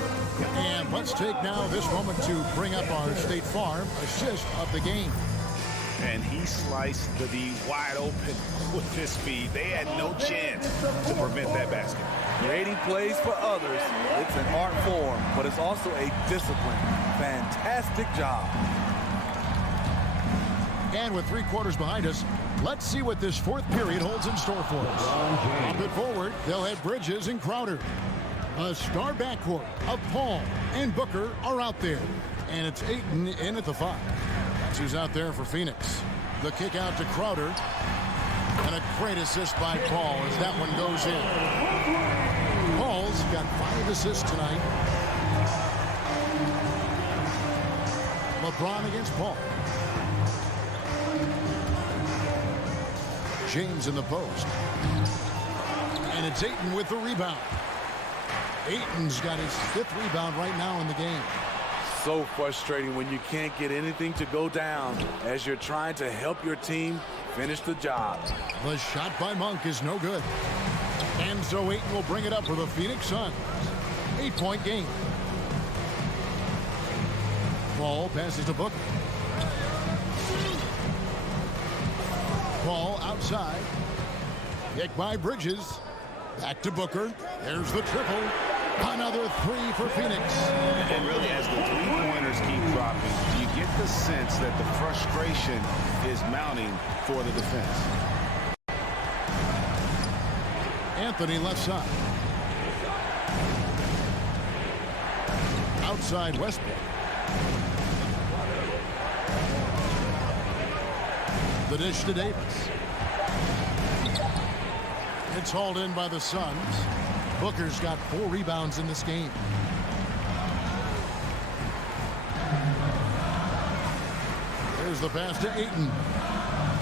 And let's take now this moment to bring up our State Farm assist of the game. And he sliced the D wide open with his speed. They had no chance to prevent that basket. Creating plays for others, it's an art form, but it's also a discipline. Fantastic job. And with 3 quarters behind us, let's see what this 4th period holds in store for us. Up and forward, they'll have Bridges and Crowder. A star backcourt of Paul and Booker are out there. And it's Ayton in at the 5. That's who's out there for Phoenix. The kick out to Crowder. And a great assist by Paul as that one goes in. Paul's got 5 assists tonight. LeBron against Paul. James in the post. And it's Ayton with the rebound. Ayton's got his 5th rebound right now in the game. So frustrating when you can't get anything to go down as you're trying to help your team finish the job. The shot by Monk is no good. And so Ayton will bring it up for the Phoenix Suns. 8-point game. Paul passes to Booker. Paul outside. Kick by Bridges. Back to Booker. There's the triple. Another three for Phoenix. And really, as the three-pointers keep dropping, you get the sense that the frustration is mounting for the defense. Anthony left side. Outside Westbrook. The dish to Davis. It's hauled in by the Suns. Booker's got 4 rebounds in this game. There's the pass to Ayton.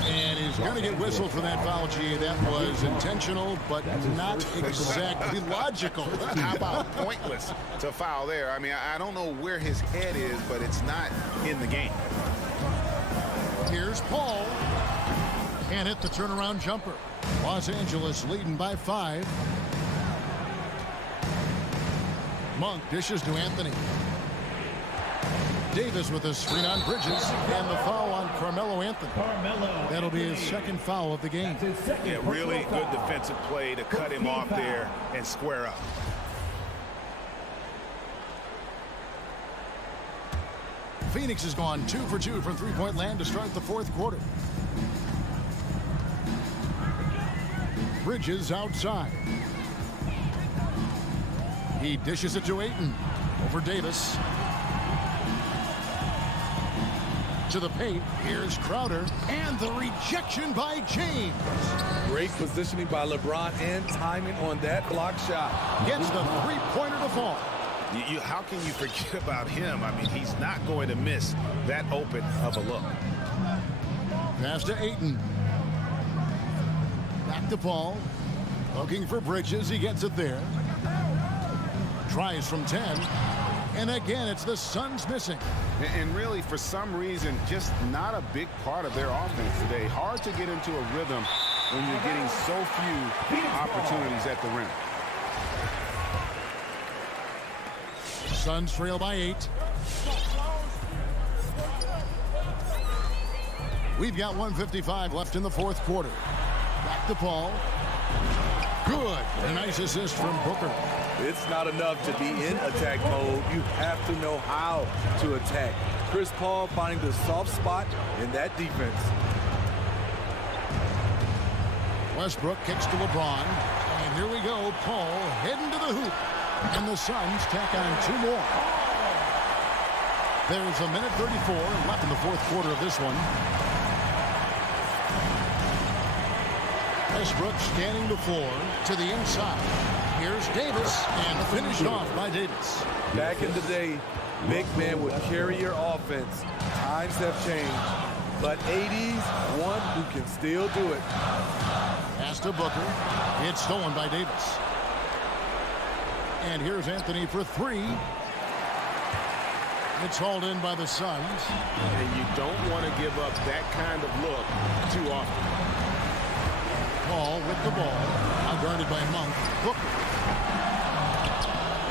And he's going to get whistled for that foul, G. That was intentional, but not exactly logical. How about pointless to foul there? I mean, I don't know where his head is, but it's not in the game. Here's Paul. Can't hit the turnaround jumper. Los Angeles leading by 5. Monk dishes to Anthony. Davis with a screen on Bridges, and the foul on Carmelo Anthony. That'll be his second foul of the game. Yeah, really good defensive play to cut him off there and square up. Phoenix has gone 2 for 2 from three-point land to start the fourth quarter. Bridges outside. He dishes it to Ayton. Over Davis. To the paint. Here's Crowder. And the rejection by James. Great positioning by LeBron and timing on that block shot. Gets the three-pointer to fall. How can you forget about him? I mean, he's not going to miss that open of a look. Pass to Ayton. Back to Paul. Looking for Bridges. He gets it there. Tries from 10. And again, it's the Suns missing. And really, for some reason, just not a big part of their offense today. Hard to get into a rhythm when you're getting so few opportunities at the rim. Suns trail by 8. We've got 1:55 left in the fourth quarter. Back to Paul. Good. A nice assist from Booker. It's not enough to be in attack mode. You have to know how to attack. Chris Paul finding the soft spot in that defense. Westbrook kicks to LeBron. And here we go. Paul heading to the hoop. And the Suns tack on 2 more. There's 1:34 left in the fourth quarter of this one. Westbrook scanning the floor to the inside. Here's Davis, and finished off by Davis. Back in the day, big man would carry your offense. Times have changed, but 80's one who can still do it. Pass to Booker. It's stolen by Davis. And here's Anthony for 3. It's hauled in by the Suns. And you don't want to give up that kind of look too often. Paul with the ball. Now guarded by Monk. Booker.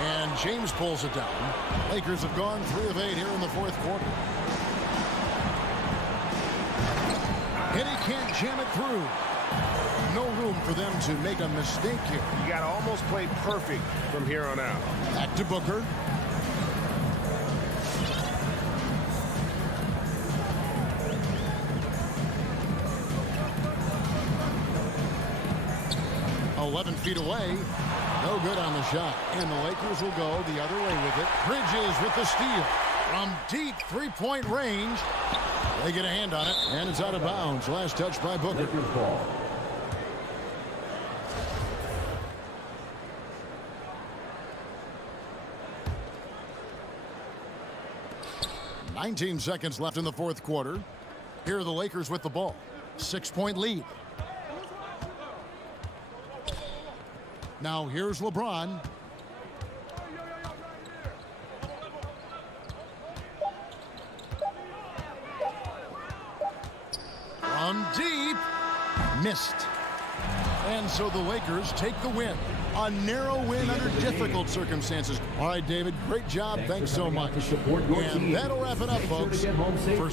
And James pulls it down. Lakers have gone 3 of 8 here in the fourth quarter. And he can't jam it through. No room for them to make a mistake here. You got to almost play perfect from here on out. Back to Booker. .11 feet away. No good on the shot. And the Lakers will go the other way with it. Bridges with the steal. From deep three-point range. They get a hand on it. And it's out of bounds. Last touch by Booker. Lakers ball. .19 seconds left in the fourth quarter. Here are the Lakers with the ball. 6-point lead. Now here's LeBron. From deep. Missed. And so the Lakers take the win. A narrow win under difficult circumstances. All right, David, great job. Thanks so much. And that'll wrap it up, folks. For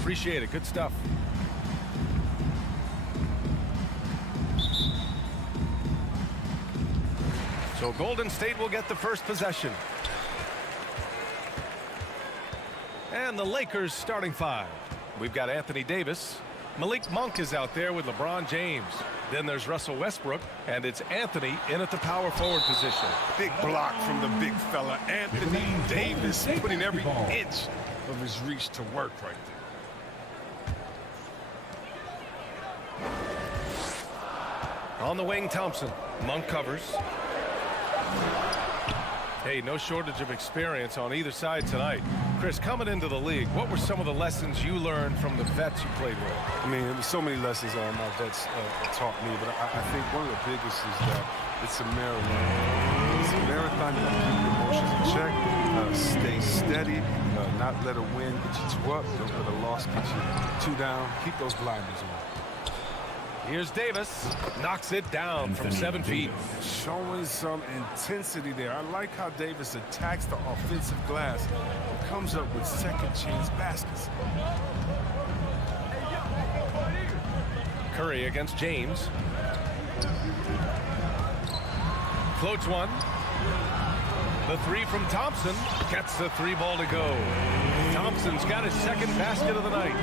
Appreciate it. Good stuff. So Golden State will get the first possession. And the Lakers starting five. We've got Anthony Davis. Malik Monk is out there with LeBron James. Then there's Russell Westbrook, and it's Anthony in at the power forward position. Big block from the big fella, Anthony Davis, putting every inch of his reach to work right there. On the wing, Thompson. Monk covers. Hey, no shortage of experience on either side tonight. Chris, coming into the league, what were some of the lessons you learned from the vets you played with? I mean, there's so many lessons my vets taught me, but I think one of the biggest is that it's a marathon. It's a marathon. You have to keep your emotions in check, stay steady, not let a win get you two up, don't let a loss get you two down. Keep those blinders on. Here's Davis, knocks it down from 7 feet. Showing some intensity there. I like how Davis attacks the offensive glass and comes up with second chance baskets. Curry against James. Floats one. The three from Thompson gets the three ball to go. Thompson's got his second basket of the night.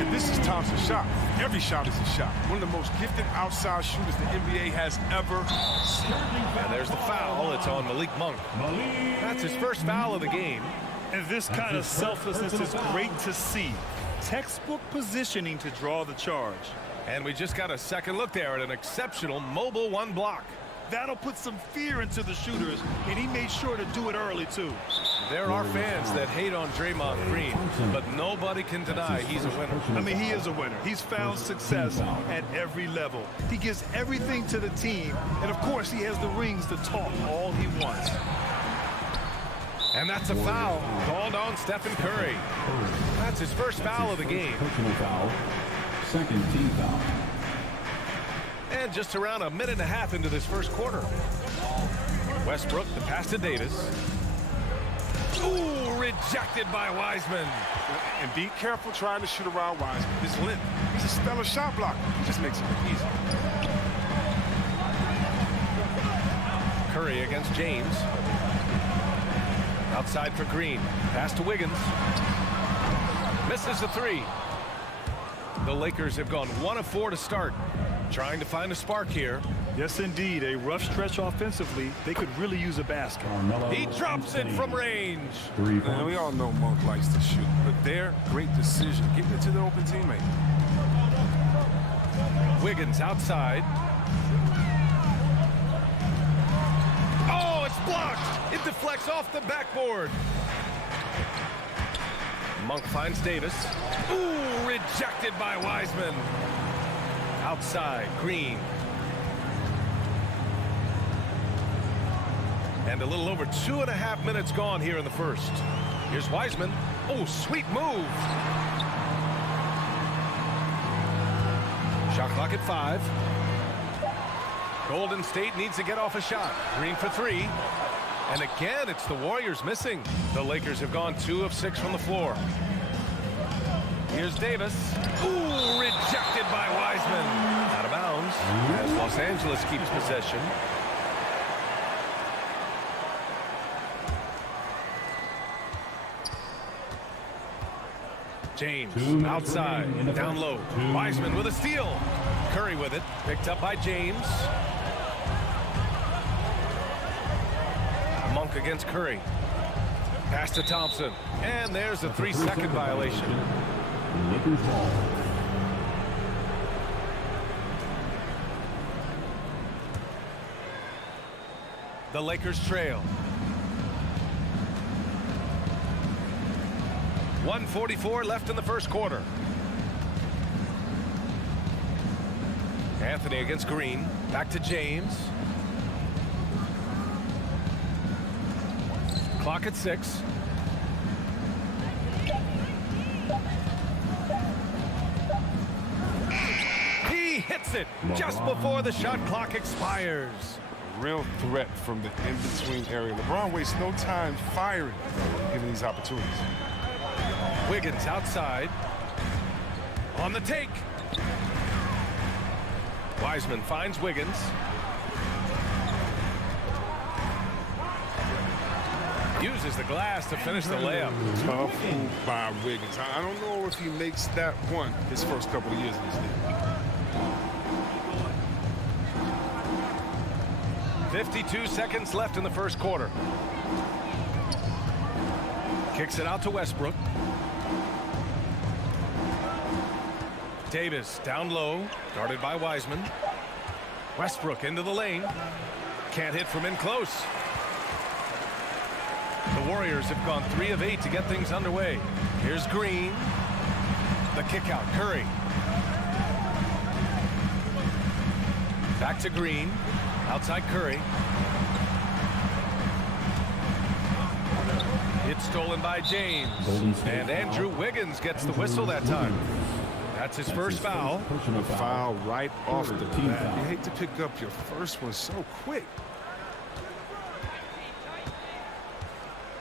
And this is Thompson's shot. Every shot is a shot. One of the most gifted outside shooters the NBA has ever seen. And there's the foul. It's on Malik Monk. That's his first foul of the game. And this kind of selflessness is great to see. Textbook positioning to draw the charge. And we just got a second look there at an exceptional mobile one block. That'll put some fear into the shooters, and he made sure to do it early, too. There are fans that hate on Draymond Green, but nobody can deny he's a winner. I mean, he is a winner. He's found success at every level. He gives everything to the team, and, of course, he has the rings to talk all he wants. And that's a foul called on Stephen Curry. That's his first foul of the game. Second team foul. And just around a minute and a half into this first quarter. Westbrook, the pass to Davis. Ooh, rejected by Wiseman. And be careful trying to shoot around Wiseman. He's lit. He's a stellar shot blocker. He just makes it look easy. Curry against James. Outside for Green. Pass to Wiggins. Misses the three. The Lakers have gone 1 of 4 to start. Trying to find a spark here. Yes, indeed. A rough stretch offensively. They could really use a basket. He drops it from range. And we all know Monk likes to shoot, but their great decision, getting it to the open teammate. Wiggins outside. Oh, it's blocked. It deflects off the backboard. Monk finds Davis. Ooh, rejected by Wiseman. Outside, Green. And a little over 2.5 minutes gone here in the first. Here's Wiseman. Oh, sweet move. Shot clock at 5. Golden State needs to get off a shot. Green for 3. And again, it's the Warriors missing. The Lakers have gone 2 of 6 from the floor. Here's Davis. Ooh, rejected by Wiseman. Out of bounds as Los Angeles keeps possession. James outside, down low. Wiseman with a steal. Curry with it, picked up by James. Monk against Curry. Pass to Thompson. And there's a 3-second violation. Lakers ball. The Lakers trail. 1:44 left in the first quarter. Anthony against Green. Back to James. Clock at 6. He hits it just before the shot clock expires. A real threat from the in-between area. LeBron wastes no time firing, given these opportunities. Wiggins outside. On the take. Wiseman finds Wiggins. Uses the glass to finish the layup. Tough move by Wiggins. I don't know if he makes that one his first couple of years in this league. 52 seconds left in the first quarter. Kicks it out to Westbrook. Davis down low, guarded by Wiseman. Westbrook into the lane. Can't hit from in close. The Warriors have gone 3 of 8 to get things underway. Here's Green. The kick out, Curry. Back to Green. Outside Curry. It's stolen by James. And Andrew Wiggins gets the whistle that time. That's his first foul. A foul right off the bat. You hate to pick up your first one so quick.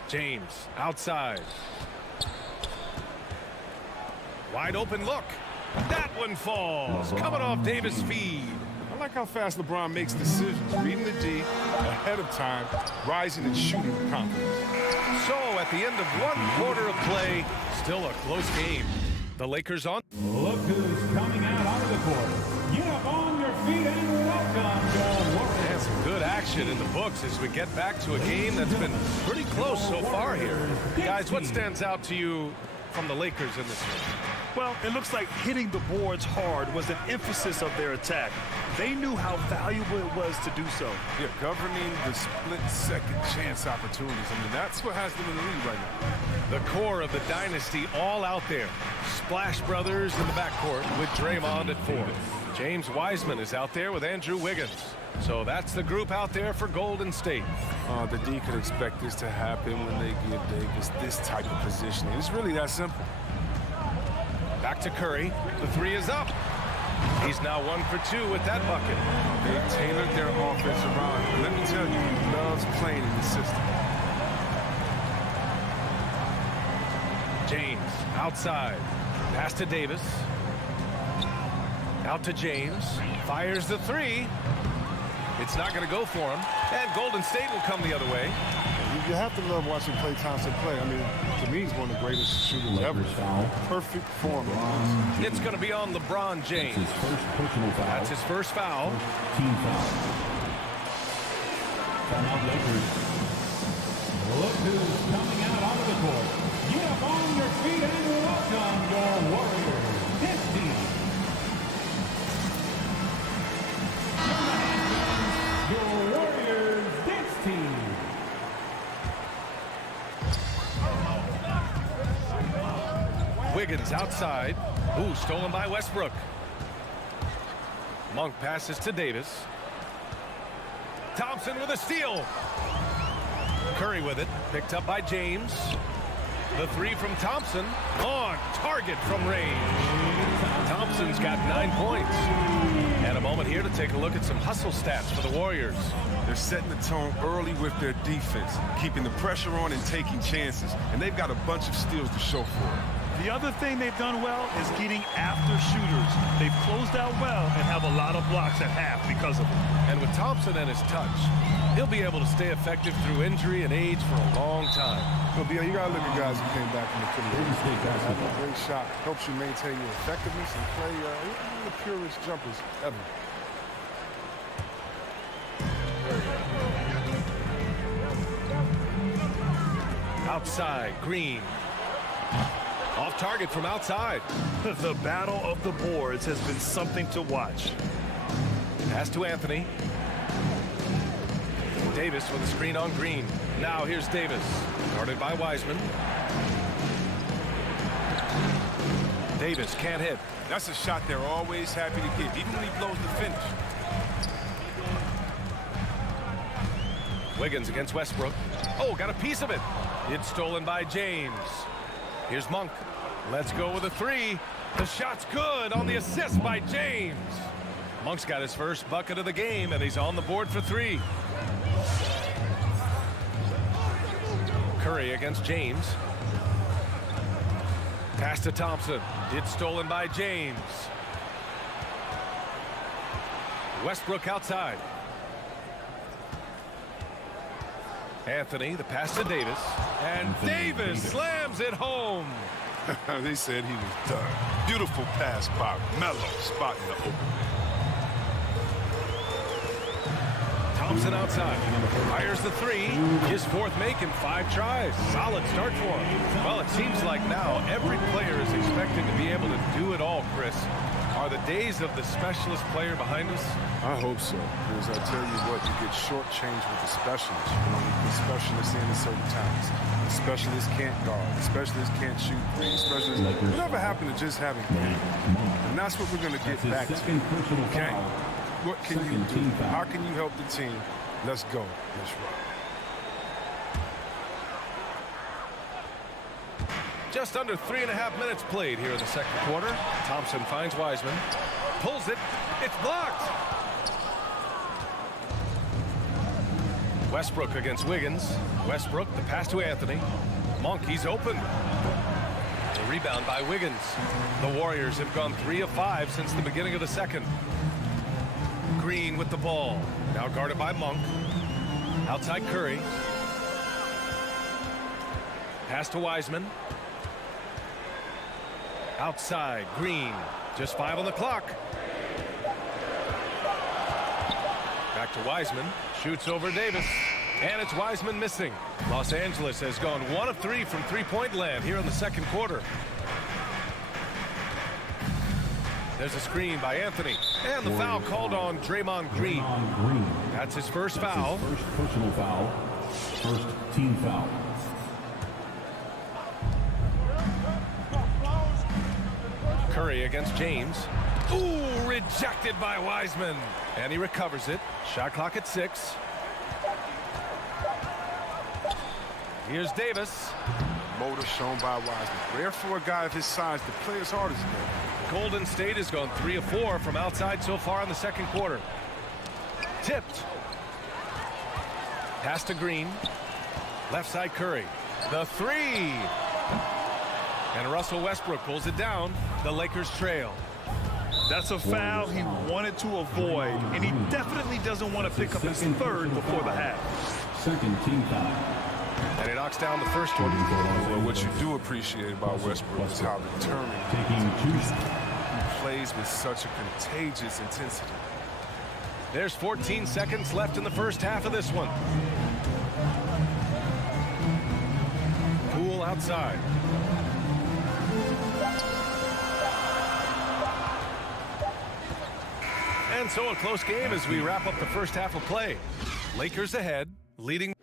James outside. Wide open look. That one falls. Coming off Davis' feed. I like how fast LeBron makes decisions, reading the D ahead of time, rising and shooting with confidence. So at the end of 1 quarter of play, still a close game. The Lakers on. Look who's coming out onto the court. Get up on your feet and welcome your Warriors. And some good action in the books as we get back to a game that's been pretty close so far here. Guys, what stands out to you from the Lakers in this game? Well, it looks like hitting the boards hard was an emphasis of their attack. They knew how valuable it was to do so. Yeah, governing the split-second chance opportunities. I mean, that's what has them in the lead right now. The core of the dynasty all out there. Splash Brothers in the backcourt with Draymond at 4. James Wiseman is out there with Andrew Wiggins. So that's the group out there for Golden State. The D could expect this to happen when they give Davis this type of positioning. It's really that simple. Back to Curry. The 3 is up. He's now 1 for 2 with that bucket. They've tailored their offense around him. Let me tell you, he loves playing in the system. James outside. Pass to Davis. Out to James. Fires the 3. It's not going to go for him. And Golden State will come the other way. You have to love watching Klay Thompson play. I mean, to me, he's one of the greatest shooters ever. Perfect form. It's going to be on LeBron James. That's his first foul. Team foul. Timeout Lakers. Look who's coming out onto the court. Get up on your feet and welcome your Warriors. This team. Your Warriors. This team. Wiggins outside. Ooh, stolen by Westbrook. Monk passes to Davis. Thompson with a steal. Curry with it. Picked up by James. The 3 from Thompson. On target from range. Thompson's got 9 points. And a moment here to take a look at some hustle stats for the Warriors. They're setting the tone early with their defense, keeping the pressure on and taking chances. And they've got a bunch of steals to show for it. The other thing they've done well is getting after shooters. They've closed out well and have a lot of blocks at half because of it. And with Thompson and his touch, he'll be able to stay effective through injury and age for a long time. Well, you got to look at guys who came back from the Phillies. A great shot helps you maintain your effectiveness and play the purest jumpers ever. Outside, Green. Off target from outside. The battle of the boards has been something to watch. Pass to Anthony. Davis with a screen on Green. Now here's Davis. Guarded by Wiseman. Davis can't hit. That's a shot they're always happy to give, even when he blows the finish. Wiggins against Westbrook. Oh, got a piece of it. It's stolen by James. Here's Monk. Let's go with a three. The shot's good on the assist by James. Monk's got his first bucket of the game, and he's on the board for three. Curry against James. Pass to Thompson. It's stolen by James. Westbrook outside. Anthony, the pass to Davis. And Davis slams it home. They said he was done. Beautiful pass by Melo, spot in the open. Thompson outside. Fires the three. His fourth make in 5 tries. Solid start for him. Well, it seems like now every player is expected to be able to do it all, Chris. Are the days of the specialist player behind us? I hope so, because I tell you what, you get shortchanged with the specialists. You only put specialists in at certain times. The specialist can't guard. The specialist can't shoot three. The specialist, whatever happened to just having three? And that's what we're going to get back to. Okay, what can you do? How can you help the team? Let's go. Let's rock. Just under 3.5 minutes played here in the second quarter. Thompson finds Wiseman. Pulls it. It's blocked. Westbrook against Wiggins. Westbrook, the pass to Anthony. Monk, he's open. The rebound by Wiggins. The Warriors have gone 3 of 5 since the beginning of the second. Green with the ball. Now guarded by Monk. Outside Curry. Pass to Wiseman. Outside, Green. Just 5 on the clock. Back to Wiseman. Shoots over Davis. And it's Wiseman missing. Los Angeles has gone 1 of 3 from three-point land here in the second quarter. There's a screen by Anthony. And the foul called on Draymond Green. That's his first foul. First personal foul. First team foul. Curry against James. Ooh, rejected by Wiseman. And he recovers it. Shot clock at 6. Here's Davis. Motor shown by Wiseman. Rare for a guy of his size to play as hard as he does. Golden State has gone 3 of 4 from outside so far in the second quarter. Tipped. Pass to Green. Left side Curry. The three. And Russell Westbrook pulls it down. The Lakers trail. That's a foul he wanted to avoid, and he definitely doesn't want to pick up his third before the half. Second team foul. And he knocks down the first one. Well, what you do appreciate about Westbrook is how determined he plays with such a contagious intensity. There's 14 seconds left in the first half of this one. Poole outside. And so a close game as we wrap up the first half of play. Lakers ahead, leading.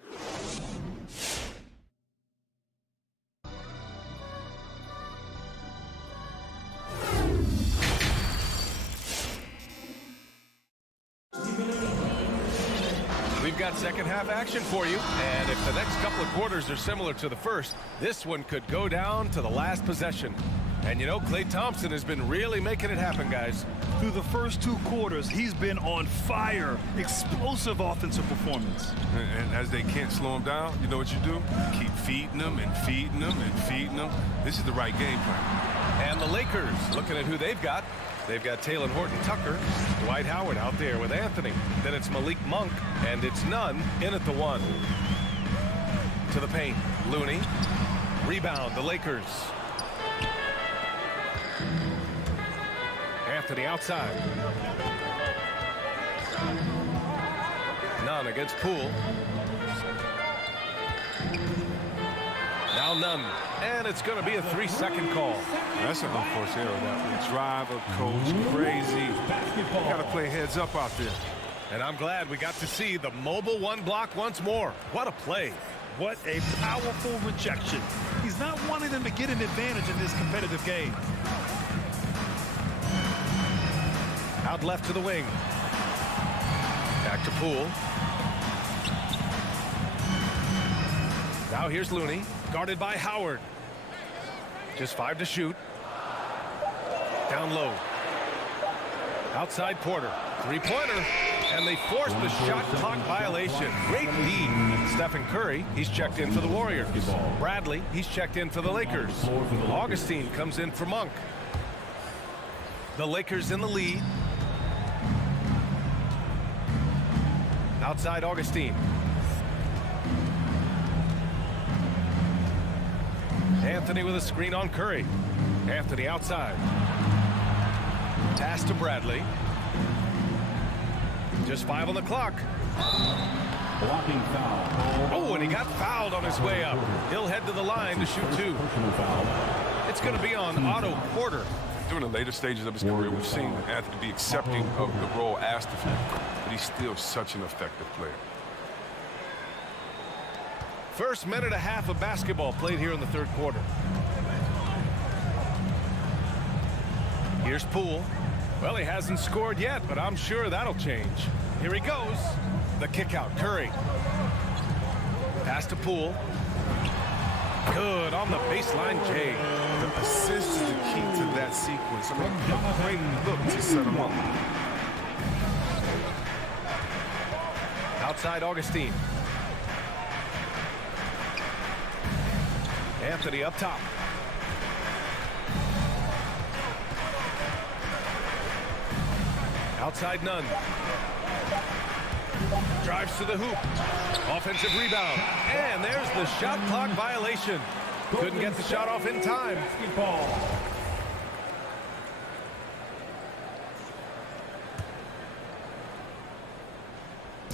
We've got second half action for you, and if the next couple of quarters are similar to the first, this one could go down to the last possession. And you know, Klay Thompson has been really making it happen, guys. Through the first 2 quarters, he's been on fire. Explosive offensive performance. And as they can't slow him down, you know what you do? Keep feeding them and feeding them and feeding them. This is the right game plan. And the Lakers, looking at who they've got. They've got Taylor Horton-Tucker, Dwight Howard out there with Anthony. Then it's Malik Monk, and it's Nunn in at the 1. To the paint, Looney. Rebound, the Lakers. Anthony outside. Nunn against Poole. Now Nunn. And it's going to be a 3-second call. That's an unforced error. That driver, coach, crazy. Got to play heads up out there. And I'm glad we got to see the mobile 1 block once more. What a play. What a powerful rejection. He's not wanting them to get an advantage in this competitive game. Out left to the wing. Back to Poole. Now here's Looney, guarded by Howard. Just 5 to shoot. Down low. Outside Porter. Three-pointer. And they force the shot clock violation. Great lead. Stephen Curry, he's checked in for the Warriors. Bradley, he's checked in for the Lakers. Augustine comes in for Monk. The Lakers in the lead. Outside Augustine. Anthony with a screen on Curry. Anthony outside. Pass to Bradley. Just 5 on the clock. Blocking foul. Oh, and he got fouled on his way up. He'll head to the line to shoot 2. It's going to be on Otto Porter. During the later stages of his career, we've seen Anthony be accepting of the role asked of him, but he's still such an effective player. First minute and a half of basketball played here in the third quarter. Here's Poole. Well, he hasn't scored yet, but I'm sure that'll change. Here he goes. The kick out. Curry. Pass to Poole. Good on the baseline, Jay. The assist is the key to that sequence. I mean, a great look to set him up. Outside Augustine. Anthony up top. Outside Nunn. Drives to the hoop. Offensive rebound. And there's the shot clock violation. Couldn't get the shot off in time.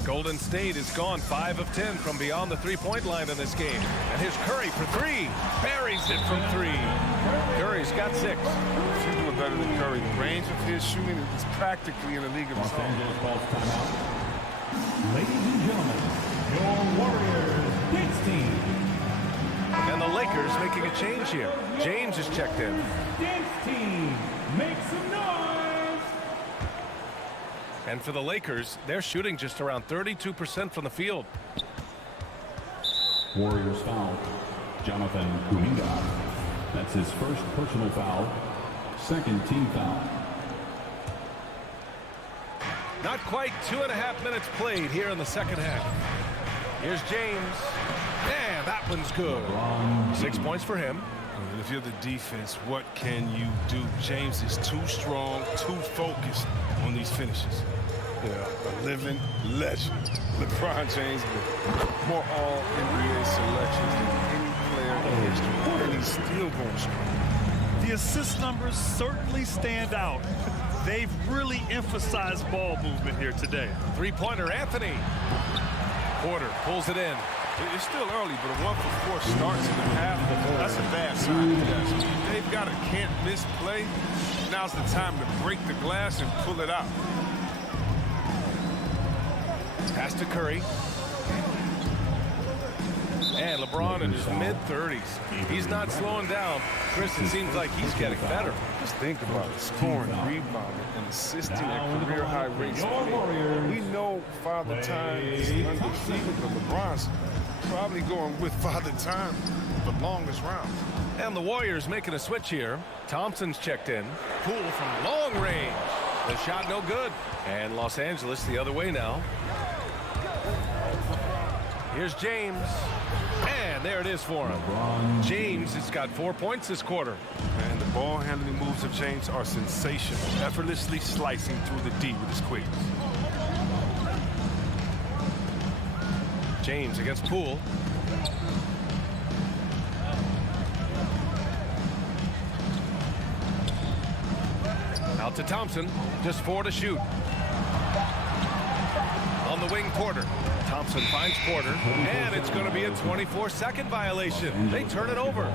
Golden State is gone 5 of 10 from beyond the three-point line in this game. And here's Curry for 3. Buries it from 3. Curry's got 6. If you're doing better than Curry, the range of his shooting is practically in a league of its own. Ladies and gentlemen, your Warriors dance team. And the Lakers making a change here. James is checked in. Dance team, make some noise. And for the Lakers, they're shooting just around 32% from the field. Warriors foul. Jonathan Kuminga. That's his first personal foul. Second team foul. Not quite 2.5 minutes played here in the second half. Here's James. And that one's good. 6 points for him. And if you're the defense, what can you do? James is too strong, too focused on these finishes. Yeah, a living legend. LeBron James with more All-NBA selections than any player in history, and he's still going strong. The assist numbers certainly stand out. They've really emphasized ball movement here today. Three-pointer, Anthony. Porter pulls it in. It's still early, but a 1 for 4 starts in the half. That's a bad sign. They've got a can't-miss play. Now's the time to break the glass and pull it out. Pass to Curry. And LeBron in his mid-30s. He's not slowing down. Chris, it seems like he's getting better. Just think about it. Scoring, rebounding, and assisting at career-high rates. We know Father Time is undefeated, but LeBron's probably going with Father Time the longest round. And the Warriors making a switch here. Thompson's checked in. Poole from long range. The shot no good. And Los Angeles the other way now. Here's James. And there it is for him. James has got 4 points this quarter. And the ball handling moves of James are sensational. Effortlessly slicing through the D with his quickness. James against Poole. Out to Thompson. Just 4 to shoot. On the wing, Porter. Thompson finds Porter, and it's going to be a 24-second violation. They turn it over.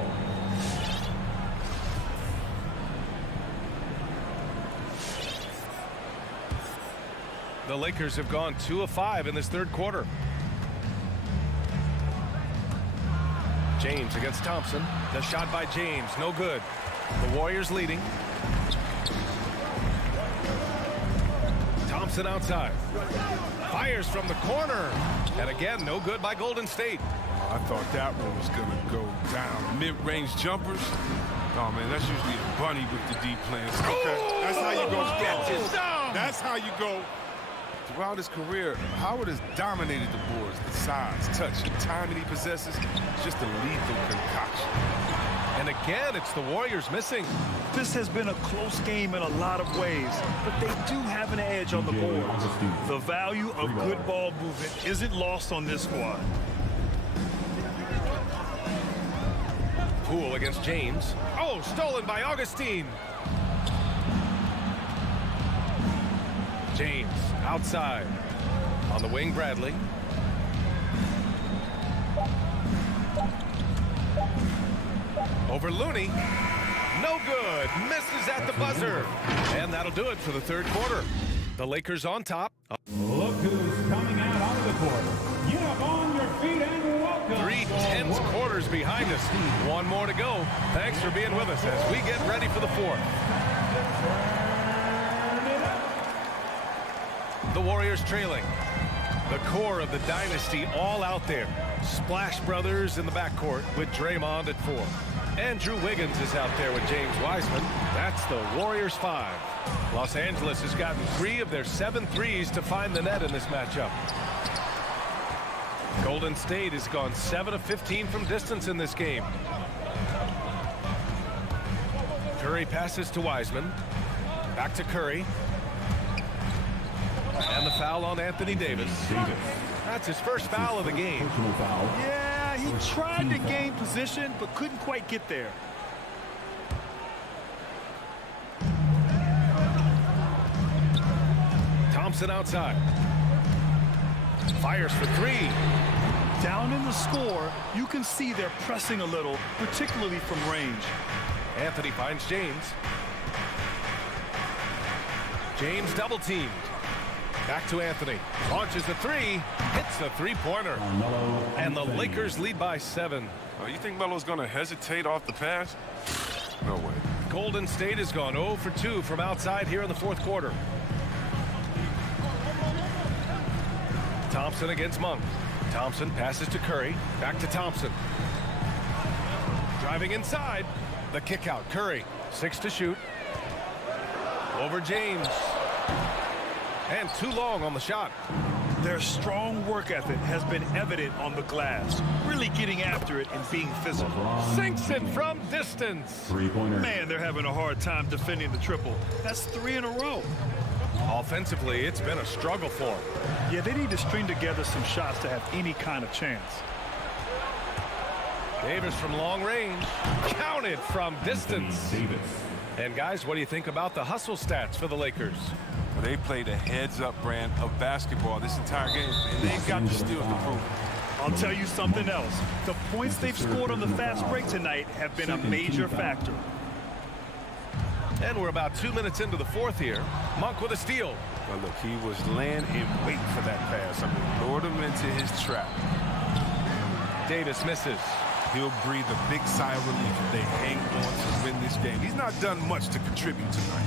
The Lakers have gone 2 of 5 in this third quarter. James against Thompson. The shot by James, no good. The Warriors leading. Thompson outside. Fires from the corner. And again, no good by Golden State. I thought that one was going to go down. Mid-range jumpers. Oh, man, that's usually a bunny with the deep plans. Okay, that's how you go. That's how you go. Throughout his career, Howard has dominated the boards. The size, touch, and timing he possesses is just a lethal concoction. And again, it's the Warriors missing. This has been a close game in a lot of ways, but they do have an edge on the boards. The value of good ball movement isn't lost on this squad. Poole against James. Oh, stolen by Augustine. James outside. On the wing, Bradley. Over Looney. No good. Misses at the buzzer. And that'll do it for the third quarter. The Lakers on top. Look who's coming out onto the court. Get up on your feet and welcome. 3 tense quarters behind us. One more to go. Thanks for being with us as we get ready for the fourth. The Warriors trailing. The core of the dynasty all out there. Splash Brothers in the backcourt with Draymond at 4. Andrew Wiggins is out there with James Wiseman. That's the Warriors 5. Los Angeles has gotten 3 of their 7 threes to find the net in this matchup. Golden State has gone 7 of 15 from distance in this game. Curry passes to Wiseman. Back to Curry. And the foul on Anthony Davis. That's his first foul of the game. Yeah, he tried to gain position, but couldn't quite get there. Thompson outside. Fires for 3. Down in the score, you can see they're pressing a little, particularly from range. Anthony finds James. James double teamed. Back to Anthony. Launches the 3. Hits a three-pointer. And the Lakers lead by 7. You think Melo's going to hesitate off the pass? No way. Golden State has gone 0 for 2 from outside here in the fourth quarter. Thompson against Monk. Thompson passes to Curry. Back to Thompson. Driving inside. The kick out. Curry. 6 to shoot. Over James. And too long on the shot. Their strong work ethic has been evident on the glass. Really getting after it and being physical. Sinks it from distance. Three-pointer. Man, they're having a hard time defending the triple. That's 3 in a row. Offensively, it's been a struggle for them. Yeah, they need to string together some shots to have any kind of chance. Davis from long range. Counted from distance. And guys, what do you think about the hustle stats for the Lakers? Well, they played a heads-up brand of basketball this entire game, and they've got the steals to prove it. I'll tell you something else. The points they've scored on the fast break tonight have been a major factor. And we're about 2 minutes into the fourth here. Monk with a steal. Well, look, he was laying in wait for that pass. I mean, lured him into his trap. Davis misses. He'll breathe a big sigh of relief if they hang on to win this game. He's not done much to contribute tonight.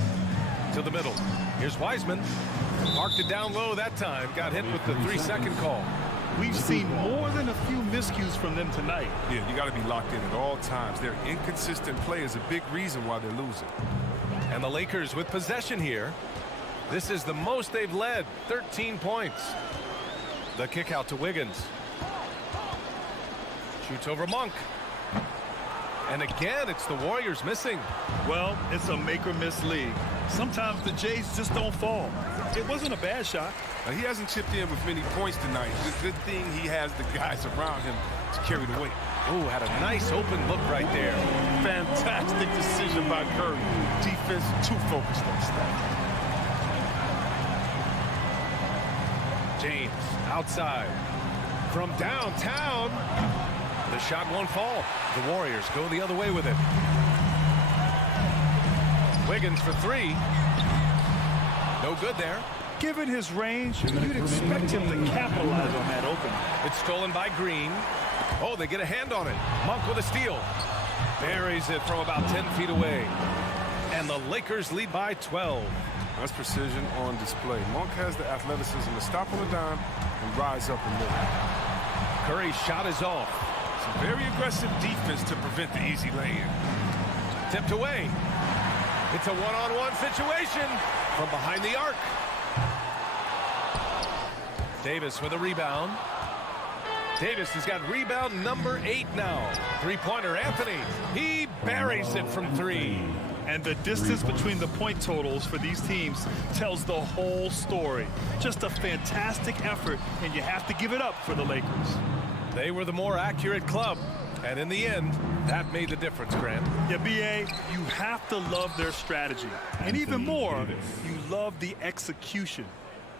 To the middle. Here's Wiseman. Marked it down low that time. Got hit with the 3-second call. We've seen more than a few miscues from them tonight. Yeah, you got to be locked in at all times. Their inconsistent play is a big reason why they're losing. And the Lakers with possession here. This is the most they've led. 13 points. The kick out to Wiggins. Shoots over Monk. And again, it's the Warriors missing. Well, it's a make-or-miss league. Sometimes the Jays just don't fall. It wasn't a bad shot. Now, he hasn't chipped in with many points tonight. The good thing he has the guys around him to carry the weight. Oh, had a nice open look right there. Fantastic decision by Curry. Defense too focused on stats. James outside from downtown. The shot won't fall. The Warriors go the other way with it. Wiggins for 3. No good there. Given his range, you'd expect him to capitalize on that opening. It's stolen by Green. Oh, they get a hand on it. Monk with a steal. Buries it from about 10 feet away. And the Lakers lead by 12. That's precision on display. Monk has the athleticism to stop on a dime and rise up and move. Curry's shot is off. Some very aggressive defense to prevent the easy lay-in. Tipped away. It's a one-on-one situation from behind the arc. Davis with a rebound. Davis has got rebound number 8 now. Three-pointer Anthony. He buries it from 3. And the distance between the point totals for these teams tells the whole story. Just a fantastic effort, and you have to give it up for the Lakers. They were the more accurate club, and in the end, that made the difference, Grant. Yeah, B.A., you have to love their strategy. And even more, you love the execution.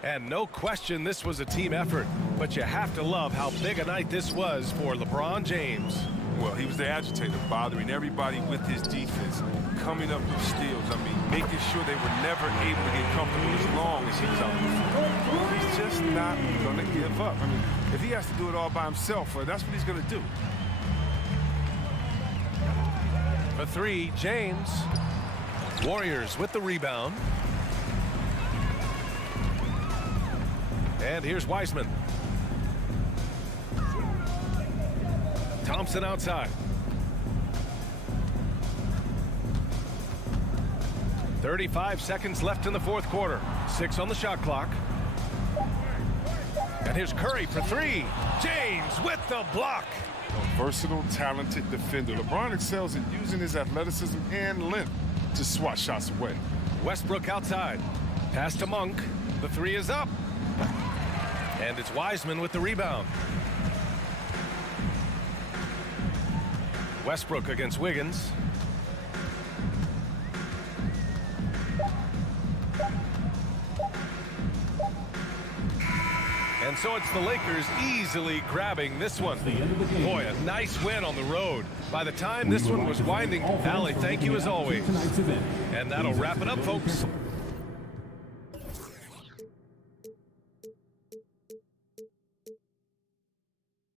And no question this was a team effort, but you have to love how big a night this was for LeBron James. Well, he was the agitator, bothering everybody with his defense, coming up with steals. I mean, making sure they were never able to get comfortable as long as he was out there. He's just not going to give up. I mean, if he has to do it all by himself, that's what he's going to do. For 3, James. Warriors with the rebound. And here's Wiseman. Thompson outside. 35 seconds left in the fourth quarter. 6 on the shot clock. And here's Curry for 3. James with the block. A versatile, talented defender. LeBron excels at using his athleticism and length to swat shots away. Westbrook outside. Pass to Monk. The 3 is up. And it's Wiseman with the rebound. Westbrook against Wiggins. And so it's the Lakers easily grabbing this one. Boy, a nice win on the road. By the time this one was winding, Allie, thank you as always. And that'll wrap it up, folks.